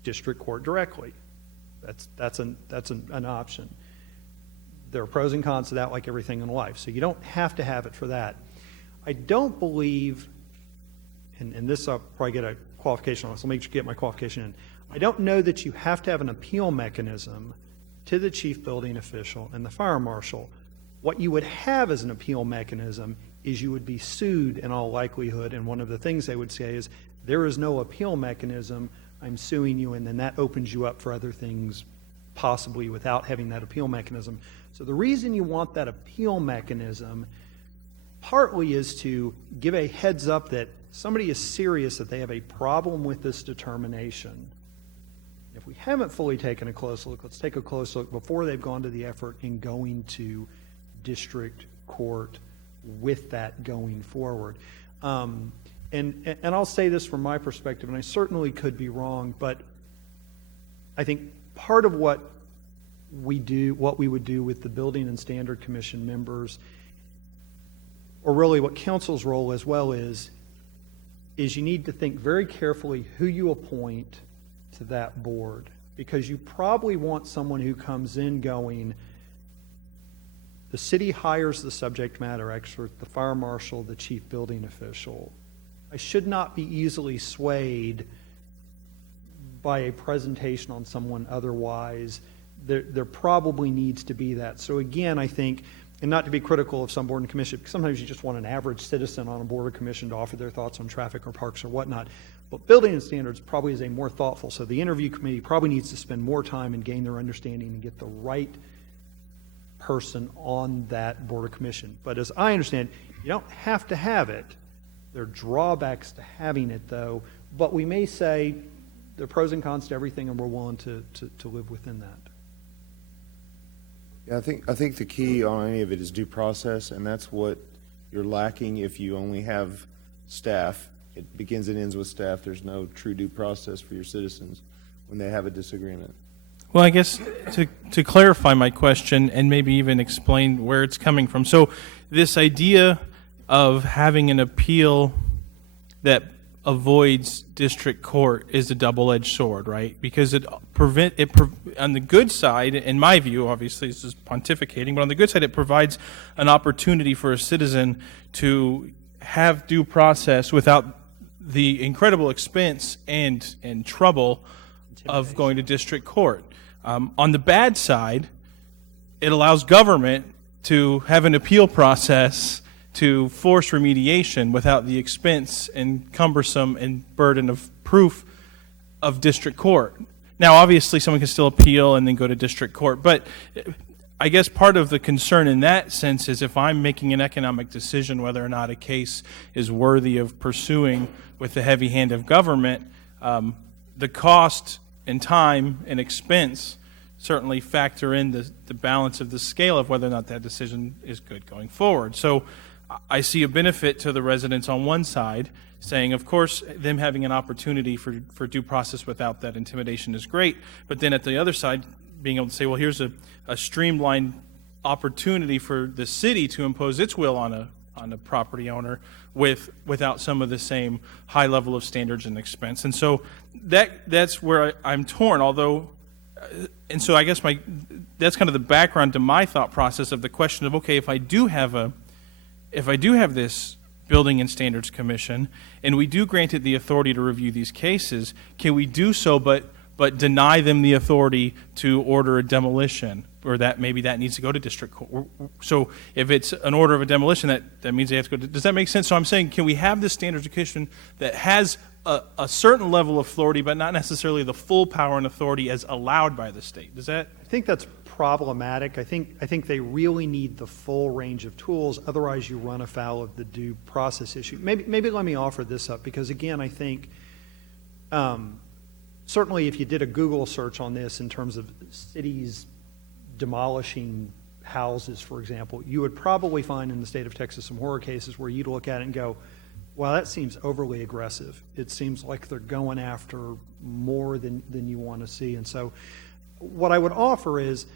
district court directly. That's an option. There are pros and cons to that, like everything in life. So you don't have to have it for that. I don't believe, and this I'll probably get a qualification on, so let me get my qualification in. I don't know that you have to have an appeal mechanism to the chief building official and the fire marshal. What you would have as an appeal mechanism is you would be sued in all likelihood, and one of the things they would say is, there is no appeal mechanism, I'm suing you, and then that opens you up for other things possibly without having that appeal mechanism. So the reason you want that appeal mechanism partly is to give a heads up that somebody is serious, that they have a problem with this determination. If we haven't fully taken a close look, let's take a close look before they've gone to the effort in going to district court with that going forward. And I'll say this from my perspective, and I certainly could be wrong, but I think part of what we would do with the Building and Standard Commission members, or really what council's role as well is you need to think very carefully who you appoint to that board, because you probably want someone who comes in going, the city hires the subject matter expert, the fire marshal, the chief building official. I should not be easily swayed by a presentation on someone otherwise. There probably needs to be that. So again, I think, and not to be critical of some board and commission, because sometimes you just want an average citizen on a board or commission to offer their thoughts on traffic or parks or whatnot. But building and standards probably is a more thoughtful. So the interview committee probably needs to spend more time and gain their understanding and get the right person on that board or commission. But as I understand, you don't have to have it. There are drawbacks to having it, though. But we may say there are pros and cons to everything, and we're willing to live within that. Yeah, I think the key on any of it is due process, and that's what you're lacking if you only have staff. It begins and ends with staff. There's no true due process for your citizens when they have a disagreement. Well, I guess to clarify my question and maybe even explain where it's coming from. So this idea of having an appeal that avoids district court is a double-edged sword, right? Because on the good side, in my view, obviously this is pontificating, but on the good side, it provides an opportunity for a citizen to have due process without the incredible expense and trouble of going to district court. On the bad side, it allows government to have an appeal process to force remediation without the expense and cumbersome and burden of proof of district court. Now, obviously, someone can still appeal and then go to district court, but I guess part of the concern in that sense is if I'm making an economic decision whether or not a case is worthy of pursuing with the heavy hand of government, the cost and time and expense certainly factor in the balance of the scale of whether or not that decision is good going forward. So I see a benefit to the residents on one side, saying, of course, them having an opportunity for due process without that intimidation is great, but then at the other side, being able to say, well, here's a streamlined opportunity for the city to impose its will on a property owner without some of the same high level of standards and expense. And so that's where I'm torn, although, and so I guess that's kind of the background to my thought process of the question of, okay, if I do have this Building and Standards Commission, and we do grant it the authority to review these cases, can we do so but deny them the authority to order a demolition, or that maybe that needs to go to district court? So if it's an order of a demolition, that means they have to go to, does that make sense? So I'm saying, can we have this Standards Commission that has a certain level of authority, but not necessarily the full power and authority as allowed by the state? Does that? I think that's problematic. I think they really need the full range of tools. Otherwise, you run afoul of the due process issue. Maybe let me offer this up, because again, I think certainly if you did a Google search on this in terms of cities demolishing houses, for example, you would probably find in the state of Texas some horror cases where you'd look at it and go, well, that seems overly aggressive. It seems like they're going after more than you want to see. And so what I would offer is,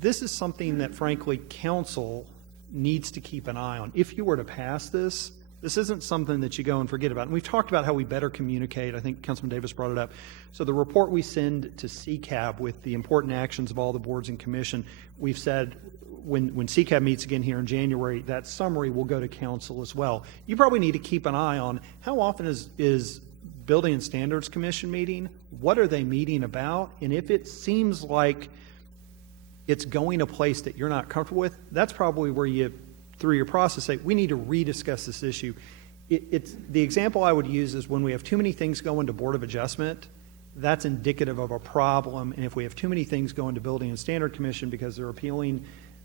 this is something that, frankly, council needs to keep an eye on. If you were to pass this isn't something that you go and forget about. And we've talked about how we better communicate. I think Councilman Davis brought it up. So the report we send to CCAB with the important actions of all the boards and commission, we've said when CCAB meets again here in January, that summary will go to council as well. You probably need to keep an eye on how often is Building and Standards Commission meeting? What are they meeting about? And if it seems like it's going a place that you're not comfortable with, that's probably where you, through your process, say, we need to rediscuss this issue. It's the example I would use is when we have too many things going to Board of Adjustment, that's indicative of a problem. And if we have too many things going to Building and Standard Commission because they're appealing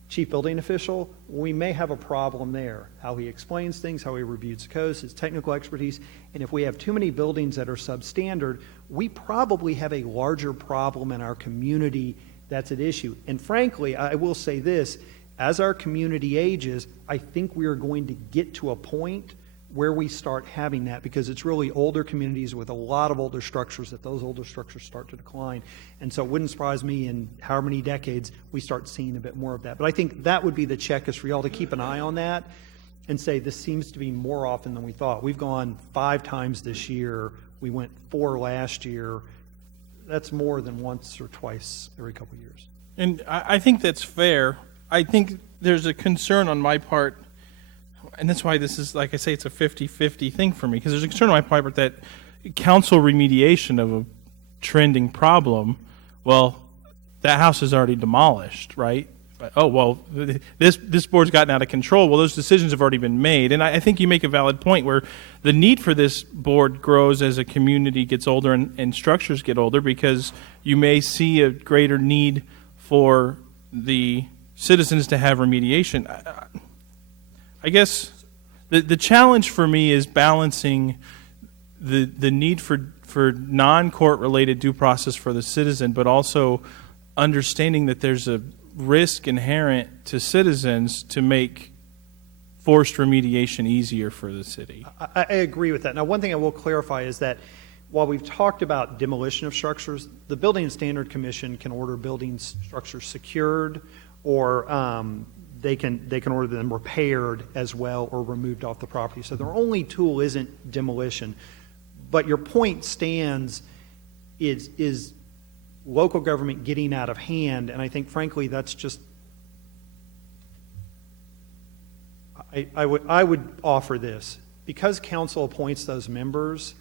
chief building official, we may have a problem there. How he explains things, how he reviews the codes, his technical expertise. And if we have too many buildings that are substandard, we probably have a larger problem in our community that's at issue. And frankly, I will say this, as our community ages, I think we are going to get to a point where we start having that, because it's really older communities with a lot of older structures that those older structures start to decline. And so it wouldn't surprise me in however many decades we start seeing a bit more of that. But I think that would be the check, is for y'all to keep an eye on that and say, this seems to be more often than we thought. We've gone 5 times this year. We went 4 last year. That's more than once or twice every couple of years. And I think that's fair. I think there's a concern on my part, and that's why this is, like I say, it's a 50-50 thing for me, because there's a concern on my part that council remediation of a trending problem, well, that house is already demolished, right? Oh, well, this board's gotten out of control. Well, those decisions have already been made. And I think you make a valid point where the need for this board grows as a community gets older and structures get older, because you may see a greater need for the citizens to have remediation. I guess the challenge for me is balancing the need for non-court related due process for the citizen, but also understanding that there's a risk inherent to citizens to make forced remediation easier for the city. I agree with that. Now, one thing I will clarify is that while we've talked about demolition of structures, the Building and Standard Commission can order building structures secured, or they can order them repaired as well, or removed off the property. So their only tool isn't demolition. But your point stands, is local government getting out of hand, and I think, frankly, that's just, I would offer this. because council appoints those members,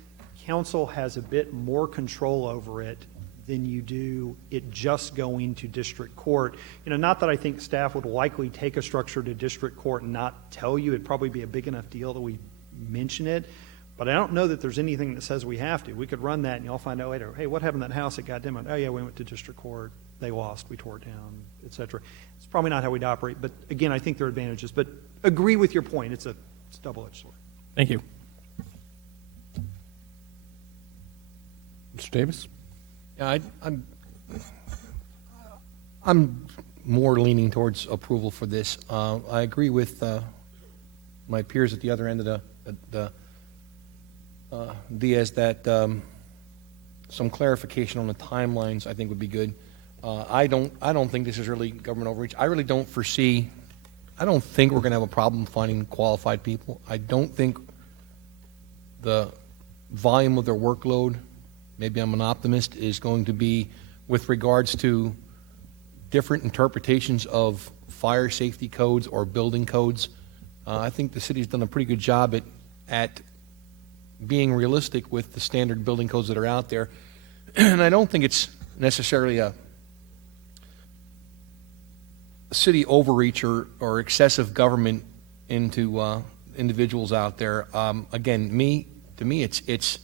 council has a bit more control over it than you do it just going to district court. Not that I think staff would likely take a structure to district court and not tell you. It'd probably be a big enough deal that we mention it. But I don't know that there's anything that says we have to. We could run that and y'all find out later, hey, what happened to that house that got demoed? Oh, yeah, we went to district court. They lost. We tore it down, et cetera. It's probably not how we'd operate. But again, I think there are advantages. But agree with your point. It's a double-edged sword. Thank you. Mr. Davis? Yeah, I'm more leaning towards approval for this. I agree with my peers at the other end of the Diaz that some clarification on the timelines I think would be good. I don't think this is really government overreach. I really don't foresee. I don't think we're going to have a problem finding qualified people. I don't think the volume of their workload, maybe I'm an optimist, is going to be with regards to different interpretations of fire safety codes or building codes. I think the city's done a pretty good job at being realistic with the standard building codes that are out there. And I don't think it's necessarily a city overreach or excessive government into individuals out there. Again, to me, it's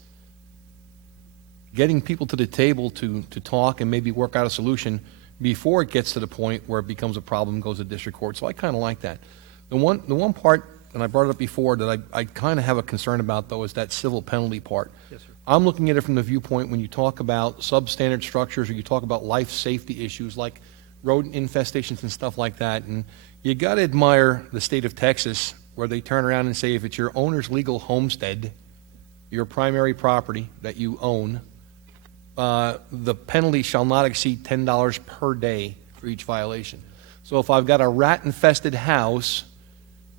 getting people to the table to talk and maybe work out a solution before it gets to the point where it becomes a problem and goes to district court. So I kind of like that. The one part, and I brought it up before, that I kind of have a concern about, though, is that civil penalty part. Yes, sir. I'm looking at it from the viewpoint when you talk about substandard structures or you talk about life safety issues like rodent infestations and stuff like that. And you got to admire the state of Texas, where they turn around and say if it's your owner's legal homestead, your primary property that you own, the penalty shall not exceed $10 per day for each violation. So if I've got a rat-infested house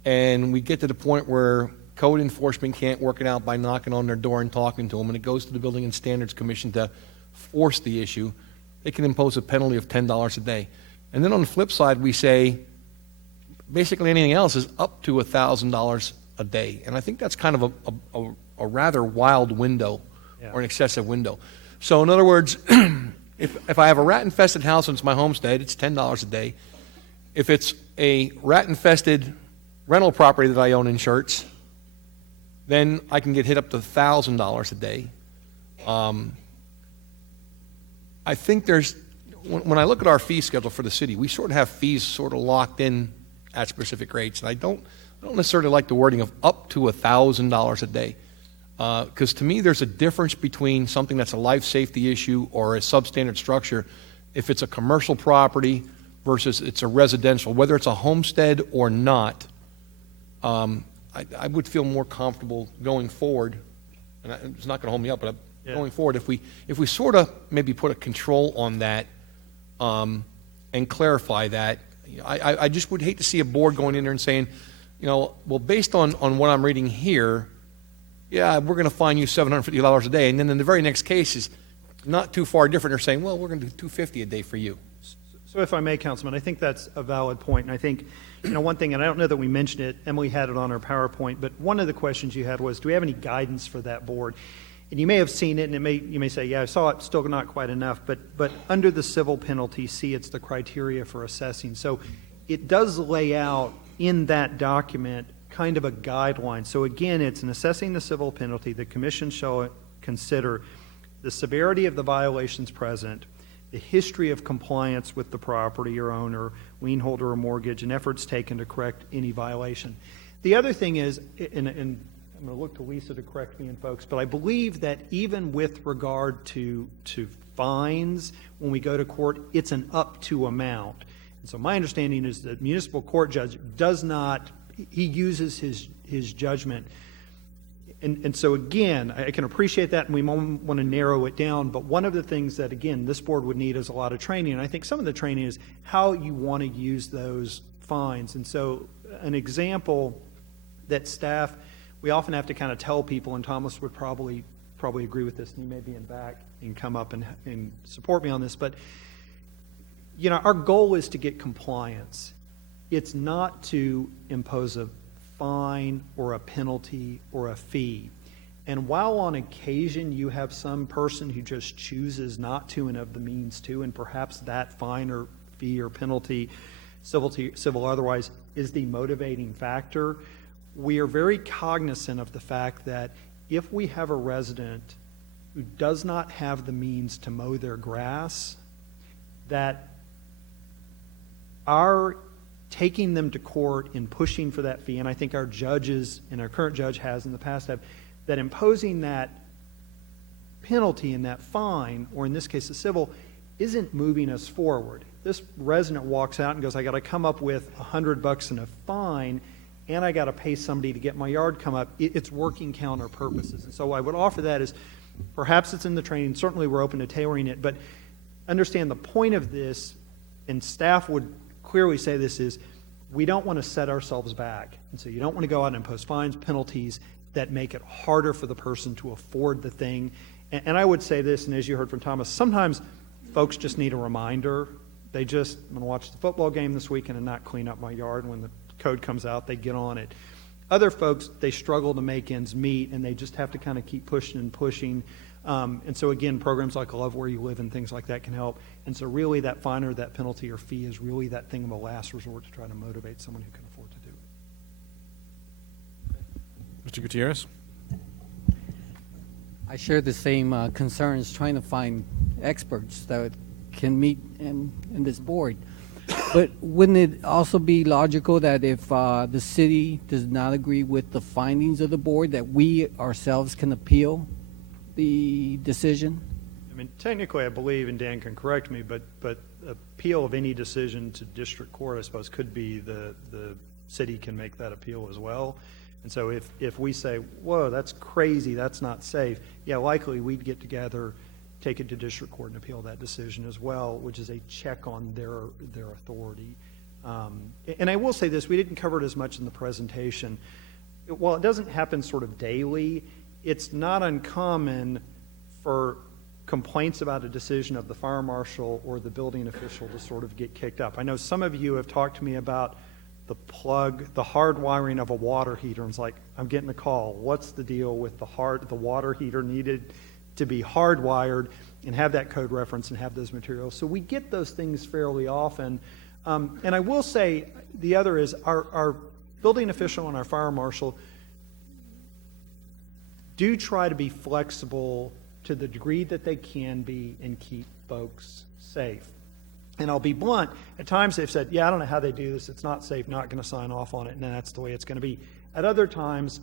and we get to the point where code enforcement can't work it out by knocking on their door and talking to them, and it goes to the Building and Standards Commission to force the issue, they can impose a penalty of $10 a day. And then on the flip side, we say basically anything else is up to $1,000 a day. And I think that's kind of a rather wild window, or an excessive window. So in other words, if I have a rat-infested house and it's my homestead, it's $10 a day. If it's a rat-infested rental property that I own in Schertz, then I can get hit up to $1,000 a day. I think when I look at our fee schedule for the city, we sort of have fees sort of locked in at specific rates, and I don't necessarily like the wording of up to $1,000 a day. Because to me, there's a difference between something that's a life safety issue or a substandard structure if it's a commercial property versus it's a residential. Whether it's a homestead or not, I would feel more comfortable going forward, and it's not going to hold me up, but going forward, if we sort of maybe put a control on that and clarify that, I just would hate to see a board going in there and saying, well, based on what I'm reading here, yeah, we're going to fine you $750 a day. And then in the very next case is not too far different. They're saying, well, we're going to do $250 a day for you. So if I may, Councilman, I think that's a valid point. And I think, one thing, and I don't know that we mentioned it, Emily had it on her PowerPoint, but one of the questions you had was, do we have any guidance for that board? And you may have seen it, and you may say, yeah, I saw it, still not quite enough. But under the civil penalty, see, it's the criteria for assessing. So it does lay out in that document kind of a guideline. So again, it's in assessing the civil penalty, the commission shall consider the severity of the violations present, the history of compliance with the property or owner, lien holder or mortgage, and efforts taken to correct any violation. The other thing is, and I'm going to look to Lisa to correct me and folks, but I believe that even with regard to fines, when we go to court, it's an up to amount. And so my understanding is that municipal court judge does not, he uses his judgment. And so again, I can appreciate that, and we want to narrow it down, but one of the things that, again, this board would need is a lot of training, and I think some of the training is how you want to use those fines. And so an example that staff, we often have to kind of tell people, and Thomas would probably agree with this, and he may be in back and come up and support me on this, but our goal is to get compliance. It's not to impose a fine or a penalty or a fee. And while on occasion you have some person who just chooses not to and of the means to, and perhaps that fine or fee or penalty, civil or otherwise, is the motivating factor, we are very cognizant of the fact that if we have a resident who does not have the means to mow their grass, that our taking them to court and pushing for that fee, and I think our judges and our current judge has in the past have, that imposing that penalty and that fine, or in this case a civil, isn't moving us forward. This resident walks out and goes, I got to come up with $100 in a fine, and I got to pay somebody to get my yard come up. It's working counter purposes. And so I would offer that is perhaps it's in the training. Certainly we're open to tailoring it, but understand the point of this, and staff would clearly say this, is we don't want to set ourselves back. And so you don't want to go out and impose fines, penalties that make it harder for the person to afford the thing. And I would say this, and as you heard from Thomas, sometimes folks just need a reminder. I'm going to watch the football game this weekend and not clean up my yard. When the code comes out, they get on it. Other folks, they struggle to make ends meet, and they just have to kind of keep pushing and pushing. And so again, programs like Love Where You Live and things like that can help. And so really that fine or that penalty or fee is really that thing of a last resort to try to motivate someone who can afford to do it. Mr. Gutierrez? I share the same concerns, trying to find experts that can meet in this board. But wouldn't it also be logical that if the city does not agree with the findings of the board, that we ourselves can appeal the decision? I mean, technically, I believe, and Dan can correct me, but appeal of any decision to district court, I suppose, could be the city can make that appeal as well. And so if we say, whoa, that's crazy, that's not safe, yeah, likely we'd get together, take it to district court and appeal that decision as well, which is a check on their authority. And I will say this, we didn't cover it as much in the presentation. While it doesn't happen sort of daily, it's not uncommon for complaints about a decision of the fire marshal or the building official to sort of get kicked up. I know some of you have talked to me about the plug, the hard wiring of a water heater. And it's like, I'm getting a call. What's the deal with the water heater needed to be hardwired and have that code reference and have those materials? So we get those things fairly often. And I will say the other is our building official and our fire marshal do try to be flexible to the degree that they can be and keep folks safe. And I'll be blunt, at times they've said, yeah, I don't know how they do this, it's not safe, not going to sign off on it, and that's the way it's going to be. At other times,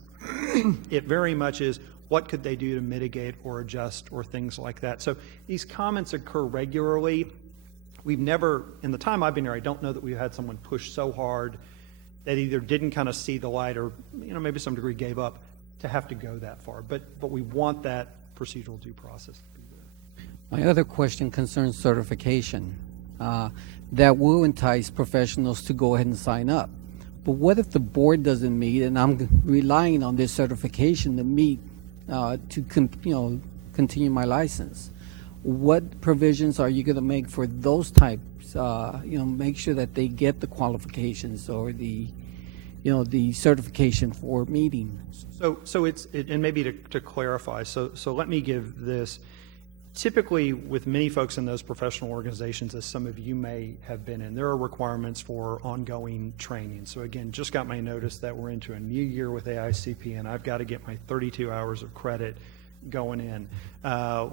it very much is, what could they do to mitigate or adjust or things like that. So these comments occur regularly. We've never, in the time I've been here, I don't know that we've had someone push so hard that either didn't kind of see the light or, maybe some degree gave up to have to go that far. But we want that procedural due process to be there. My other question concerns certification. That will entice professionals to go ahead and sign up. But what if the board doesn't meet, and I'm relying on this certification to meet to continue my license? What provisions are you going to make for those types? Make sure that they get the qualifications or the certification for meeting. So and maybe to clarify. So let me give this. Typically, with many folks in those professional organizations, as some of you may have been in, there are requirements for ongoing training. So again, just got my notice that we're into a new year with AICP, and I've got to get my 32 hours of credit going in.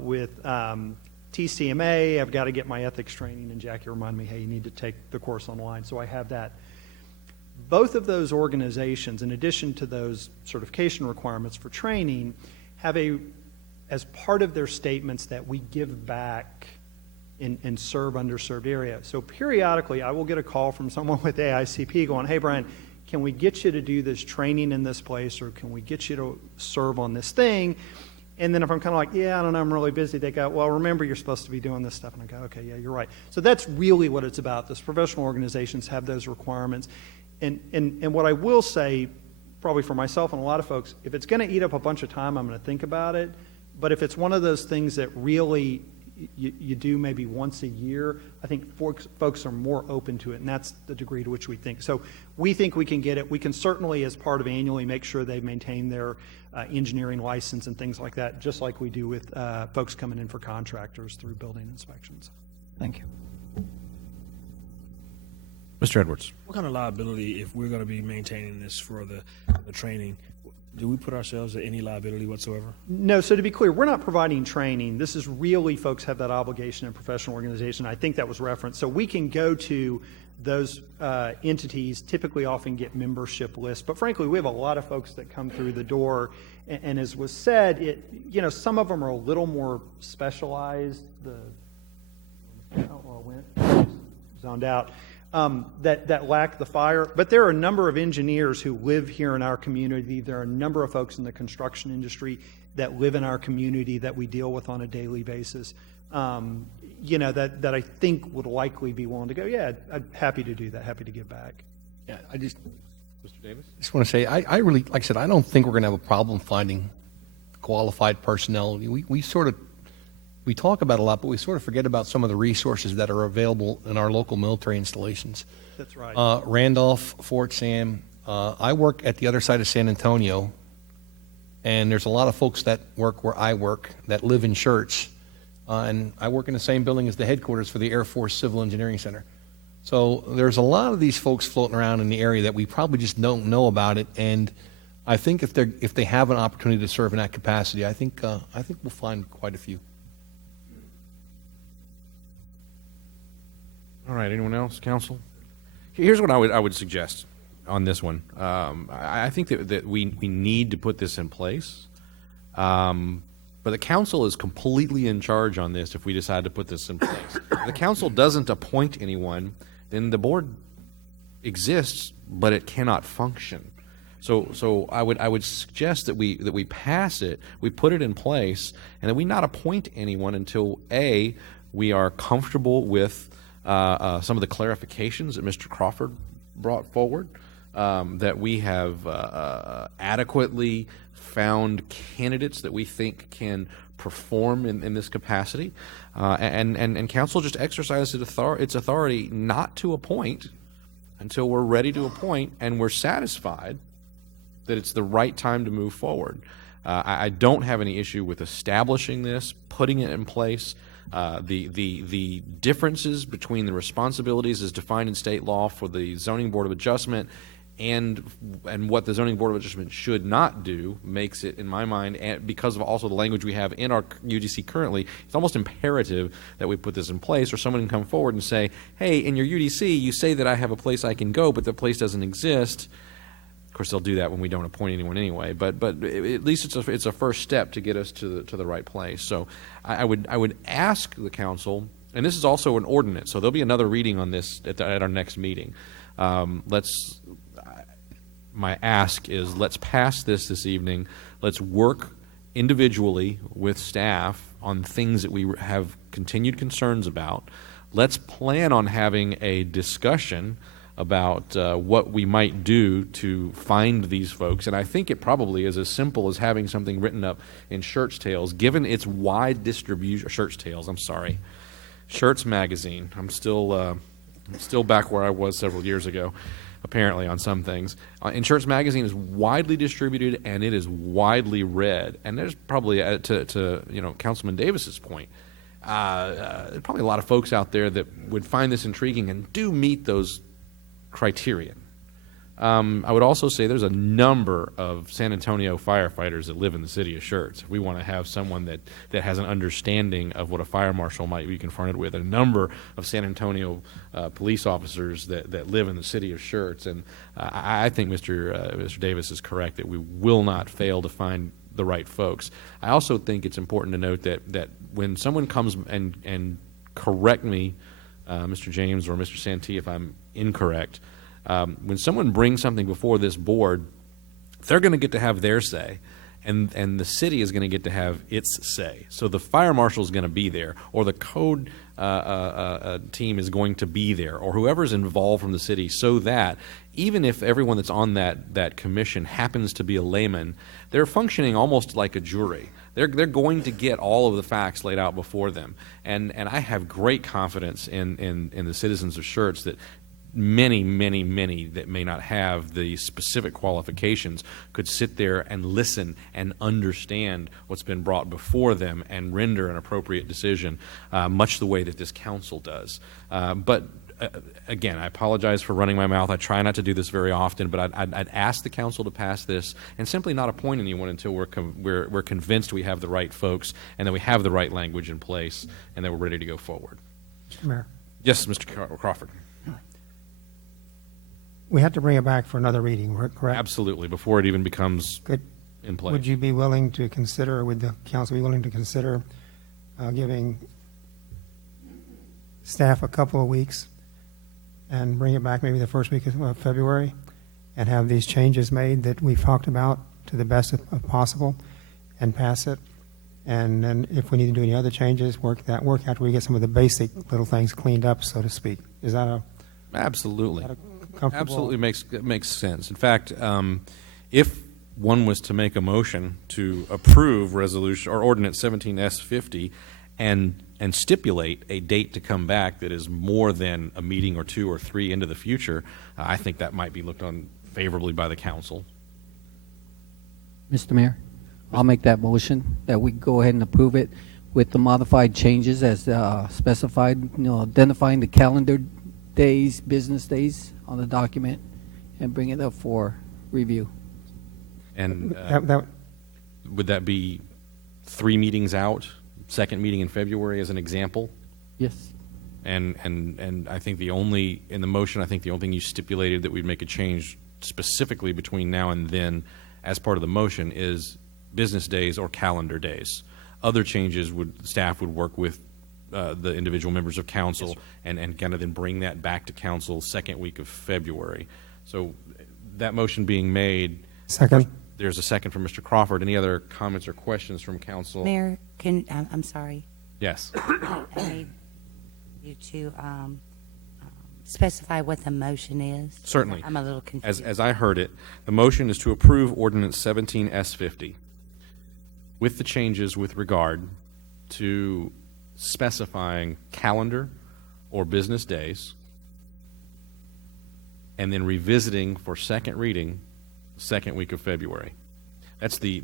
With TCMA, I've got to get my ethics training, and Jackie reminded me, hey, you need to take the course online. So I have that. Both of those organizations, in addition to those certification requirements for training, have as part of their statements that we give back and serve underserved area. So periodically, I will get a call from someone with AICP going, hey, Brian, can we get you to do this training in this place, or can we get you to serve on this thing? And then if I'm kind of like, yeah, I don't know, I'm really busy, they go, well, remember, you're supposed to be doing this stuff. And I go, okay, yeah, you're right. So that's really what it's about. Those professional organizations have those requirements. And what I will say, probably for myself and a lot of folks, if it's going to eat up a bunch of time, I'm going to think about it. But if it's one of those things that really you do maybe once a year, I think folks are more open to it, and that's the degree to which we think. So we think we can get it. We can certainly, as part of annually, make sure they maintain their engineering license and things like that, just like we do with folks coming in for contractors through building inspections. Thank you. Mr. Edwards. What kind of liability, if we're going to be maintaining this for the training, do we put ourselves at any liability whatsoever? No, so to be clear, we're not providing training. This is really, folks have that obligation in professional organization. I think that was referenced. So we can go to those entities, typically often get membership lists, but frankly, we have a lot of folks that come through the door, and as was said, some of them are a little more specialized. Zoned out. That lack the fire. But there are a number of engineers who live here in our community. There are a number of folks in the construction industry that live in our community that we deal with on a daily basis, that I think would likely be willing to go, yeah, I'm happy to do that, happy to give back. Yeah, Mr. Davis? I just want to say, I really, like I said, I don't think we're going to have a problem finding qualified personnel. We talk about it a lot, but we sort of forget about some of the resources that are available in our local military installations. That's right. Randolph, Fort Sam. I work at the other side of San Antonio, and there's a lot of folks that work where I work that live in Schertz, and I work in the same building as the headquarters for the Air Force Civil Engineering Center. So there's a lot of these folks floating around in the area that we probably just don't know about it, and I think if they have an opportunity to serve in that capacity, I think we'll find quite a few. All right, anyone else, council? Here's what I would suggest on this one. I think that we need to put this in place, but the council is completely in charge on this if we decide to put this in place. If the council doesn't appoint anyone, then the board exists, but it cannot function. So I would suggest that we pass it, we put it in place, and that we not appoint anyone until A, we are comfortable with some of the clarifications that Mr. Crawford brought forward, that we have adequately found candidates that we think can perform in this capacity, and council just exercises its authority not to appoint until we're ready to appoint and we're satisfied that it's the right time to move forward. I don't have any issue with establishing this, putting it in place. The differences between the responsibilities as defined in state law for the Zoning Board of Adjustment and what the Zoning Board of Adjustment should not do makes it, in my mind, and because of also the language we have in our UDC currently, it's almost imperative that we put this in place, or someone can come forward and say, hey, in your UDC, you say that I have a place I can go, but the place doesn't exist. Of course, they'll do that when we don't appoint anyone anyway. But at least it's a first step to get us to the right place. So I would ask the council, and this is also an ordinance, so there'll be another reading on this at our next meeting. My ask is let's pass this evening. Let's work individually with staff on things that we have continued concerns about. Let's plan on having a discussion about what we might do to find these folks. And I think it probably is as simple as having something written up in Schertz Tales, given its wide distribution. Schertz Magazine. I'm still back where I was several years ago, apparently, on some things. And Schertz Magazine is widely distributed and it is widely read. And there's probably, to Councilman Davis's point, probably a lot of folks out there that would find this intriguing and do meet those criterion. I would also say there's a number of San Antonio firefighters that live in the city of Schertz. If we want to have someone that has an understanding of what a fire marshal might be confronted with, a number of San Antonio police officers that live in the city of Schertz, and I think Mr. Davis is correct that we will not fail to find the right folks. I also think it's important to note that when someone comes and correct me, Mr. James or Mr. Santee, if I'm incorrect, when someone brings something before this board, they're going to get to have their say, and the city is going to get to have its say. So the fire marshal is going to be there, or the code team is going to be there, or whoever's involved from the city, so that even if everyone that's on that commission happens to be a layman, they're functioning almost like a jury. They're going to get all of the facts laid out before them. And I have great confidence in the citizens of Schertz that many that may not have the specific qualifications could sit there and listen and understand what's been brought before them and render an appropriate decision, much the way that this council does. But again, I apologize for running my mouth. I try not to do this very often, but I'd ask the council to pass this and simply not appoint anyone until we're convinced we have the right folks and that we have the right language in place and that we're ready to go forward. Mr. Mayor, Yes, Mr. Crawford. we have to bring it back for another reading, correct? Absolutely, before it even becomes in play. Would you be willing to consider, would the council be willing to consider giving staff a couple of weeks and bring it back maybe the first week of February and have these changes made that we've talked about to the best of possible and pass it? And then if we need to do any other changes, work after we get some of the basic little things cleaned up, so to speak. Is that Absolutely. comfortable? Absolutely makes sense. In fact, if one was to make a motion to approve resolution or ordinance 17S50 and stipulate a date to come back that is more than a meeting or two or three into the future, I think that might be looked on favorably by the council. Mr. Mayor, I'll make that motion that we go ahead and approve it with the modified changes as specified, identifying the calendar days, business days on the document, and bring it up for review. And would that be 3 meetings out, second meeting in February as an example? Yes. And I think in the motion, I think the only thing you stipulated that we'd make a change specifically between now and then as part of the motion is business days or calendar days. Other changes staff would work with the individual members of council and kind of then bring that back to council second week of February. So that motion being made. Second. There's a second from Mr. Crawford. Any other comments or questions from council? Mayor, I'm sorry. Yes. I need you to specify what the motion is. Certainly. I'm a little confused. As I heard it, the motion is to approve ordinance 17S50 with the changes with regard to specifying calendar or business days and then revisiting for second reading second week of February. That's the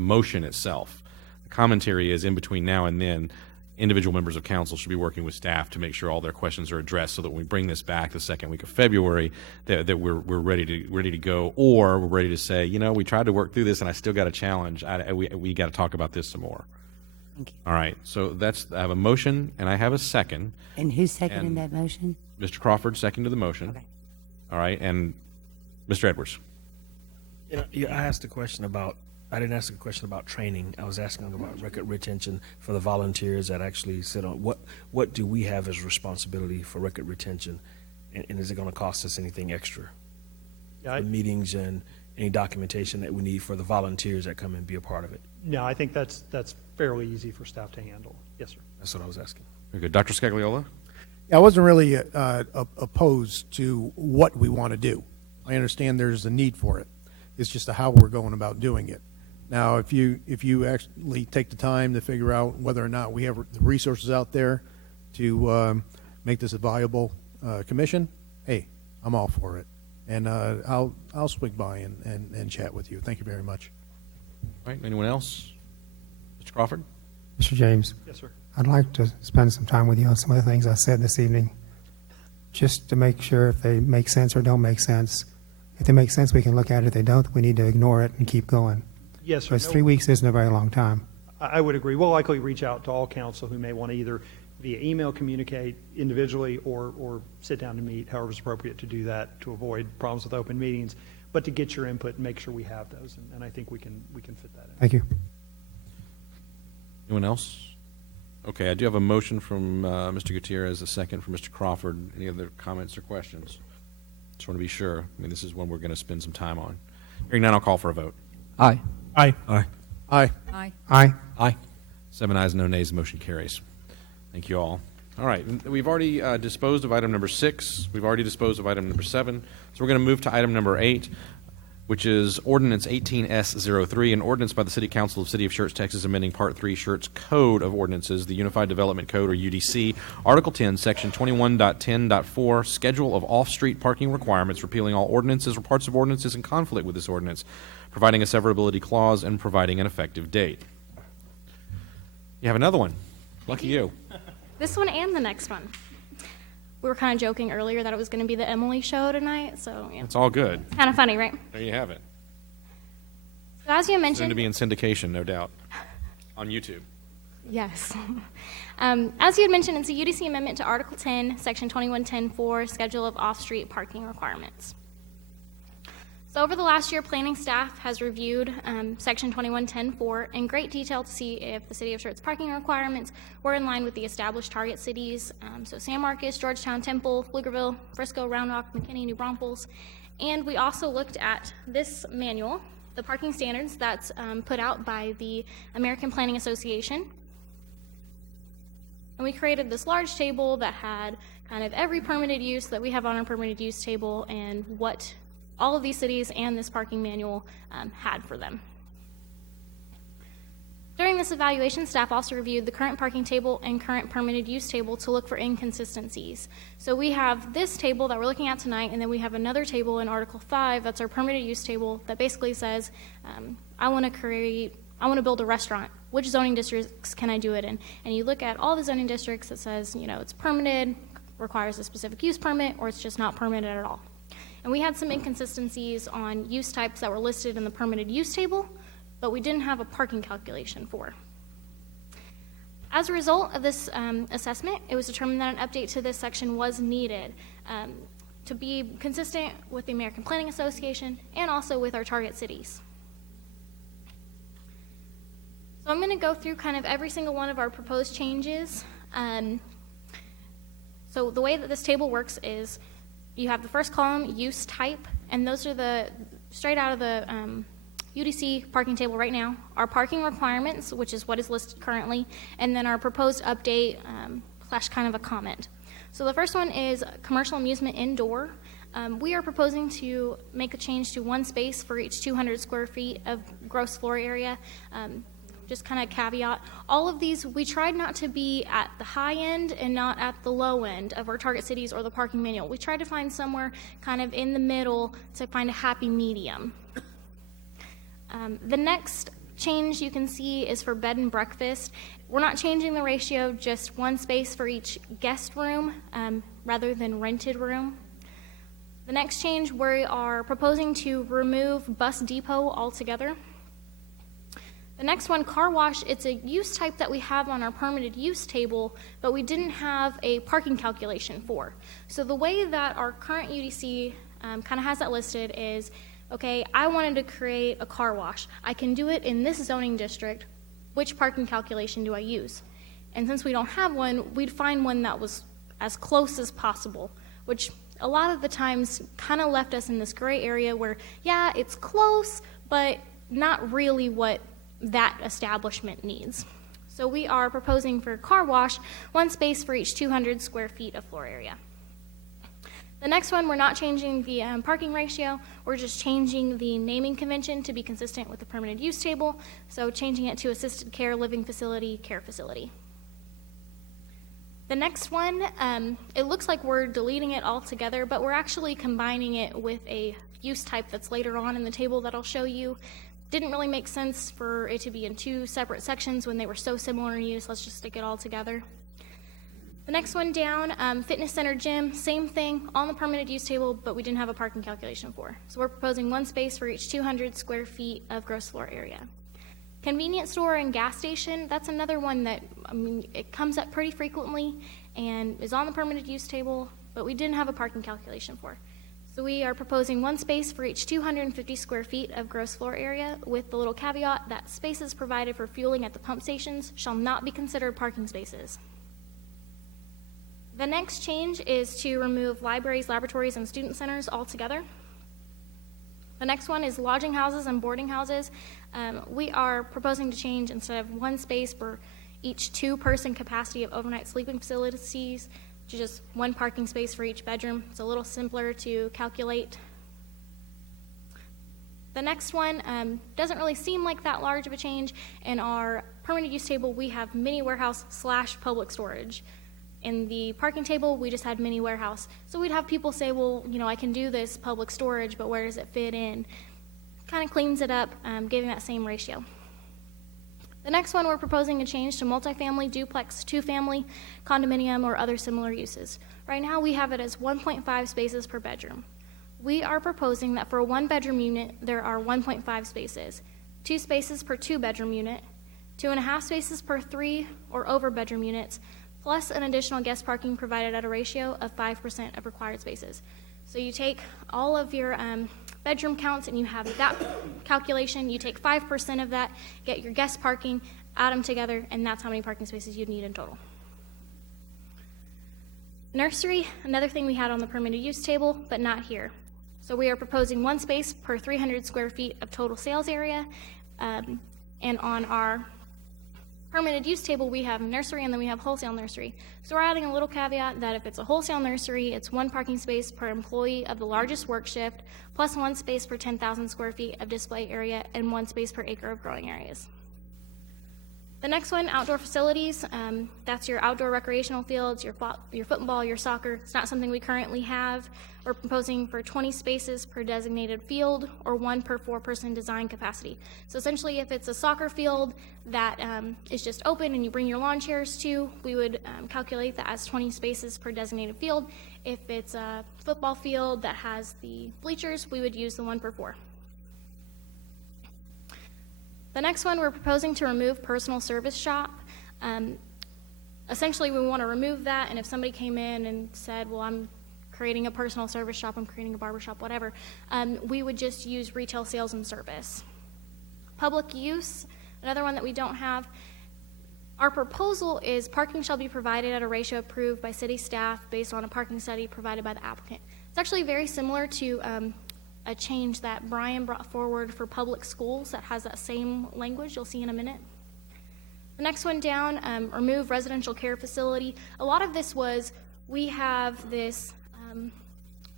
motion itself. The commentary is in between now and then. Individual members of council should be working with staff to make sure all their questions are addressed, so that when we bring this back the second week of February, that we're ready to go, or we're ready to say, we tried to work through this and I still got a challenge. We got to talk about this some more. Thank you. All right. So I have a motion and I have a second. And who's seconding that motion? Mr. Crawford seconded the motion. Okay. All right, and Mr. Edwards. I asked a question about. I didn't ask a question about training. I was asking about record retention for the volunteers that actually sit on. What do we have as responsibility for record retention, and is it going to cost us anything extra? Yeah, the meetings and any documentation that we need for the volunteers that come and be a part of it. No, I think that's fairly easy for staff to handle. Yes, sir. That's what I was asking. Very good. Dr. Scagliola? I wasn't really opposed to what we want to do. I understand there's a need for it. It's just how we're going about doing it. Now, if you actually take the time to figure out whether or not we have the resources out there to make this a viable commission, hey, I'm all for it. And I'll swing by and chat with you. Thank you very much. All right. Anyone else? Mr. Crawford? Mr. James. Yes, sir. I'd like to spend some time with you on some of the things I said this evening, just to make sure if they make sense or don't make sense. If they make sense, we can look at it. If they don't, we need to ignore it and keep going. Yes, sir. Because 3 weeks isn't a very long time. I would agree. We'll likely reach out to all council who may want to either via email communicate individually or sit down to meet, however is appropriate to do that, to avoid problems with open meetings, but to get your input and make sure we have those. And I think we can fit that in. Thank you. Anyone else? Okay, I do have a motion from Mr. Gutierrez, a second from Mr. Crawford. Any other comments or questions? Just want to be sure. I mean, this is one we're going to spend some time on. Hearing none, I'll call for a vote. Aye. Aye. Aye. Aye. Aye. Aye. Aye. 7 ayes, no nays. Motion carries. Thank you all. All right, we've already disposed of item number 6. We've already disposed of item number 7. So we're going to move to item number 8, which is Ordinance 18S03, an ordinance by the City Council of the City of Schertz, Texas, amending Part 3 Schertz Code of Ordinances, the Unified Development Code, or UDC, Article 10, Section 21.10.4, Schedule of Off-Street Parking Requirements, repealing all ordinances or parts of ordinances in conflict with this ordinance, providing a severability clause, and providing an effective date. You have another one. Lucky you. This one and the next one. We were kind of joking earlier that it was going to be the Emily show tonight, so yeah. It's all good. Kind of funny, right? There you have it. So as you Soon mentioned, to be in syndication, no doubt, on YouTube. yes. As you had mentioned, it's a UDC amendment to Article 10, Section 2110.4, Schedule of Off-Street Parking Requirements. So over the last year, planning staff has reviewed Section 2110.4 in great detail to see if the City of Schertz parking requirements were in line with the established target cities, so San Marcos, Georgetown, Temple, Pflugerville, Frisco, Round Rock, McKinney, New Braunfels. And we also looked at this manual, the parking standards that's put out by the American Planning Association. And we created this large table that had kind of every permitted use that we have on our permitted use table and what all of these cities and this parking manual had for them. During this evaluation, staff also reviewed the current parking table and current permitted use table to look for inconsistencies. So we have this table that we're looking at tonight, and then we have another table in Article 5, that's our permitted use table, that basically says, I want to build a restaurant. Which zoning districts can I do it in? And you look at all the zoning districts that says, it's permitted, requires a specific use permit, or it's just not permitted at all. And we had some inconsistencies on use types that were listed in the permitted use table, but we didn't have a parking calculation for. As a result of this assessment, it was determined that an update to this section was needed to be consistent with the American Planning Association and also with our target cities. So I'm going to go through kind of every single one of our proposed changes. So the way that this table works is you have the first column, use type, and those are the straight out of the UDC parking table right now. Our parking requirements, which is what is listed currently, and then our proposed update / kind of a comment. So the first one is commercial amusement indoor. We are proposing to make a change to one space for each 200 square feet of gross floor area. Just kind of caveat, all of these, we tried not to be at the high end and not at the low end of our target cities or the parking manual. We tried to find somewhere kind of in the middle to find a happy medium. The next change you can see is for bed and breakfast. We're not changing the ratio, just one space for each guest room rather than rented room. The next change, we are proposing to remove bus depot altogether. The next one, car wash, it's a use type that we have on our permitted use table, but we didn't have a parking calculation for. So the way that our current UDC kind of has that listed is, okay, I wanted to create a car wash. I can do it in this zoning district. Which parking calculation do I use? And since we don't have one, we'd find one that was as close as possible, which a lot of the times kind of left us in this gray area where, yeah, it's close, but not really what that establishment needs. So we are proposing for car wash, one space for each 200 square feet of floor area. The next one, we're not changing the parking ratio, we're just changing the naming convention to be consistent with the permitted use table, so changing it to assisted care, living facility, care facility. The next one, it looks like we're deleting it altogether, but we're actually combining it with a use type that's later on in the table that I'll show you. Didn't really make sense for it to be in two separate sections when they were so similar in use. Let's just stick it all together. The next one down, fitness center gym, same thing on the permitted use table, but we didn't have a parking calculation for. So we're proposing one space for each 200 square feet of gross floor area. Convenience store and gas station, that's another one that, it comes up pretty frequently and is on the permitted use table, but we didn't have a parking calculation for. So we are proposing one space for each 250 square feet of gross floor area with the little caveat that spaces provided for fueling at the pump stations shall not be considered parking spaces. The next change is to remove libraries, laboratories, and student centers altogether. The next one is lodging houses and boarding houses. We are proposing to change, instead of one space for each two-person capacity of overnight sleeping facilities, to just one parking space for each bedroom. It's a little simpler to calculate. The next one doesn't really seem like that large of a change. In our permanent use table, we have mini warehouse / public storage. In the parking table, we just had mini warehouse. So we'd have people say, well, I can do this public storage, but where does it fit in? Kind of cleans it up, giving that same ratio. The next one, we're proposing a change to multifamily, duplex, two-family, condominium, or other similar uses. Right now, we have it as 1.5 spaces per bedroom. We are proposing that for a one-bedroom unit, there are 1.5 spaces, 2 spaces per two-bedroom unit, 2.5 spaces per 3 or over bedroom units, plus an additional guest parking provided at a ratio of 5% of required spaces. So you take all of your bedroom counts and you have that calculation, you take 5% of that, get your guest parking, add them together, and that's how many parking spaces you'd need in total. Nursery, another thing we had on the permitted use table, but not here. So we are proposing 1 space per 300 square feet of total sales area, and on our permitted use table, we have nursery and then we have wholesale nursery. So we're adding a little caveat that if it's a wholesale nursery, it's 1 parking space per employee of the largest work shift, plus 1 space per 10,000 square feet of display area, and 1 space per acre of growing areas. The next one, outdoor facilities. That's your outdoor recreational fields, your football, your soccer. It's not something we currently have. We're proposing for 20 spaces per designated field, or 1 per 4-person design capacity. So essentially, if it's a soccer field that is just open and you bring your lawn chairs to, we would calculate that as 20 spaces per designated field. If it's a football field that has the bleachers, we would use the 1 per 4. The next one, we're proposing to remove personal service shop. Essentially, we want to remove that, and if somebody came in and said, well, I'm creating a personal service shop, I'm creating a barber shop, whatever, we would just use retail sales and service. Public use, another one that we don't have. Our proposal is parking shall be provided at a ratio approved by city staff based on a parking study provided by the applicant. It's actually very similar to a change that Brian brought forward for public schools that has that same language you'll see in a minute. The next one down, remove residential care facility. A lot of this was, we have this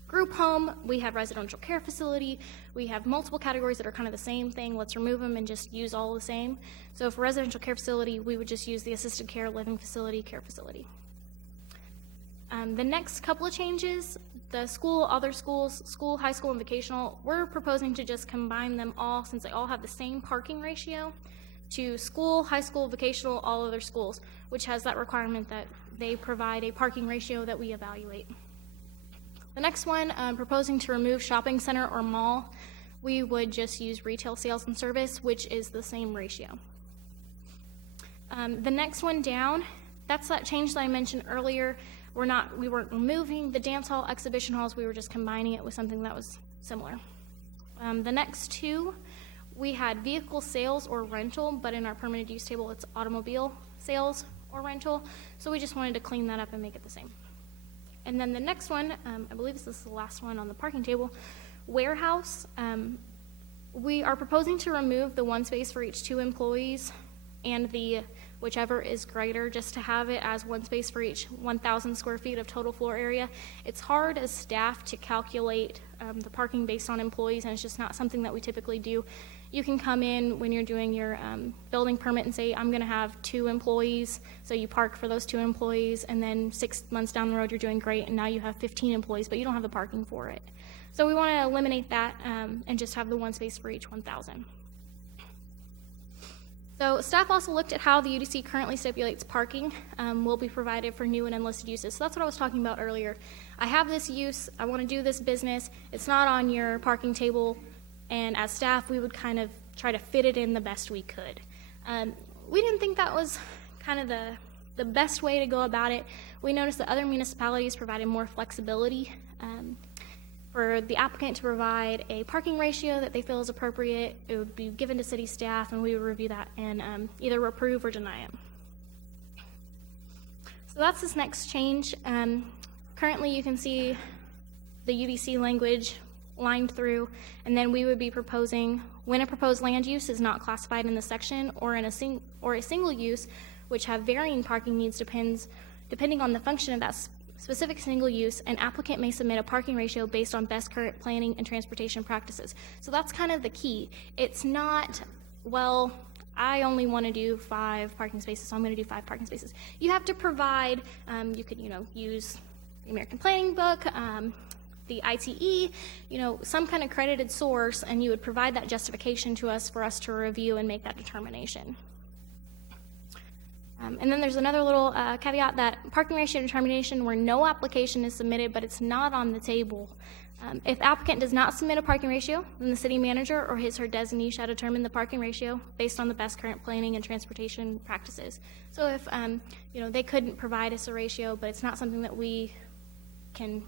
group home, we have residential care facility, we have multiple categories that are kind of the same thing, let's remove them and just use all the same. So for residential care facility, we would just use the assisted care living facility, care facility. The next couple of changes, the school, other schools, school, high school, and vocational, we're proposing to just combine them all since they all have the same parking ratio to school, high school, vocational, all other schools, which has that requirement that they provide a parking ratio that we evaluate. The next one, proposing to remove shopping center or mall, we would just use retail sales and service, which is the same ratio. The next one down, that's that change that I mentioned earlier. We weren't removing the dance hall, exhibition halls, we were just combining it with something that was similar. The next two, we had vehicle sales or rental, but in our permanent use table, it's automobile sales or rental. So we just wanted to clean that up and make it the same. And then the next one, I believe this is the last one on the parking table, warehouse. We are proposing to remove the 1 space for each 2 employees and the whichever is greater, just to have it as 1 space for each 1,000 square feet of total floor area. It's hard as staff to calculate the parking based on employees, and it's just not something that we typically do. You can come in when you're doing your building permit and say, I'm going to have 2 employees, so you park for those 2 employees, and then 6 months down the road you're doing great, and now you have 15 employees, but you don't have the parking for it. So we want to eliminate that and just have the 1 space for each 1,000. So staff also looked at how the UDC currently stipulates parking will be provided for new and unlisted uses. So that's what I was talking about earlier. I have this use, I want to do this business, it's not on your parking table, and as staff we would kind of try to fit it in the best we could. We didn't think that was kind of the best way to go about it. We noticed that other municipalities provided more flexibility for the applicant to provide a parking ratio that they feel is appropriate. It would be given to city staff, and we would review that and either approve or deny it. So that's this next change. Currently, you can see the UDC language lined through, and then we would be proposing when a proposed land use is not classified in the section or in a single use, which have varying parking needs depending on the function of that specific single use, an applicant may submit a parking ratio based on best current planning and transportation practices. So that's kind of the key. It's not, well, I only want to do 5 parking spaces, so I'm going to do 5 parking spaces. You have to provide, you could, use the American Planning Book, the ITE, some kind of credited source, and you would provide that justification to us for us to review and make that determination. And then there's another little caveat that parking ratio determination where no application is submitted, but it's not on the table. If applicant does not submit a parking ratio, then the city manager or his or her designee shall determine the parking ratio based on the best current planning and transportation practices. So if they couldn't provide us a ratio, but it's not something that we can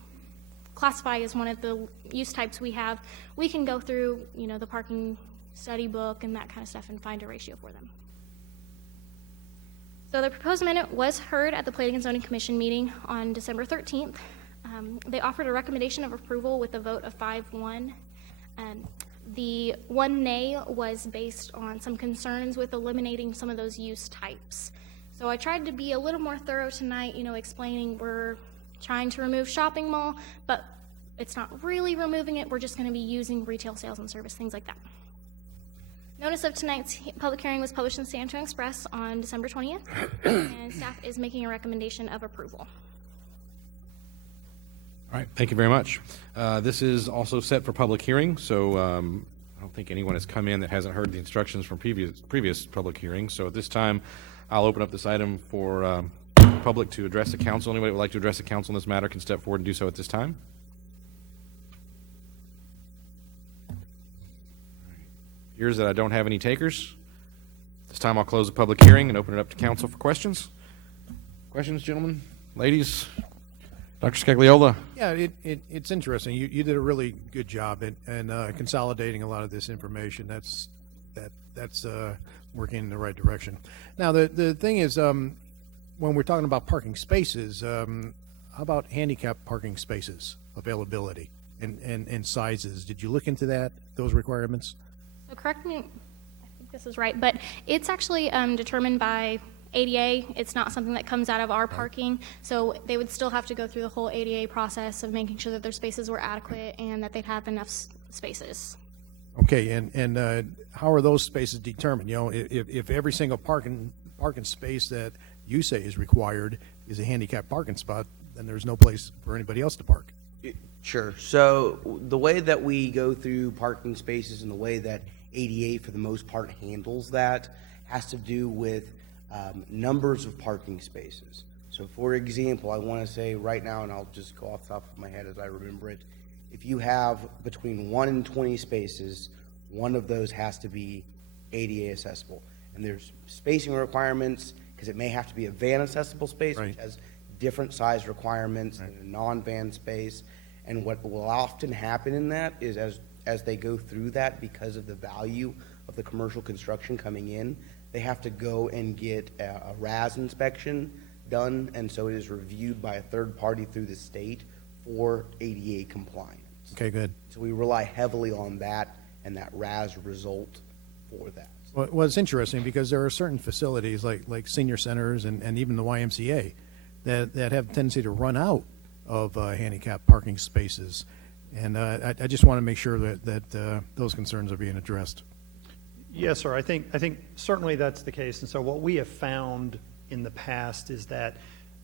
classify as one of the use types we have, we can go through the parking study book and that kind of stuff and find a ratio for them. So the proposed amendment was heard at the Planning and Zoning Commission meeting on December 13th. They offered a recommendation of approval with a vote of 5-1. The 1 nay was based on some concerns with eliminating some of those use types. So I tried to be a little more thorough tonight, explaining we're trying to remove shopping mall, but it's not really removing it. We're just going to be using retail sales and service, things like that. Notice of tonight's public hearing was published in the San Antonio Express on December 20th, and staff is making a recommendation of approval. All right, thank you very much. This is also set for public hearing, so I don't think anyone has come in that hasn't heard the instructions from previous public hearings. So at this time, I'll open up this item for public to address the council. Anybody who would like to address the council in this matter can step forward and do so at this time. Here's that I don't have any takers. This time I'll close the public hearing and open it up to council for questions. Questions, gentlemen, ladies? Dr. Scagliola? Yeah, it's interesting. You did a really good job in consolidating a lot of this information. That's working in the right direction. Now, the thing is, when we're talking about parking spaces, how about handicap parking spaces availability and sizes? Did you look into those requirements? So correct me, I think this is right, but it's actually determined by ADA. It's not something that comes out of our parking, so they would still have to go through the whole ADA process of making sure that their spaces were adequate and that they'd have enough spaces. Okay, and how are those spaces determined? If every single parking space that you say is required is a handicap parking spot, then there's no place for anybody else to park. Sure. So the way that we go through parking spaces and the way that ADA, for the most part, handles that has to do with numbers of parking spaces. So, for example, I want to say right now, and I'll just go off the top of my head as I remember it, if you have between 1 and 20 spaces, one of those has to be ADA accessible. And there's spacing requirements because it may have to be a van accessible space, Right. which has different size requirements than a non-van space. And what will often happen in that is as they go through that, because of the value of the commercial construction coming in, they have to go and get a RAS inspection done, and so it is reviewed by a third party through the state for ADA compliance. Okay, good. So we rely heavily on that and that RAS result for that. Well, it's interesting because there are certain facilities like senior centers and even the YMCA that have a tendency to run out of handicap parking spaces. And I just want to make sure that those concerns are being addressed. Yes, sir. I think certainly that's the case. And so what we have found in the past is that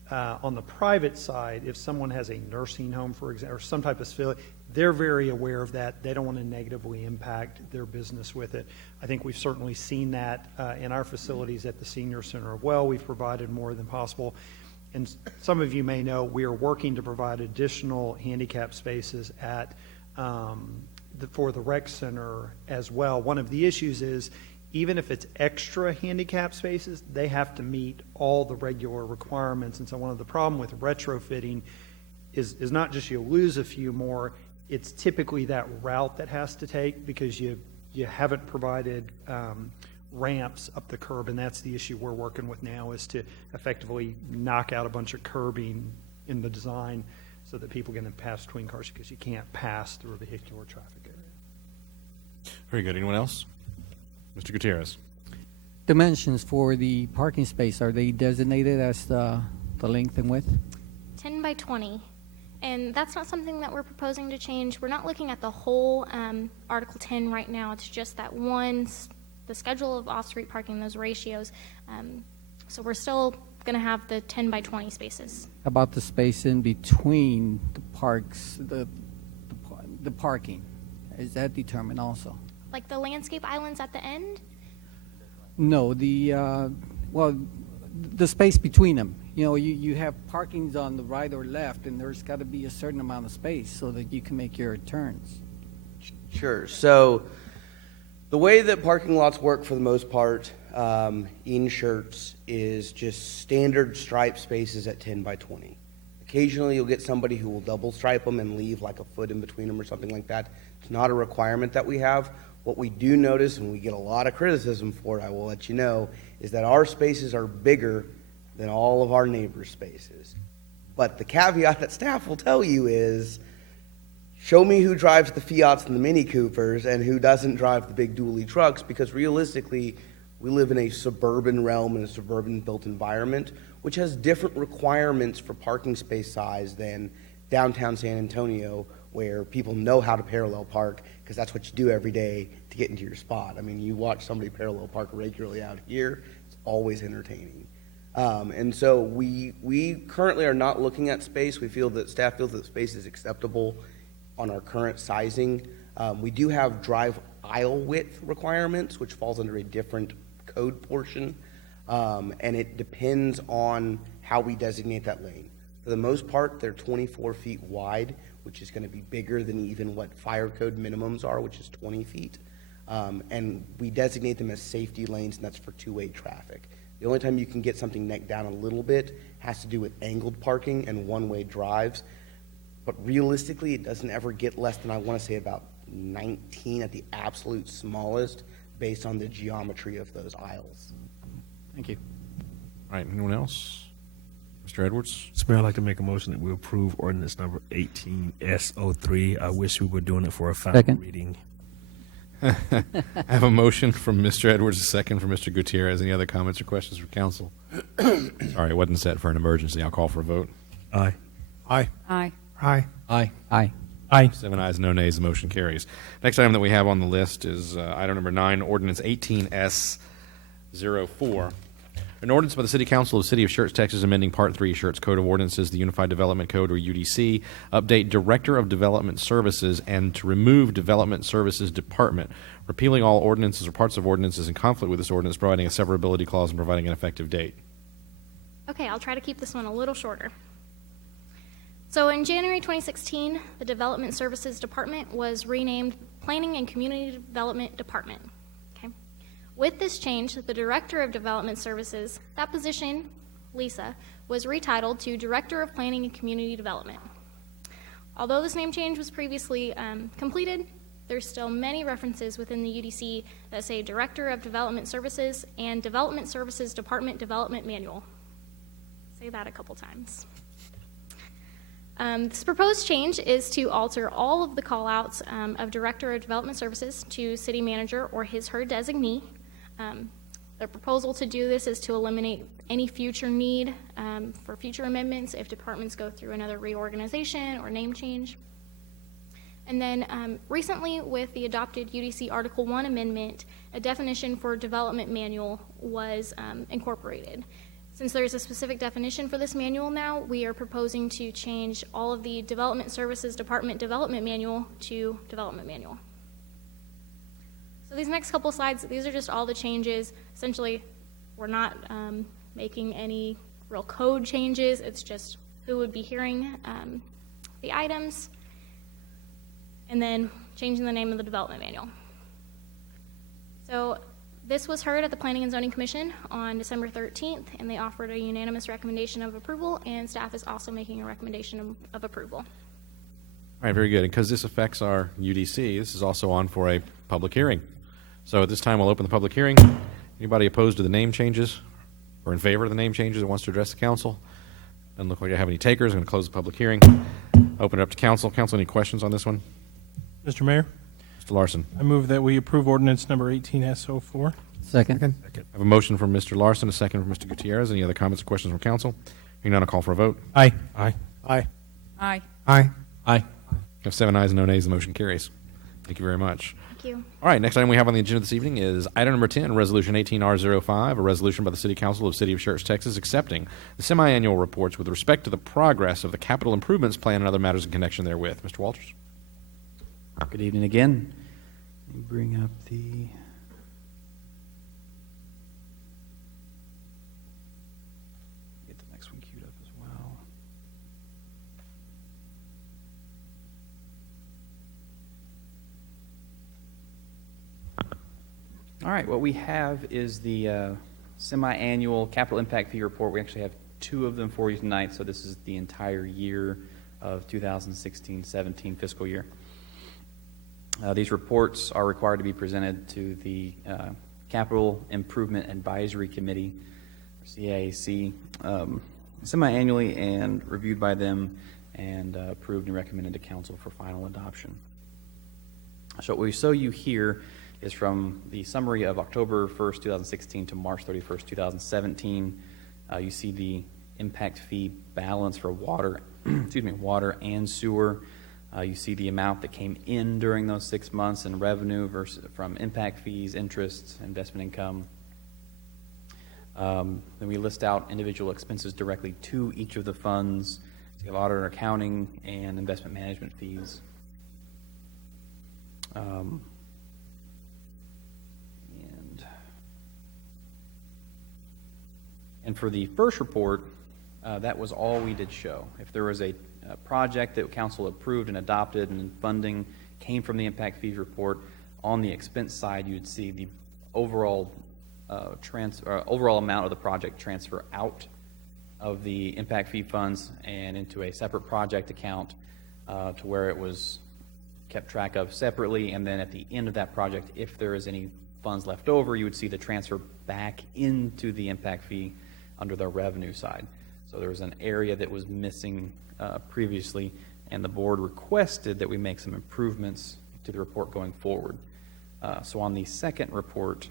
on the private side, if someone has a nursing home, for example, or some type of facility, they're very aware of that. They don't want to negatively impact their business with it. I think we've certainly seen that in our facilities at the senior center. Well, we've provided more than possible. And some of you may know we are working to provide additional handicap spaces at for the rec center as well. One of the issues is even if it's extra handicap spaces, they have to meet all the regular requirements. And so one of the problem with retrofitting is not just you lose a few more, it's typically that route that has to take because you haven't provided ramps up the curb, and that's the issue we're working with now, is to effectively knock out a bunch of curbing in the design so that people can pass between cars, because you can't pass through a vehicular traffic area. Very good. Anyone else? Mr. Gutierrez. Dimensions for the parking space, are they designated as the length and width? 10 by 20. And that's not something that we're proposing to change. We're not looking at the whole Article 10 right now. It's just that one, the schedule of off-street parking, those ratios. So we're still going to have the 10 by 20 spaces. How about the space in between the parks, the parking? Is that determined also? Like the landscape islands at the end? No, well, the space between them. You know, you have parkings on the right or left, and there's got to be a certain amount of space so that you can make your turns. Sure. So the way that parking lots work for the most part in Schertz is just standard stripe spaces at 10 by 20. Occasionally you'll get somebody who will double stripe them and leave like a foot in between them or something like that. It's not a requirement that we have. What we do notice, and we get a lot of criticism for it, I will let you know, is that our spaces are bigger than all of our neighbors' spaces. But the caveat that staff will tell you is, show me who drives the Fiats and the Mini Coopers and who doesn't drive the big dually trucks, because realistically, we live in a suburban realm and a suburban built environment, which has different requirements for parking space size than downtown San Antonio, where people know how to parallel park because that's what you do every day to get into your spot. I mean, you watch somebody parallel park regularly out here, it's always entertaining. And so we currently are not looking at space. We feel that staff feels that space is acceptable on our current sizing. We do have drive aisle width requirements, which falls under a different code portion, and it depends on how we designate that lane. For the most part, they're 24 feet wide, which is going to be bigger than even what fire code minimums are, which is 20 feet. And we designate them as safety lanes, and that's for two-way traffic. The only time you can get something necked down a little bit has to do with angled parking and one-way drives. But realistically, it doesn't ever get less than, I want to say, about 19 at the absolute smallest, based on the geometry of those aisles. Thank you. All right, anyone else? Mr. Edwards? Mr. Mayor, I'd like to make a motion that we approve ordinance number 18S03. I wish we were doing it for a final Second. reading. I have a motion from Mr. Edwards, a second from Mr. Gutierrez. Any other comments or questions from council? Sorry, it wasn't set for an emergency. I'll call for a vote. Aye. Aye. Aye. Aye. Aye. Aye. Aye. 7 ayes, no nays. The motion carries. Next item that we have on the list is item number 9, ordinance 18S04. An ordinance by the City Council of the City of Schertz, Texas, amending Part 3 Schertz Code of Ordinances, the Unified Development Code, or UDC, update Director of Development Services, and to remove Development Services Department, repealing all ordinances or parts of ordinances in conflict with this ordinance, providing a severability clause, and providing an effective date. Okay, I'll try to keep this one a little shorter. So in January 2016, the Development Services Department was renamed Planning and Community Development Department. Okay. With this change, the Director of Development Services, that position, Lisa, was retitled to Director of Planning and Community Development. Although this name change was previously completed, there's still many references within the UDC that say Director of Development Services and Development Services Department Development Manual. Say that a couple times. This proposed change is to alter all of the call-outs of Director of Development Services to City Manager or his/her designee. The proposal to do this is to eliminate any future need for future amendments if departments go through another reorganization or name change. And then recently, with the adopted UDC Article 1 amendment, a definition for development manual was incorporated. Since there's a specific definition for this manual now, we are proposing to change all of the Development Services Department Development Manual to Development Manual. So these next couple slides, these are just all the changes. Essentially, we're not making any real code changes. It's just who would be hearing the items, and then changing the name of the Development Manual. So this was heard at the Planning and Zoning Commission on December 13th, and they offered a unanimous recommendation of approval, and staff is also making a recommendation of approval. All right, very good. And because this affects our UDC, this is also on for a public hearing. So at this time, we'll open the public hearing. Anybody opposed to the name changes or in favor of the name changes that wants to address the council? Doesn't look like I have any takers. I'm going to close the public hearing. Open it up to council. Council, any questions on this one? Mr. Mayor, Mr. Larson. I move that we approve ordinance number 18S04. Second. I have a motion from Mr. Larson, a second from Mr. Gutierrez. Any other comments or questions from council? Hearing none, I'll call for a vote. Aye. Aye. Aye. Aye. Aye. Aye. We have 7 ayes and no nays. The motion carries. Thank you very much. Thank you. All right, next item we have on the agenda this evening is item number 10, Resolution 18R05, a resolution by the City Council of the City of Schertz, Texas, accepting the semi-annual reports with respect to the progress of the capital improvements plan and other matters in connection therewith. Mr. Walters. Good evening again. Let me bring up the... Get the next one queued up as well. All right, what we have is the semi-annual capital impact fee report. We actually have 2 of them for you tonight, so this is the entire year of 2016-17 fiscal year. These reports are required to be presented to the Capital Improvement Advisory Committee, or CIAC, semi-annually and reviewed by them and approved and recommended to council for final adoption. So what we show you here is from the summary of October 1st, 2016 to March 31st, 2017. You see the impact fee balance for water, water and sewer. You see the amount that came in during those 6 months in revenue versus from impact fees, interest, investment income. Then we list out individual expenses directly to each of the funds. So you have auditor accounting and investment management fees. And for the first report, that was all we did show. If there was a project that council approved and adopted and funding came from the impact fees report, on the expense side, you'd see the overall overall amount of the project transfer out of the impact fee funds and into a separate project account to where it was kept track of separately. And then at the end of that project, if there is any funds left over, you would see the transfer back into the impact fee under the revenue side. So there was an area that was missing previously, and the board requested that we make some improvements to the report going forward. So on the second report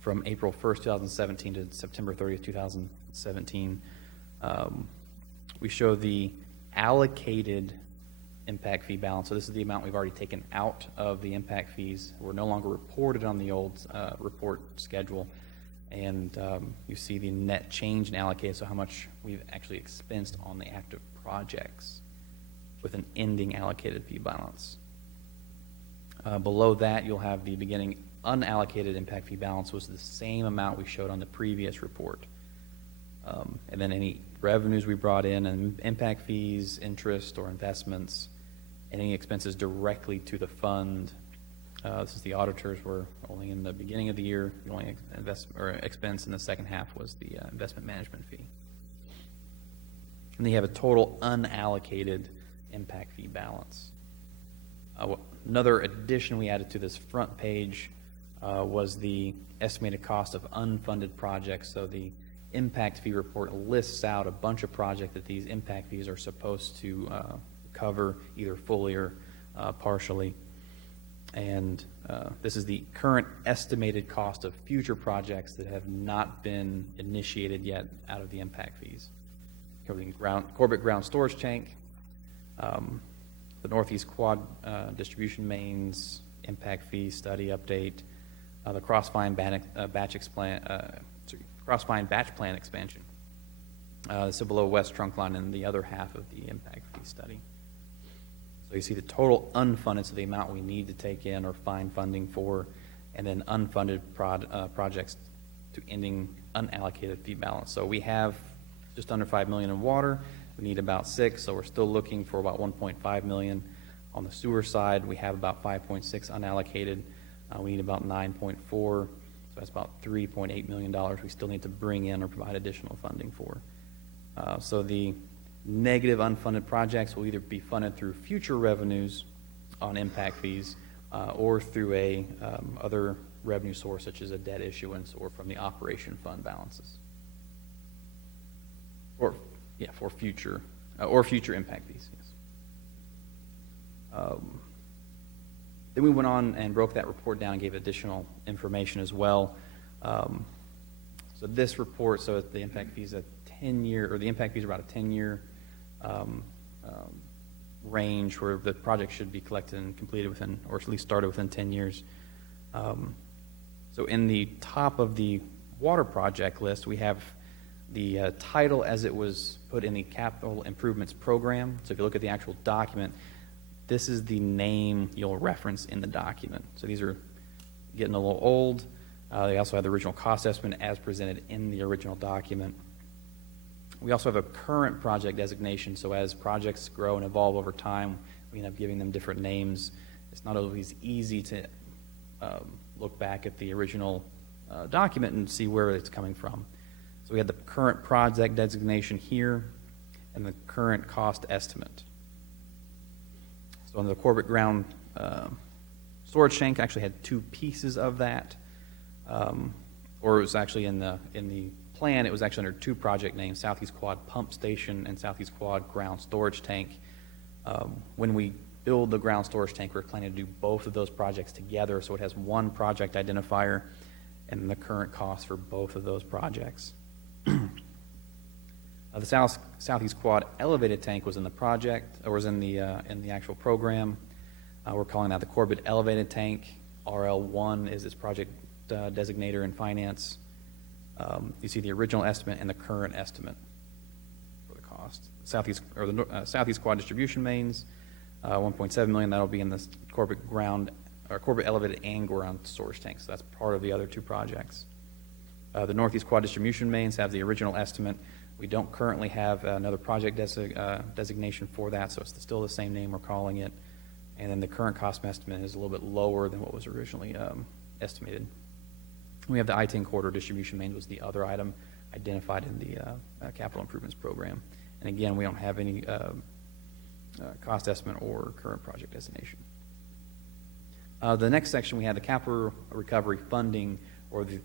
from April 1st, 2017 to September 30th, 2017, we show the allocated impact fee balance. So this is the amount we've already taken out of the impact fees. We're no longer reported on the old report schedule. And you see the net change in allocated, so how much we've actually expensed on the active projects with an ending allocated fee balance. Below that, you'll have the beginning unallocated impact fee balance was the same amount we showed on the previous report. And then any revenues we brought in and impact fees, interest, or investments, and any expenses directly to the fund. This is the auditors were only in the beginning of the year. The only expense in the second half was the investment management fee. And then you have a total unallocated impact fee balance. Another addition we added to this front page was the estimated cost of unfunded projects. So the impact fee report lists out a bunch of projects that these impact fees are supposed to cover either fully or partially. And this is the current estimated cost of future projects that have not been initiated yet out of the impact fees. Covering Corbett Ground Storage Tank, the Northeast Quad Distribution Mains, impact fee study update, the Crossvine batch plant expansion, the Cibolo West trunk line, and the other half of the impact fee study. So you see the total unfunded, so the amount we need to take in or find funding for, and then unfunded projects to ending unallocated fee balance. So we have just under $5 million in water. We need about 6, so we're still looking for about 1.5 million. On the sewer side, we have about 5.6 unallocated. We need about 9.4, so that's about $3.8 million we still need to bring in or provide additional funding for. So the negative unfunded projects will either be funded through future revenues on impact fees or through a other revenue source such as a debt issuance or from the operation fund balances. For future impact fees. Yes. Then we went on and broke that report down and gave additional information as well. So this report, so the impact fees a 10-year, or the impact fees are about a 10-year range where the project should be collected and completed within, or at least started within 10 years. So in the top of the water project list, we have the title as it was put in the capital improvements program. So if you look at the actual document, this is the name you'll reference in the document. So these are getting a little old. They also have the original cost estimate as presented in the original document. We also have a current project designation, so as projects grow and evolve over time, we end up giving them different names. It's not always easy to look back at the original document and see where it's coming from. So we had the current project designation here and the current cost estimate. So on the Corbett ground storage tank, actually had two pieces of that, or it was actually in the plan, it was actually under two project names, Southeast Quad Pump Station and Southeast Quad Ground Storage Tank. When we build the ground storage tank, we're planning to do both of those projects together, so it has one project identifier and the current cost for both of those projects. The Southeast Quad Elevated Tank was in the project, or was in the actual program. We're calling that the Corbett Elevated Tank. RL1 is its project designator in finance. You see the original estimate and the current estimate for the cost. Southeast Quad Distribution Mains, 1.7 million. That'll be in the Corbett ground, or Corbett Elevated and Ground Storage Tanks. So that's part of the other two projects. The Northeast Quad Distribution Mains have the original estimate. We don't currently have another project designation for that, so it's still the same name we're calling it. And then the current cost estimate is a little bit lower than what was originally estimated. We have the I-10 corridor distribution mains was the other item identified in the capital improvements program. And again, we don't have any cost estimate or current project designation. The next section, we have the capital recovery funding, or the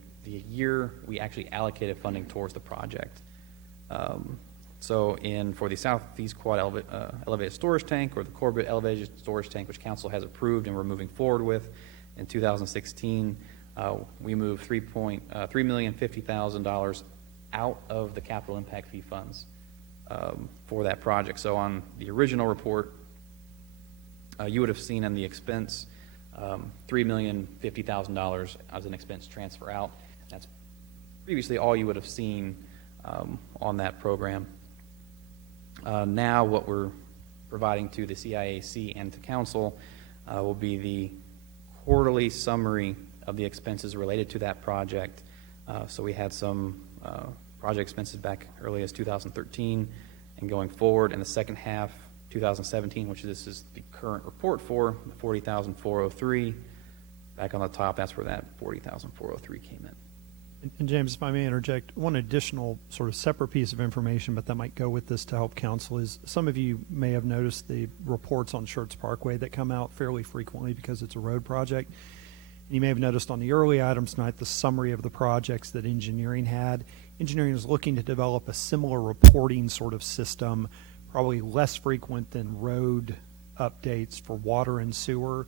year we actually allocated funding towards the project. So for the Southeast Quad Elevated Storage Tank, or the Corbett Elevated Storage Tank, which Council has approved and we're moving forward with in 2016, we moved $3,050,000 out of the capital impact fee funds for that project. So on the original report, you would have seen in the expense $3,050,000 as an expense transfer out. That's previously all you would have seen on that program. Now what we're providing to the CIAC and to Council will be the quarterly summary of the expenses related to that project. So we had some project expenses back early as 2013, and going forward in the second half, 2017, which this is the current report for, the $40,403. Back on the top, that's where that $40,403 came in. And James, if I may interject, one additional sort of separate piece of information, but that might go with this to help council, is some of you may have noticed the reports on Schertz Parkway that come out fairly frequently because it's a road project. You may have noticed on the early items tonight the summary of the projects that engineering had. Engineering is looking to develop a similar reporting sort of system, probably less frequent than road updates for water and sewer,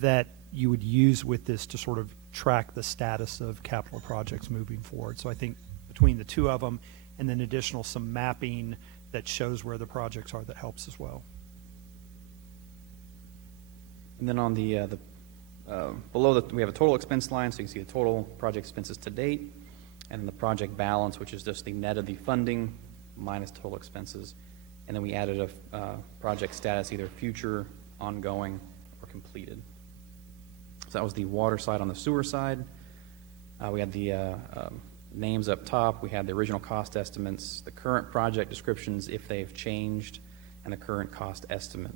that you would use with this to sort of track the status of capital projects moving forward. So I think between the two of them, and then additional some mapping that shows where the projects are, that helps as well. And then on the below that, we have a total expense line, so you can see the total project expenses to date, and the project balance, which is just the net of the funding minus total expenses. And then we added a project status, either future, ongoing, or completed. So that was the water side. On the sewer side, we had the names up top. We had the original cost estimates, the current project descriptions if they've changed, and the current cost estimate.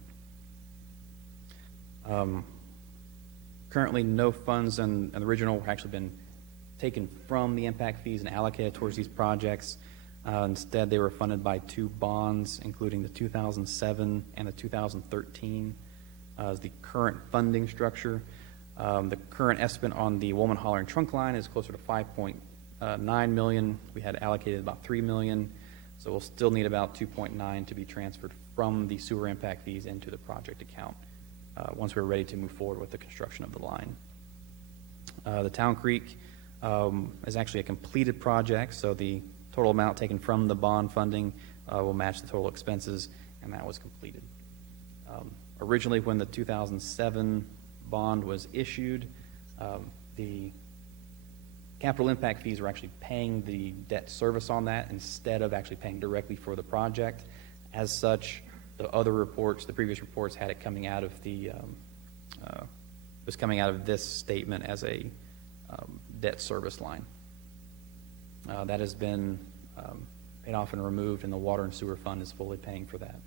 Currently, no funds in the original have actually been taken from the impact fees and allocated towards these projects. Instead, they were funded by two bonds, including the 2007 and the 2013 as the current funding structure. The current estimate on the Woolman Holler and Trunk Line is closer to $5.9 million. We had allocated about $3 million, so we'll still need about $2.9 to be transferred from the sewer impact fees into the project account once we're ready to move forward with the construction of the line. The Town Creek is actually a completed project, so the total amount taken from the bond funding will match the total expenses, and that was completed. Originally, when the 2007 bond was issued, the capital impact fees were actually paying the debt service on that instead of actually paying directly for the project. As such, the other reports, the previous reports, had it coming out of the was coming out of this statement as a debt service line. That has been paid off and removed, and the water and sewer fund is fully paying for that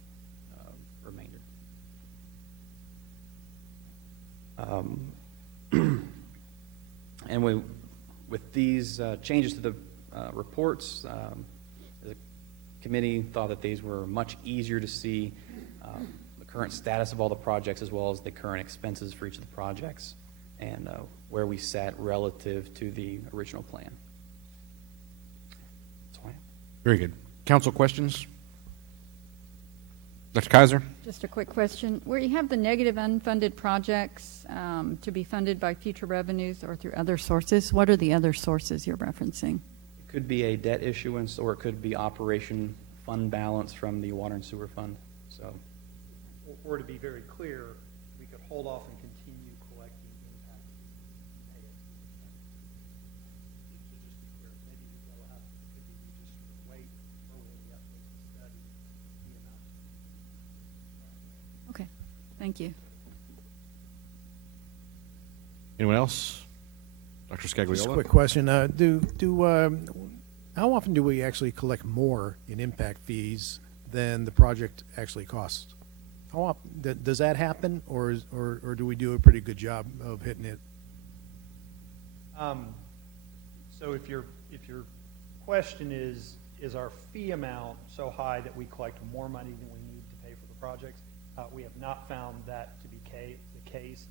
remainder. And with these changes to the reports, the committee thought that these were much easier to see the current status of all the projects, as well as the current expenses for each of the projects, and where we sat relative to the original plan. That's why. Very good. Council questions? Dr. Kaiser? Just a quick question. Where you have the negative unfunded projects to be funded by future revenues or through other sources, what are the other sources you're referencing? It could be a debt issuance, or it could be operation fund balance from the water and sewer fund. So, or to be very clear, we could hold off and continue collecting impact fees and pay it. To just be clear, maybe we'll have, could be we just sort of wait, or when we update the study, the amount. Okay, thank you. Anyone else? Dr. Scagliola? Just a quick question. How often do we actually collect more in impact fees than the project actually costs? How often does that happen, or do we do a pretty good job of hitting it? So if your question is our fee amount so high that we collect more money than we need to pay for the projects, we have not found that to be the case.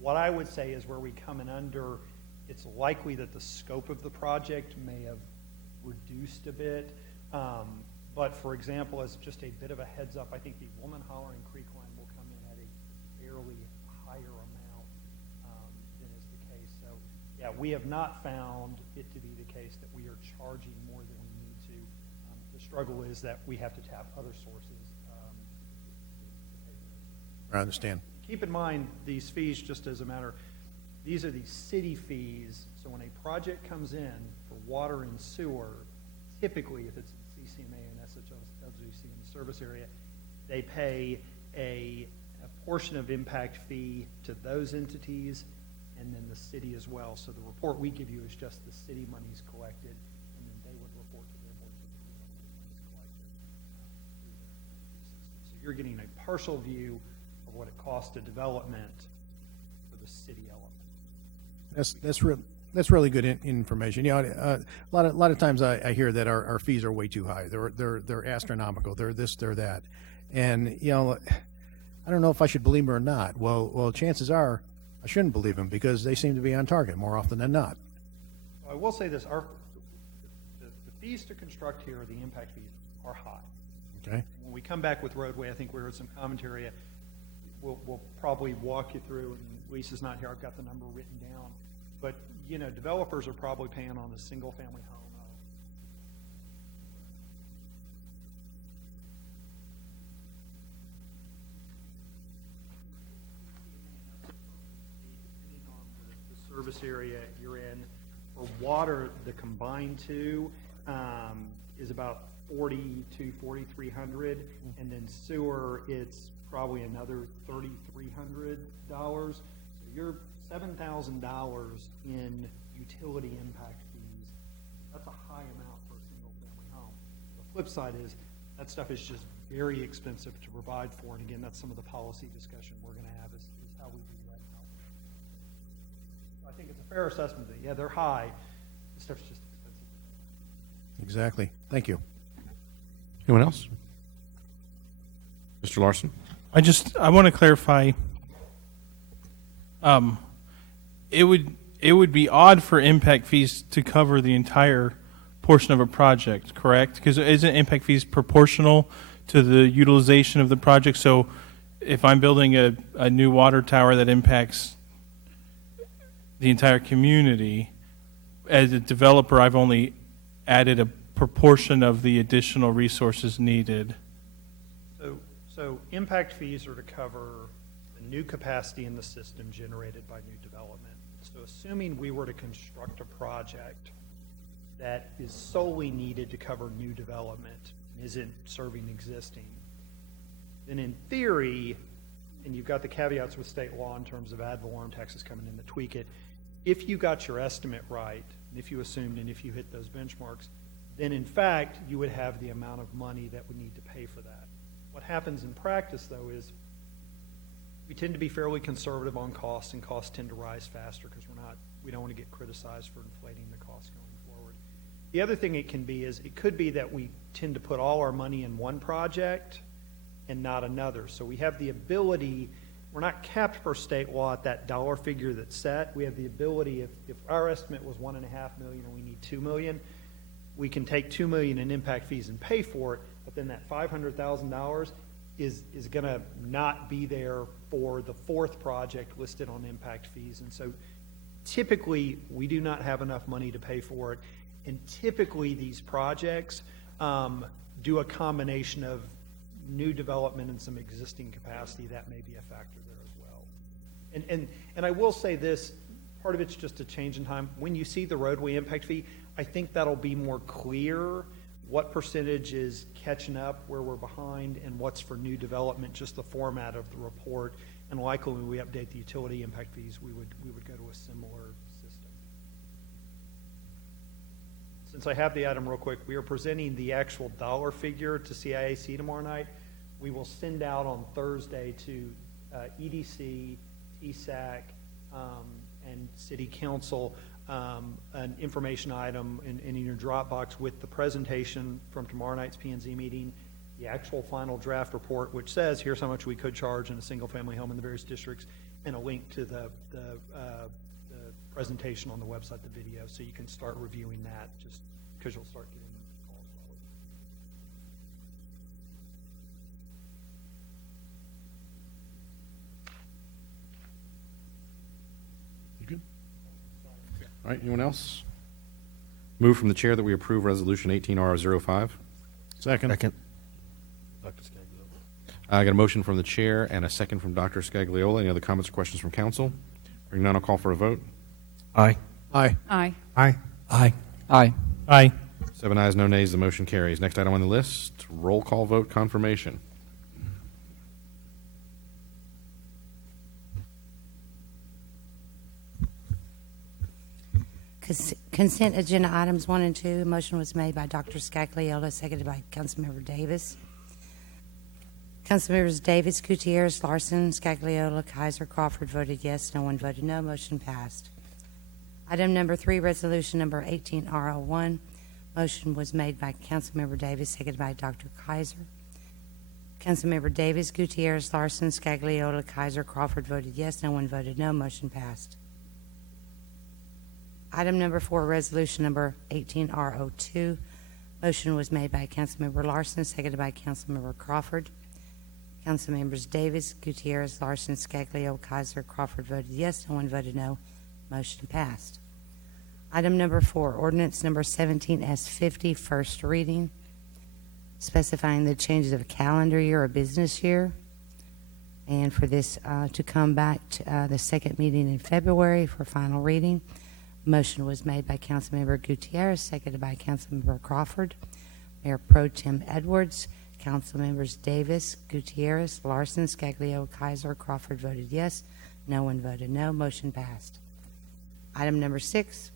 What I would say is where we come in under, it's likely that the scope of the project may have reduced a bit. But for example, as just a bit of a heads up, I think the Woman Hollering Creek line will come in at a fairly higher amount than is the case. So yeah, we have not found it to be the case that we are charging more than we need to. The struggle is that we have to tap other sources to pay for this. I understand. Keep in mind, these fees, just as a matter, these are the city fees. So when a project comes in for water and sewer, typically if it's CCMA and SHLGC in the service area, they pay a portion of impact fee to those entities and then the city as well. So the report we give you is just the city monies collected, and then they would report to their board the monies collected through their system. So you're getting a partial view of what it costs to development for the city element. That's really good information. You know, a lot of times I hear that our fees are way too high. They're astronomical. They're this, they're that, and you know, I don't know if I should believe them or not. Well, chances are I shouldn't believe them because they seem to be on target more often than not. I will say this: the fees to construct here, the impact fees, are high. Okay. When we come back with roadway, I think we heard some commentary. We'll probably walk you through, and Lisa's not here. I've got the number written down. But, you know, developers are probably paying on a single-family home. Depending on the service area you're in. For water, the combined two is about $4,200 to $4,300, and then sewer, it's probably another $3,300. So you're $7,000 in utility impact fees. That's a high amount for a single-family home. The flip side is that stuff is just very expensive to provide for, and again, that's some of the policy discussion we're going to have is how we do that. I think it's a fair assessment that, yeah, they're high. This stuff's just expensive. Exactly. Thank you. Anyone else? Mr. Larson? I want to clarify. It would be odd for impact fees to cover the entire portion of a project, correct? Because isn't impact fees proportional to the utilization of the project? So if I'm building a new water tower that impacts the entire community, as a developer, I've only added a proportion of the additional resources needed? So impact fees are to cover the new capacity in the system generated by new development. So assuming we were to construct a project that is solely needed to cover new development, isn't serving existing, then in theory, and you've got the caveats with state law in terms of ad valorem taxes coming in that tweak it, if you got your estimate right, and if you assumed and if you hit those benchmarks, then in fact, you would have the amount of money that would need to pay for that. What happens in practice, though, is we tend to be fairly conservative on costs, and costs tend to rise faster because we don't want to get criticized for inflating the costs going forward. The other thing it can be is it could be that we tend to put all our money in one project and not another. So we have the ability, we're not capped per state law at that dollar figure that's set. We have the ability, if our estimate was $1.5 million and we need $2 million, we can take $2 million in impact fees and pay for it, but then that $500,000 is going to not be there for the fourth project listed on impact fees. And so typically we do not have enough money to pay for it. And typically these projects do a combination of new development and some existing capacity. That may be a factor there as well. And I will say this, part of it's just a change in time. When you see the roadway impact fee, I think that'll be more clear what percentage is catching up, where we're behind, and what's for new development, just the format of the report. And likely when we update the utility impact fees, we would go to a similar system. Since I have the item real quick, we are presenting the actual dollar figure to CIAC tomorrow night. We will send out on Thursday to EDC, TSAC, and City Council an information item in your Dropbox with the presentation from tomorrow night's P&Z meeting, the actual final draft report, which says here's how much we could charge in a single-family home in the various districts, and a link to the presentation on the website, the video, so you can start reviewing that just because you'll start getting calls probably. You good? All right, anyone else? Move from the chair that we approve Resolution 18R05. Second. Dr. I got a motion from the chair and a second from Dr. Scagliola. Any other comments or questions from council? Hearing none, I'll call for a vote. Aye. Aye. Aye. Aye. Aye. Aye. Aye. 7 ayes, no nays. The motion carries. Next item on the list, roll call vote confirmation. Consent agenda items 1 and 2. Motion was made by Dr. Scagliola, seconded by Councilmember Davis. Councilmembers Davis, Gutierrez, Larson, Scagliola, Kaiser, Crawford voted yes. No one voted no. Motion passed. Item number 3, resolution number 18R01. Motion was made by Councilmember Davis, seconded by Dr. Kaiser. Councilmember Davis, Gutierrez, Larson, Scagliola, Kaiser, Crawford voted yes. No one voted no. Motion passed. Item number 4, resolution number 18R02. Motion was made by Councilmember Larson, seconded by Councilmember Crawford. Councilmembers Davis, Gutierrez, Larson, Scagliola, Kaiser, Crawford voted yes. No one voted no. Motion passed. Item number 4, ordinance number 17S50, first reading, specifying the changes of a calendar year or business year. And for this to come back to the second meeting in February for final reading. Motion was made by Councilmember Gutierrez, seconded by Councilmember Crawford. Mayor Pro Tem Edwards, Councilmembers Davis, Gutierrez, Larson, Scagliola, Kaiser, Crawford voted yes. No one voted no. Motion passed. Item number 6,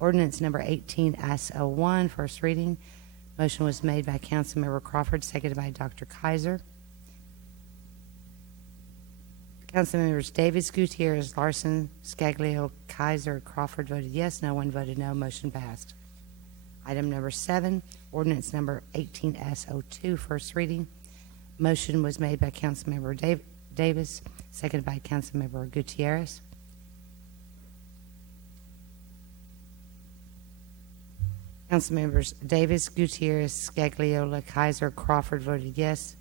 ordinance number 18S01, first reading. Motion was made by Councilmember Crawford, seconded by Dr. Kaiser. Councilmembers Davis, Gutierrez, Larson, Scagliola, Kaiser, Crawford voted yes. No one voted no. Motion passed. Item number 7, ordinance number 18S02, first reading. Motion was made by Councilmember Davis, seconded by Councilmember Gutierrez. Councilmembers Davis, Gutierrez, Scagliola, Kaiser, Crawford voted yes.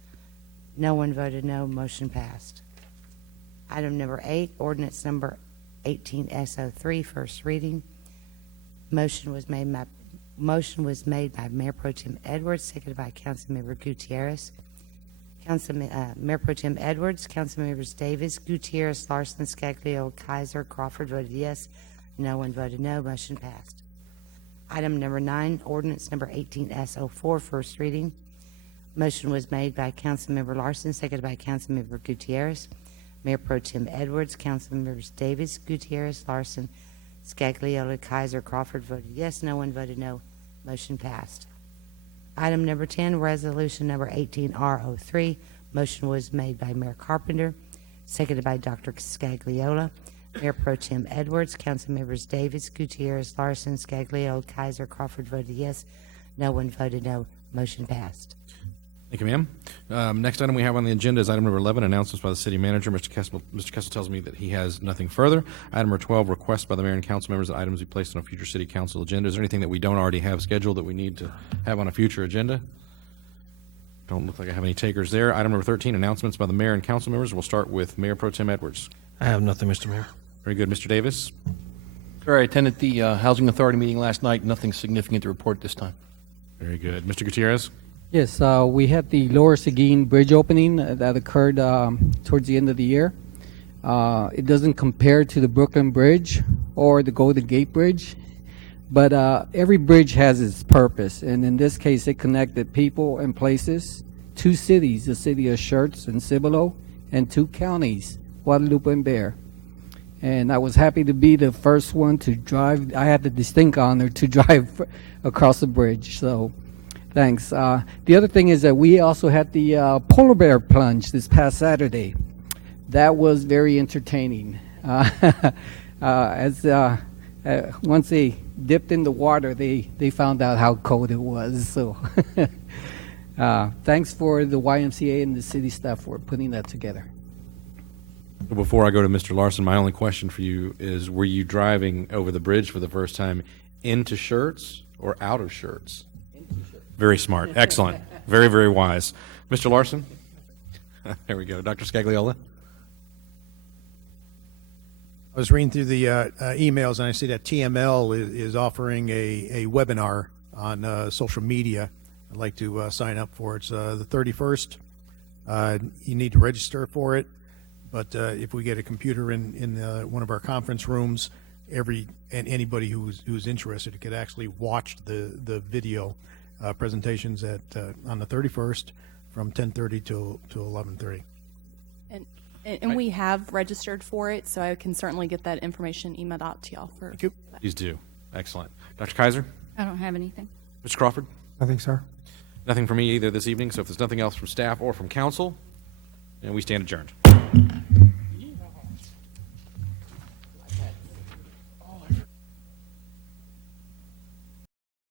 No one voted no. Motion passed. Item number 8, ordinance number 18S03, first reading. Motion was made Motion was made by Mayor Pro Tem Edwards, seconded by Councilmember Gutierrez. Mayor Pro Tem Edwards, Councilmembers Davis, Gutierrez, Larson, Scaglio, Kaiser, Crawford voted yes. No one voted no. Motion passed. Item number 9, ordinance number 18S04, first reading. Motion was made by Councilmember Larson, seconded by Councilmember Gutierrez. Mayor Pro Tem Edwards, Councilmembers Davis, Gutierrez, Larson, Scagliola, Kaiser, Crawford voted yes. No one voted no. Motion passed. Item number 10, resolution number 18R03. Motion was made by Mayor Carpenter, seconded by Dr. Scagliola. Mayor Pro Tem Edwards, Councilmembers Davis, Gutierrez, Larson, Scagliola, Kaiser, Crawford voted yes. No one voted no. Motion passed. Thank you, ma'am. Next item we have on the agenda is item number 11, announcements by the city manager. Mr. Kessel tells me that he has nothing further. Item number 12, request by the mayor and council members that items be placed on a future city council agenda. Is there anything that we don't already have scheduled that we need to have on a future agenda? Don't look like I have any takers there. Item number 13, announcements by the mayor and council members. We'll start with Mayor Pro Tem Edwards. I have nothing, Mr. Mayor. Very good. Mr. Davis? Sir, I attended the Housing Authority meeting last night. Nothing significant to report this time. Very good. Mr. Gutierrez? Yes, we had the Lower Seguin Bridge opening that occurred towards the end of the year. It doesn't compare to the Brooklyn Bridge or the Golden Gate Bridge, but every bridge has its purpose, and in this case it connected people and places, 2 cities, the city of Schertz and Cibolo, and 2 counties, Guadalupe and Bexar. And I was happy to be the first one to drive. I had the distinct honor to drive across the bridge, so thanks. The other thing is that we also had the polar bear plunge this past Saturday. That was very entertaining. Once they dipped in the water, they found out how cold it was. So thanks for the YMCA and the city staff for putting that together. Before I go to Mr. Larson, my only question for you is, were you driving over the bridge for the first time into Schertz or out of Schertz? Very smart. Excellent. Very, very wise. Mr. Larson? There we go. Dr. Scagliola? I was reading through the emails, and I see that TML is offering a webinar on social media. I'd like to sign up for it. It's the 31st. You need to register for it, but if we get a computer in one of our conference rooms, anybody who's interested could actually watch the video presentations on the 31st from 10:30 to 11:30. And we have registered for it, so I can certainly get that information emailed out to y'all. Thank you. Please do. Excellent. Dr. Kaiser? I don't have anything. Mr. Crawford? Nothing, sir. Nothing for me either this evening, so if there's nothing else from staff or from council, then we stand adjourned.